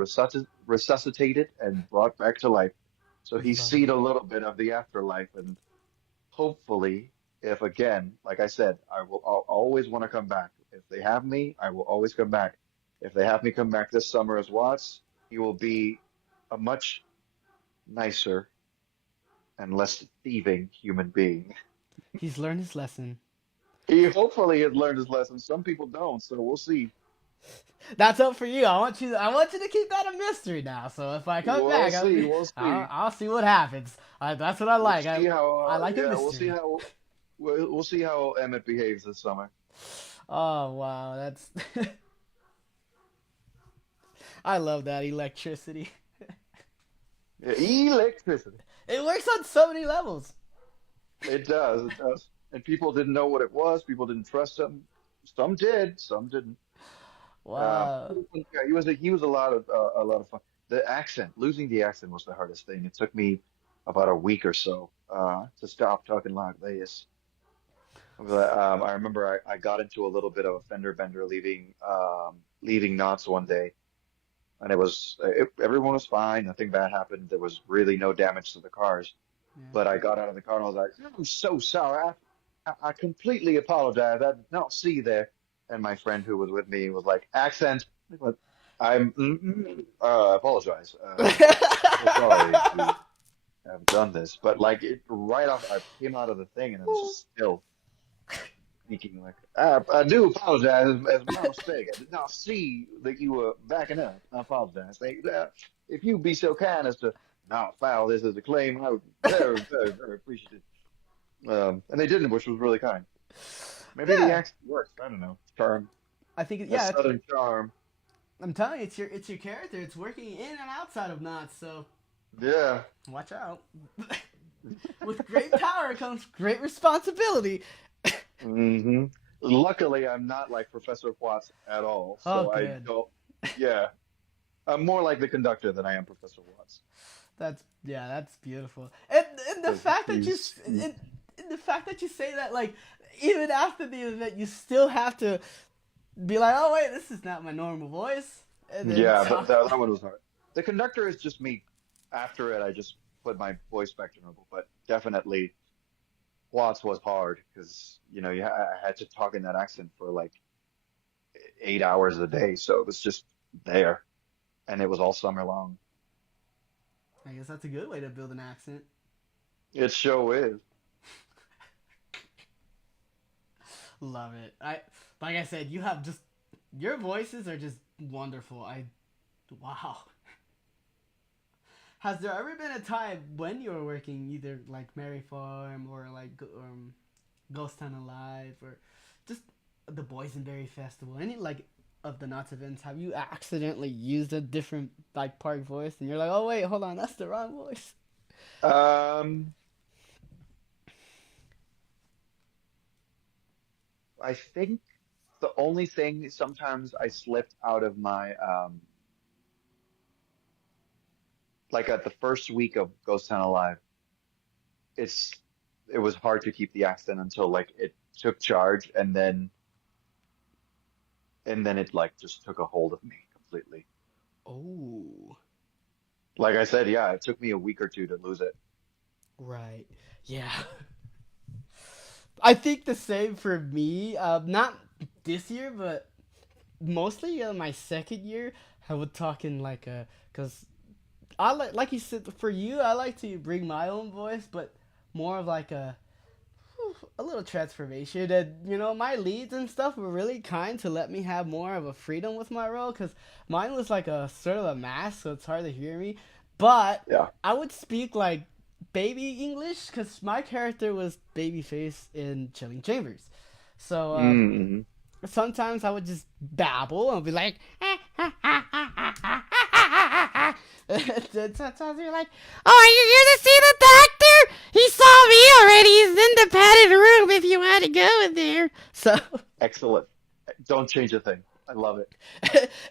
resuscitated and brought back to life. So he's Love seen it. a little bit of the afterlife, and hopefully, if again, like I said, I'll always want to come back. If they have me, I will always come back. If they have me come back this summer as Watts, he will be a much nicer and less thieving human being. He's learned his lesson. He hopefully has learned his lesson. Some people don't, so we'll see. That's up for you. I want you to keep that a mystery now. So if I come We'll back, see. We'll see. I'll see what happens. That's what I We'll like. see how. I like a Yeah, we'll see mystery. how. We'll see how Emmett behaves this summer. Oh wow, that's I love that electricity. Yeah, electricity. It works on so many levels. It does. It does. And people didn't know what it was. People didn't trust him. Some did. Some didn't. Wow. Yeah, he was a lot of fun. The accent, losing the accent was the hardest thing. It took me about a week or so to stop talking like this. I remember I got into a little bit of a fender bender leaving Knott's one day, and everyone was fine. Nothing bad happened. There was really no damage to the cars. Yeah. But I got out of the car and I was like, "I'm so sorry. I completely apologize. I did not see you there." And my friend who was with me was like, "Accent." I was like, I apologize. So sorry to have done this, but like it right off, I came out of the thing and I was just still thinking like, I do apologize as my mistake. I did not see that you were backing up. I apologize. If you'd be so kind as to not file this as a claim, I would very, very, very appreciate it. And they didn't, which was really kind. Maybe the Yeah, accent works. I don't know. Charm, I think that yeah. southern charm. I'm telling you, it's your character. It's working in and outside of knots. So Yeah. watch out. With great power comes great responsibility. hmm Luckily, I'm not like Professor Watts at all, Oh, so I good. don't. Yeah, I'm more like the conductor than I am Professor Watts. That's yeah, that's beautiful. And the Because fact that you he's and the fact that you say that like even after the event you still have to be like, oh wait, this is not my normal voice, and then yeah, talk. that one was hard. The conductor is just me. After it, I just put my voice back to normal, but definitely Watts was hard because I had to talk in that accent for like 8 hours a day, so it was just there, and it was all summer long. I guess that's a good way to build an accent. It sure is. Love it. I like I said, you have just your voices are just wonderful. I wow. Has there ever been a time when you were working either like Mary Farm or like Ghost Town Alive or just the Boysenberry Festival, any like of the Knott's events, have you accidentally used a different like park voice and you're like, oh wait, hold on, that's the wrong voice? Um, I think the only thing sometimes I slipped out of my like at the first week of Ghost Town Alive, it's it was hard to keep the accent until like it took charge and then it like just took a hold of me completely. Oh, Like I said, yeah, it took me a week or two to lose it. right. Yeah. I think the same for me. Not this year, but mostly my second year. I would talk in like a because I like you said for you. I like to bring my own voice, but more of like a little transformation. And my leads and stuff were really kind to let me have more of a freedom with my role because mine was like a sort of a mask, so it's hard to hear me. But Yeah. I would speak like baby English because my character was babyface in Chilling Chambers. So Mm-hmm. sometimes I would just babble and be like, and then sometimes you're like, oh, are you here to see the doctor? He saw me already. He's in the padded room if you want to go in there. So, Excellent. Don't change a thing. I love it.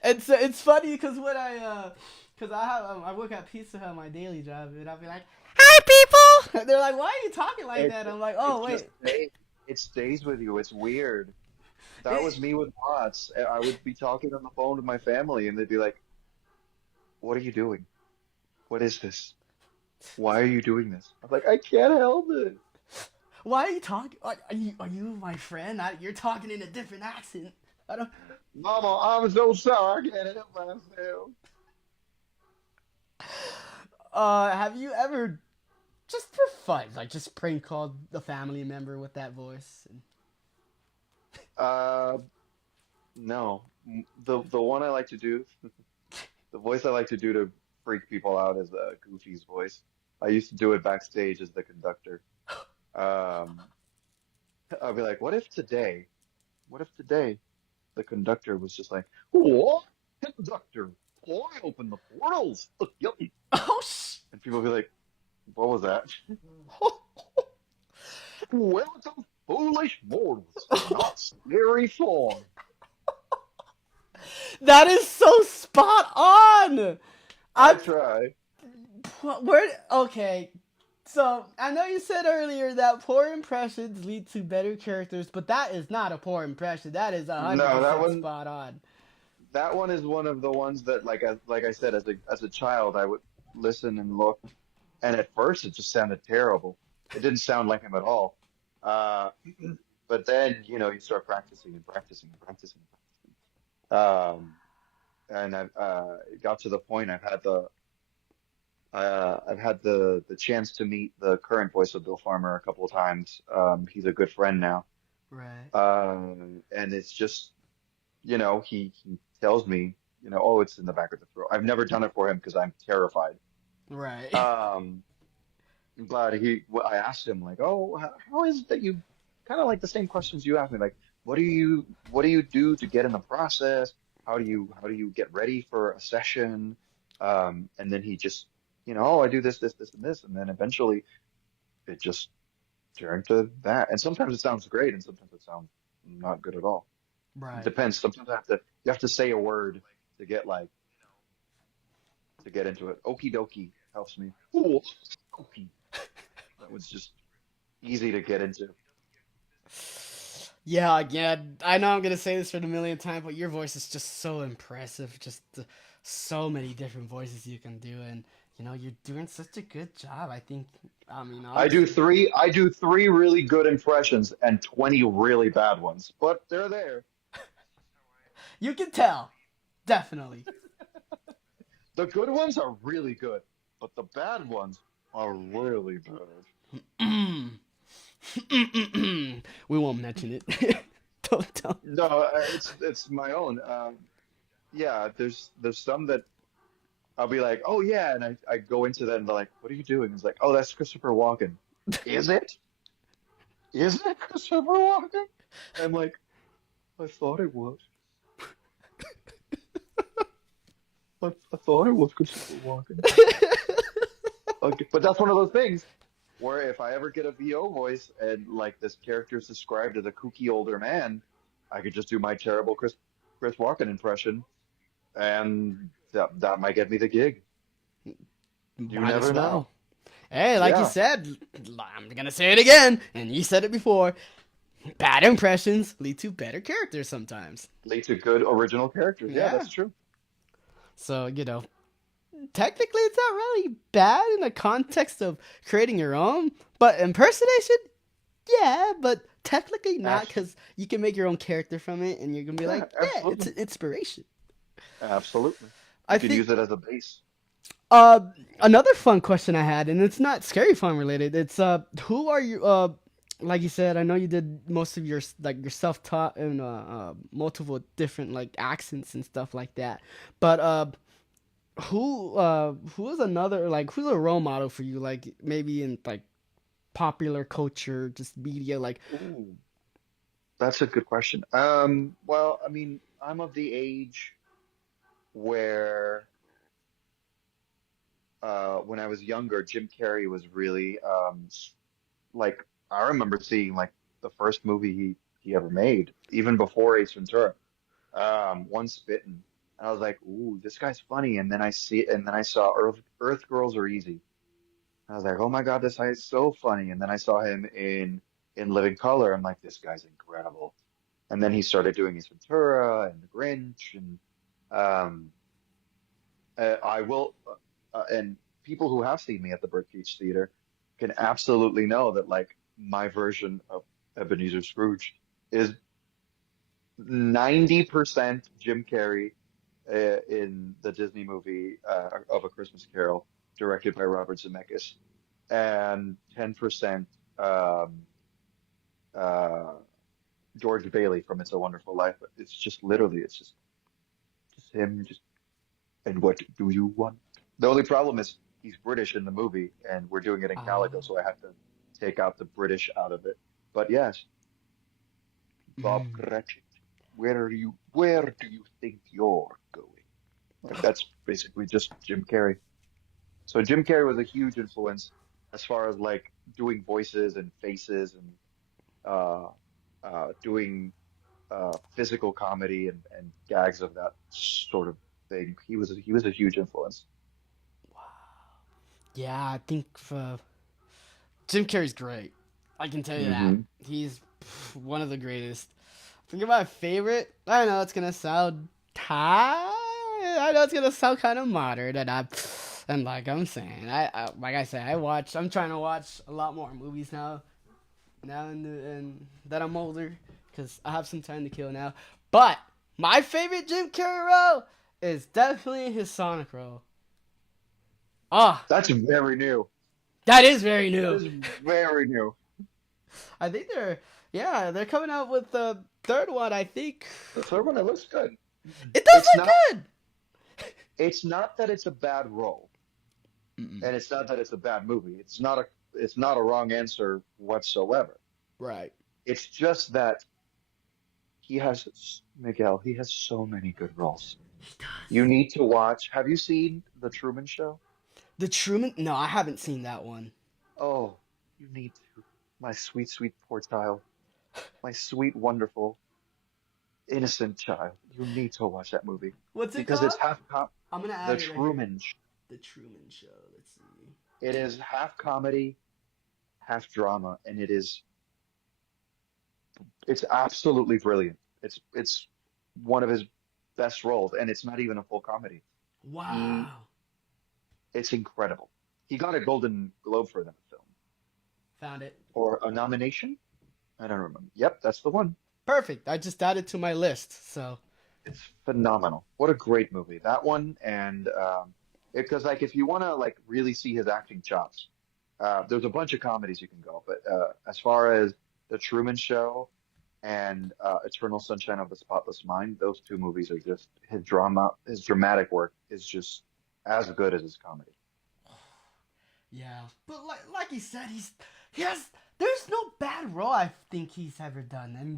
and so it's funny because when because I work at Pizza Hut my daily job, and I'll be like, hi people. And they're like, why are you talking like It that? I'm like, it oh just wait. it stays with you. It's weird. That was It, me with bots. I would be talking on the phone to my family, and they'd be like, "What are you doing? What is this? Why are you doing this?" I'm like, "I can't help it." why are you talking? Are you my friend? You're talking in a different accent. I don't. Mama, I'm so sorry. I can't help myself. Have you ever just for fun, like just prank called the family member with that voice? Uh, no. The one I like to do, the voice I like to do to freak people out is Goofy's voice. I used to do it backstage as the conductor. Um, I'll be like, what if today the conductor was just like, what? Conductor, I open the portals. Yep. Oh, And people will be like, what was that? Welcome, foolish mortals, to not scary form. that is so spot on. I I'm try. where okay. So I know you said earlier that poor impressions lead to better characters, but that is not a poor impression. That is a hundred No, percent spot on. that one is one of the ones that, like I said, as a child, I would listen and look, and at first it just sounded terrible. It didn't sound like him at all. Uh, but then, you start practicing and practicing and practicing. Um, and I've it got to the point I've had the chance to meet the current voice of Bill Farmer a couple of times. He's a good friend now. Right. And it's just, he tells me, oh, it's in the back of the throat. I've never done it for him because I'm terrified. Right. Um, but I asked him like, oh, how is it that you kind of like the same questions you asked me, like, what do you do to get in the process? How do you get ready for a session? And then he just, oh, I do this, this, this, and this, and then eventually it just turned to that. And sometimes it sounds great, and sometimes it sounds not good at all. It Right. depends. Sometimes you have to say a word to get to get into it. Okie dokie helps me. Ooh, okie. That was just easy to get into. Yeah, yeah. I know I'm gonna say this for the millionth time, but your voice is just so impressive. Just so many different voices you can do, and you're doing such a good job. I think. I mean, honestly, I do three really good impressions and 20 really bad ones, but they're there. you can tell. Definitely. The good ones are really good, but the bad ones are really bad. We won't mention it. Don't. No, it's my own. Yeah, there's some that I'll be like, oh yeah, and I go into that and they're like, what are you doing? It's like, oh, that's Christopher Walken. Is it? Is it Christopher Walken? I'm like, I thought it was. I thought it was Christopher Walken. Okay, but that's one of those things where if I ever get a VO voice and like this character is described as a kooky older man, I could just do my terrible Chris Walken impression, and that might get me the gig. You Might as never know. well. Hey, like you Yeah, said, I'm gonna say it again, and you said it before. Bad impressions lead to better characters sometimes. lead to good original characters. Yeah, Yeah. that's true. So, technically it's not really bad in the context of creating your own, but impersonation, yeah, but technically not Abs because you can make your own character from it and you're gonna be yeah, like, yeah, it's absolutely. an inspiration. Absolutely. I You could think use it as a base. uh another fun question I had, and it's not scary fun related. It's who are you like you said, I know you did most of your like your self taught and multiple different like accents and stuff like that. But who is another like who's a role model for you like maybe in like popular culture just media like Ooh, that's a good question. Well, I mean, I'm of the age where when I was younger, Jim Carrey was really like I remember seeing like the first movie he ever made, even before Ace Ventura, Once Bitten. And I was like, ooh, this guy's funny. And then I saw Earth Girls Are Easy. I was like, oh my God, this guy is so funny. And then I saw him in Living Color. I'm like, this guy's incredible. And then he started doing Ace Ventura and The Grinch, and um, I will, and people who have seen me at the Birdcage Theater can absolutely know that like my version of Ebenezer Scrooge is 90% Jim Carrey in the Disney movie of A Christmas Carol, directed by Robert Zemeckis, and 10% um, uh, George Bailey from It's a Wonderful Life. It's just literally, just him, just and what do you want? The only problem is he's British in the movie, and we're doing it in uh, Calico, so I have to take out the British out of it. But yes, Bob mm, Cratchit, where do you think you're going? Like that's basically just Jim Carrey. So Jim Carrey was a huge influence as far as like doing voices and faces and uh, doing physical comedy and gags of that sort of thing. He was a huge influence. yeah, I think Jim Carrey's great. I can tell you that Hmm. he's one of the greatest. I think my favorite, I know it's gonna sound I know it's gonna sound kind of modern, and like I'm saying, like I said, I'm trying to watch a lot more movies now and that I'm older because I have some time to kill now. But my favorite Jim Carrey role is definitely his Sonic role. Ah, That's very new. that is very That new. is very new. I think they're coming out with the third one. I think The third one, it looks good. it does It's look not. good. It's not that it's a bad role, Mm-mm. and it's not that it's a bad movie. It's not a. It's not a wrong answer whatsoever. Right. It's just that he has Miguel. He has so many good roles. He does. You need to watch. Have you seen The Truman Show? The Truman? No, I haven't seen that one. Oh, you need to. My sweet, sweet poor child. My sweet, wonderful, innocent child. You need to watch that movie What's it because it's called? half I'm gonna The add it right here. Truman. The Truman Show. Let's see. It is half comedy, half drama, and it's absolutely brilliant. It's one of his best roles, and it's not even a full comedy. He Wow. It's incredible. He got a Golden Globe for that film Found it. or a nomination. I don't remember. Yep, that's the one. Perfect. I just added to my list. So It's phenomenal. What a great movie. That one and because like if you want to like really see his acting chops, there's a bunch of comedies you can go, but as far as The Truman Show and Eternal Sunshine of the Spotless Mind, those two movies are just his dramatic work is just as good as his comedy. yeah, but like you said, he has. There's no bad role I think he's ever done, and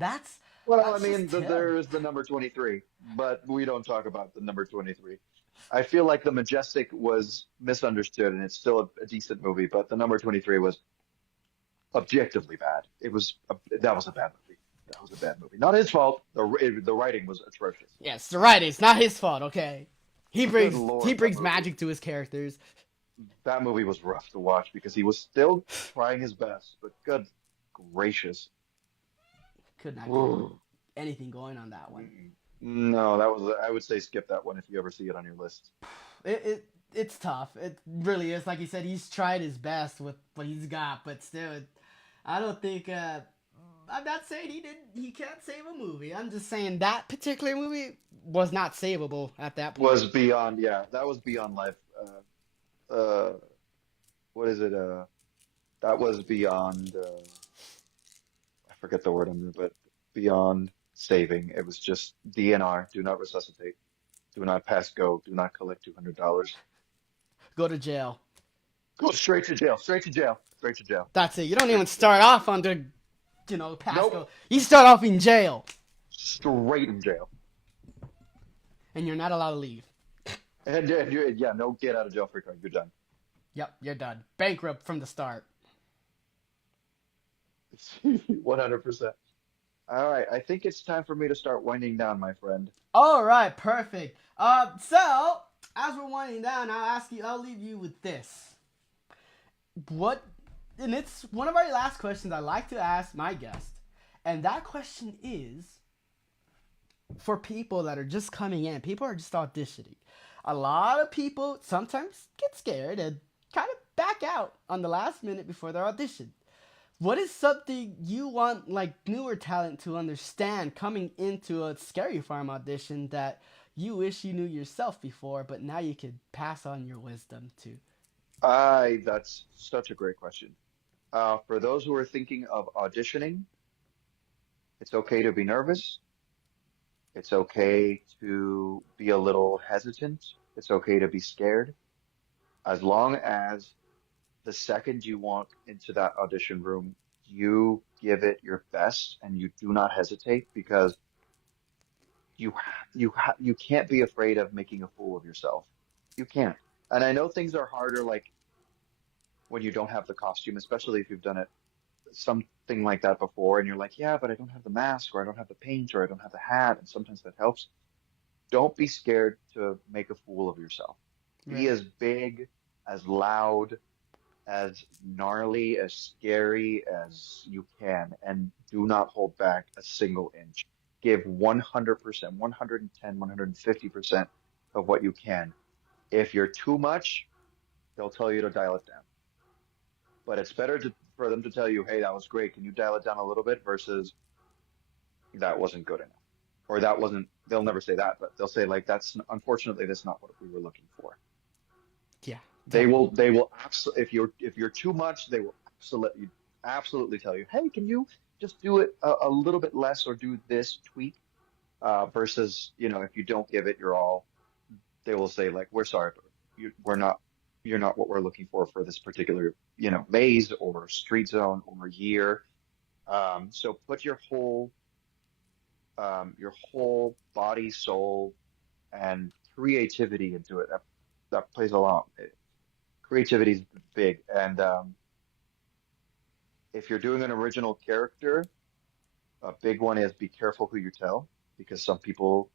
Well, I that's mean, just him. there is the number 23, but we don't talk about the number 23. I feel like The Majestic was misunderstood, and it's still a decent movie, but the number 23 was objectively bad. That was a bad movie. That was a bad movie. Not his fault. The writing was atrocious. Yes, the writing. It's not his fault. Okay, Good he Lord, brings magic to his characters. that movie was rough to watch because he was still trying his best, but good gracious. Could not get Ooh. anything going on that one. No, I would say skip that one if you ever see it on your list. It's tough. It really is. Like you said, he's tried his best with what he's got, but still, I don't think. I'm not saying he can't save a movie. I'm just saying that particular movie was not savable at that point. Was beyond, yeah, that was beyond life. Uh, what is it? That was beyond. I forget the word but beyond saving. It was just DNR. Do not resuscitate. Do not pass go. Do not collect $200. Go to jail. Go straight to jail. Straight to jail. Straight to jail. That's it. You don't Straight even to jail. start off under, pass Nope. go. You start off in jail, Straight in jail. and you're not allowed to leave. And yeah, no get out of jail free card. You're done. Yep, you're done. Bankrupt from the start. 100%. All right, I think it's time for me to start winding down, my friend. All right, perfect. So as we're winding down, I'll leave you with this. What, and it's one of our last questions I like to ask my guest, and that question is for people that are just coming in. People are just auditioning. A lot of people sometimes get scared and kind of back out on the last minute before their audition. What is something you want like newer talent to understand coming into a Scary Farm audition that you wish you knew yourself before, but now you could pass on your wisdom to? That's such a great question. For those who are thinking of auditioning, it's okay to be nervous. It's okay to be a little hesitant. It's okay to be scared. As long as the second you walk into that audition room, you give it your best and you do not hesitate because you can't be afraid of making a fool of yourself. You can't. And I know things are harder like when you don't have the costume, especially if you've done it something like that before and you're like, yeah, but I don't have the mask or I don't have the paint or I don't have the hat, and sometimes that helps. Don't be scared to make a fool of yourself. Be Right. as big, as loud, as gnarly, as scary as you can, and do not hold back a single inch. Give 100%, 110, 150% of what you can. If you're too much, they'll tell you to dial it down. But it's better for them to tell you, hey, that was great. Can you dial it down a little bit versus that wasn't good enough. or that wasn't. They'll never say that, but they'll say like that's unfortunately that's not what we were looking for. Yeah, definitely. They will absolutely if you're too much, they will absolutely tell you, hey, can you just do it a little bit less or do this tweak versus if you don't give it your all, they will say like we're sorry, but we're not you're not what we're looking for this particular maze or street zone or year. So put your whole body, soul, and creativity into it. That plays a lot. Creativity is big, and if you're doing an original character, a big one is be careful who you tell, because some people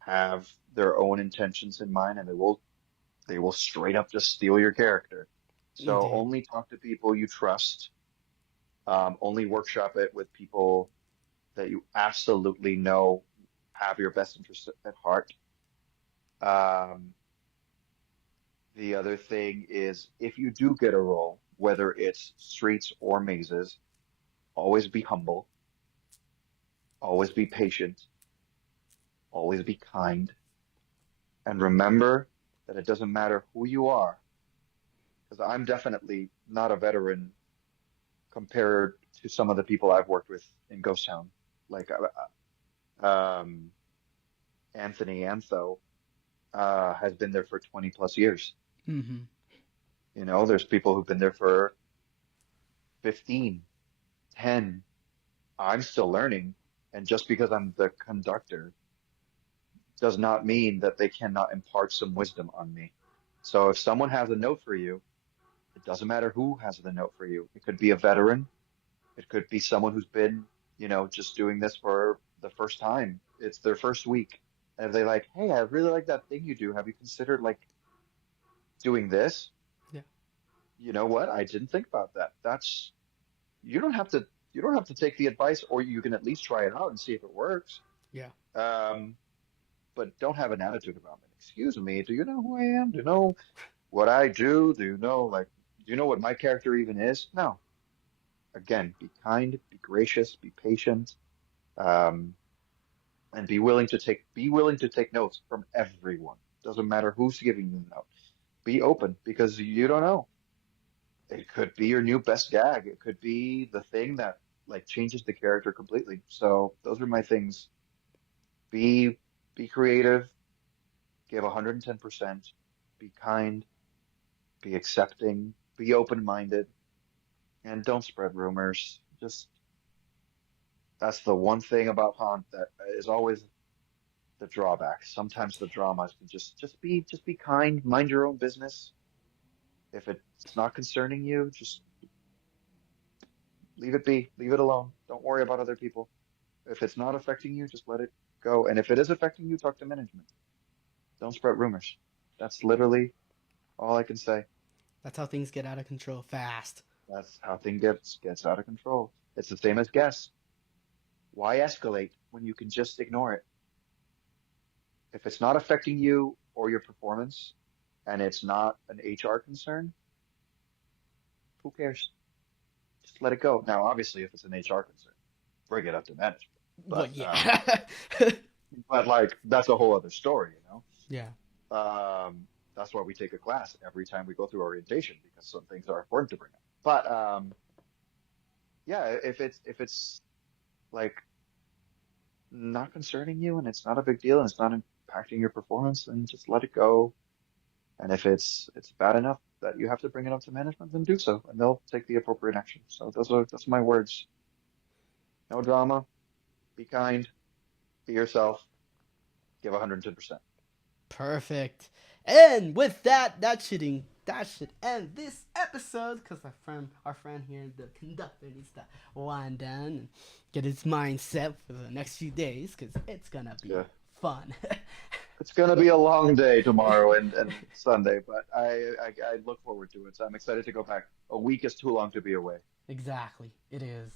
have their own intentions in mind, and they will straight up just steal your character. So Indeed. only talk to people you trust. Only workshop it with people that you absolutely know have your best interest at heart. Um, the other thing is if you do get a role, whether it's streets or mazes, always be humble, always be patient, always be kind, and remember that it doesn't matter who you are, because I'm definitely not a veteran compared to some of the people I've worked with in Ghost Town, like um, Anthony Antho has been there for 20 plus years. Mm-hmm. There's people who've been there for 15, 10. I'm still learning. And just because I'm the conductor does not mean that they cannot impart some wisdom on me. So if someone has a note for you, it doesn't matter who has the note for you. It could be a veteran. It could be someone who's been, just doing this for the first time. It's their first week. And if they like, hey, I really like that thing you do. Have you considered like doing this? Yeah. You know what? I didn't think about that. You don't have to you don't have to take the advice, or you can at least try it out and see if it works. Yeah. Um, but don't have an attitude about it. Excuse me, do you know who I am? Do you know what I do? Do you know what my character even is? No. Again, be kind, be gracious, be patient, um, and be willing to take notes from everyone. Doesn't matter who's giving you the note. Be open because you don't know. It could be your new best gag. It could be the thing that like changes the character completely. So those are my things. Be be creative, give 110%, be kind, be accepting, be open-minded, and don't spread rumors. Just that's the one thing about Haunt that is always the drawback. Sometimes the drama is to just be kind, mind your own business. If it's not concerning you, just leave it be, leave it alone. Don't worry about other people. If it's not affecting you, just let it go. And if it is affecting you, talk to management. Don't spread rumors. That's literally all I can say. That's how things get out of control fast. That's how things gets out of control. It's the same as guests. Why escalate when you can just ignore it? If it's not affecting you or your performance, and it's not an HR concern, who cares? Just let it go. Now, obviously, if it's an HR concern, bring it up to management. Well, But yeah. like that's a whole other story, you know. Yeah. That's why we take a class every time we go through orientation because some things are important to bring up. But yeah, if it's like not concerning you and it's not a big deal and it's not impacting your performance, then just let it go. And if it's bad enough that you have to bring it up to management, then do so, and they'll take the appropriate action. So that's my words. No drama. Be kind. Be yourself. Give 110%. Perfect. And with that, that should end this episode because our friend here, the conductor, needs to wind down and get his mind set for the next few days because it's gonna be Yeah. fun. It's gonna be a long day tomorrow and Sunday, but I look forward to it. So I'm excited to go back. A week is too long to be away. Exactly, it is.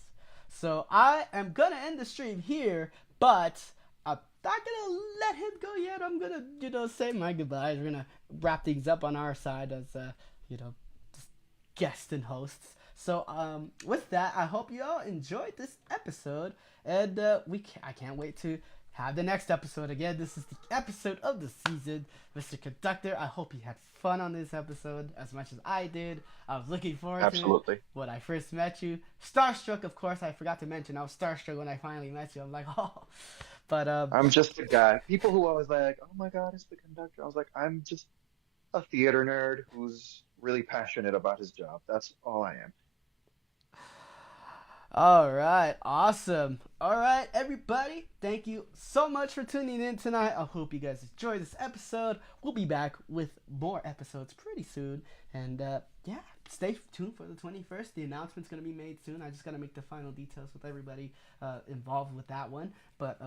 So I am gonna end the stream here, but I'm not gonna let him go yet. I'm gonna, say my goodbyes. We're gonna wrap things up on our side as, just guests and hosts. So with that, I hope you all enjoyed this episode, and I can't wait to have the next episode. Again, this is the episode of the season. Mr. Conductor, I hope you had fun on this episode as much as I did. I was looking forward to it Absolutely. when I first met you. Starstruck, of course, I forgot to mention. I was starstruck when I finally met you. I'm like, oh. But, I'm just a guy. People who always like, oh my God, it's the conductor. I was like, I'm just a theater nerd who's really passionate about his job. That's all I am. all right, awesome. All right, everybody, thank you so much for tuning in tonight. I hope you guys enjoyed this episode. We'll be back with more episodes pretty soon. And yeah, stay tuned for the 21st. The announcement's going to be made soon. I just got to make the final details with everybody involved with that one. But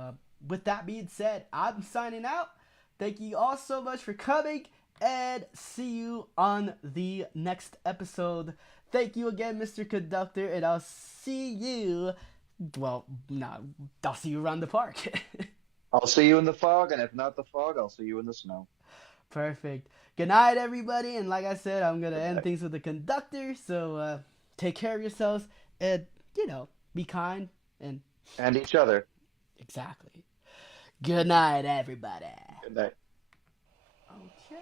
with that being said, I'm signing out. Thank you all so much for coming, and see you on the next episode. Thank you again, Mr. Conductor, and I'll see you. Well, no, I'll see you around the park. I'll see you in the fog, and if not the fog, I'll see you in the snow. Perfect. Good night, everybody. And like I said, I'm going to Good end night. things with the conductor. So take care of yourselves and, be kind. And And each other. exactly. Good night, everybody. Good night. Okay.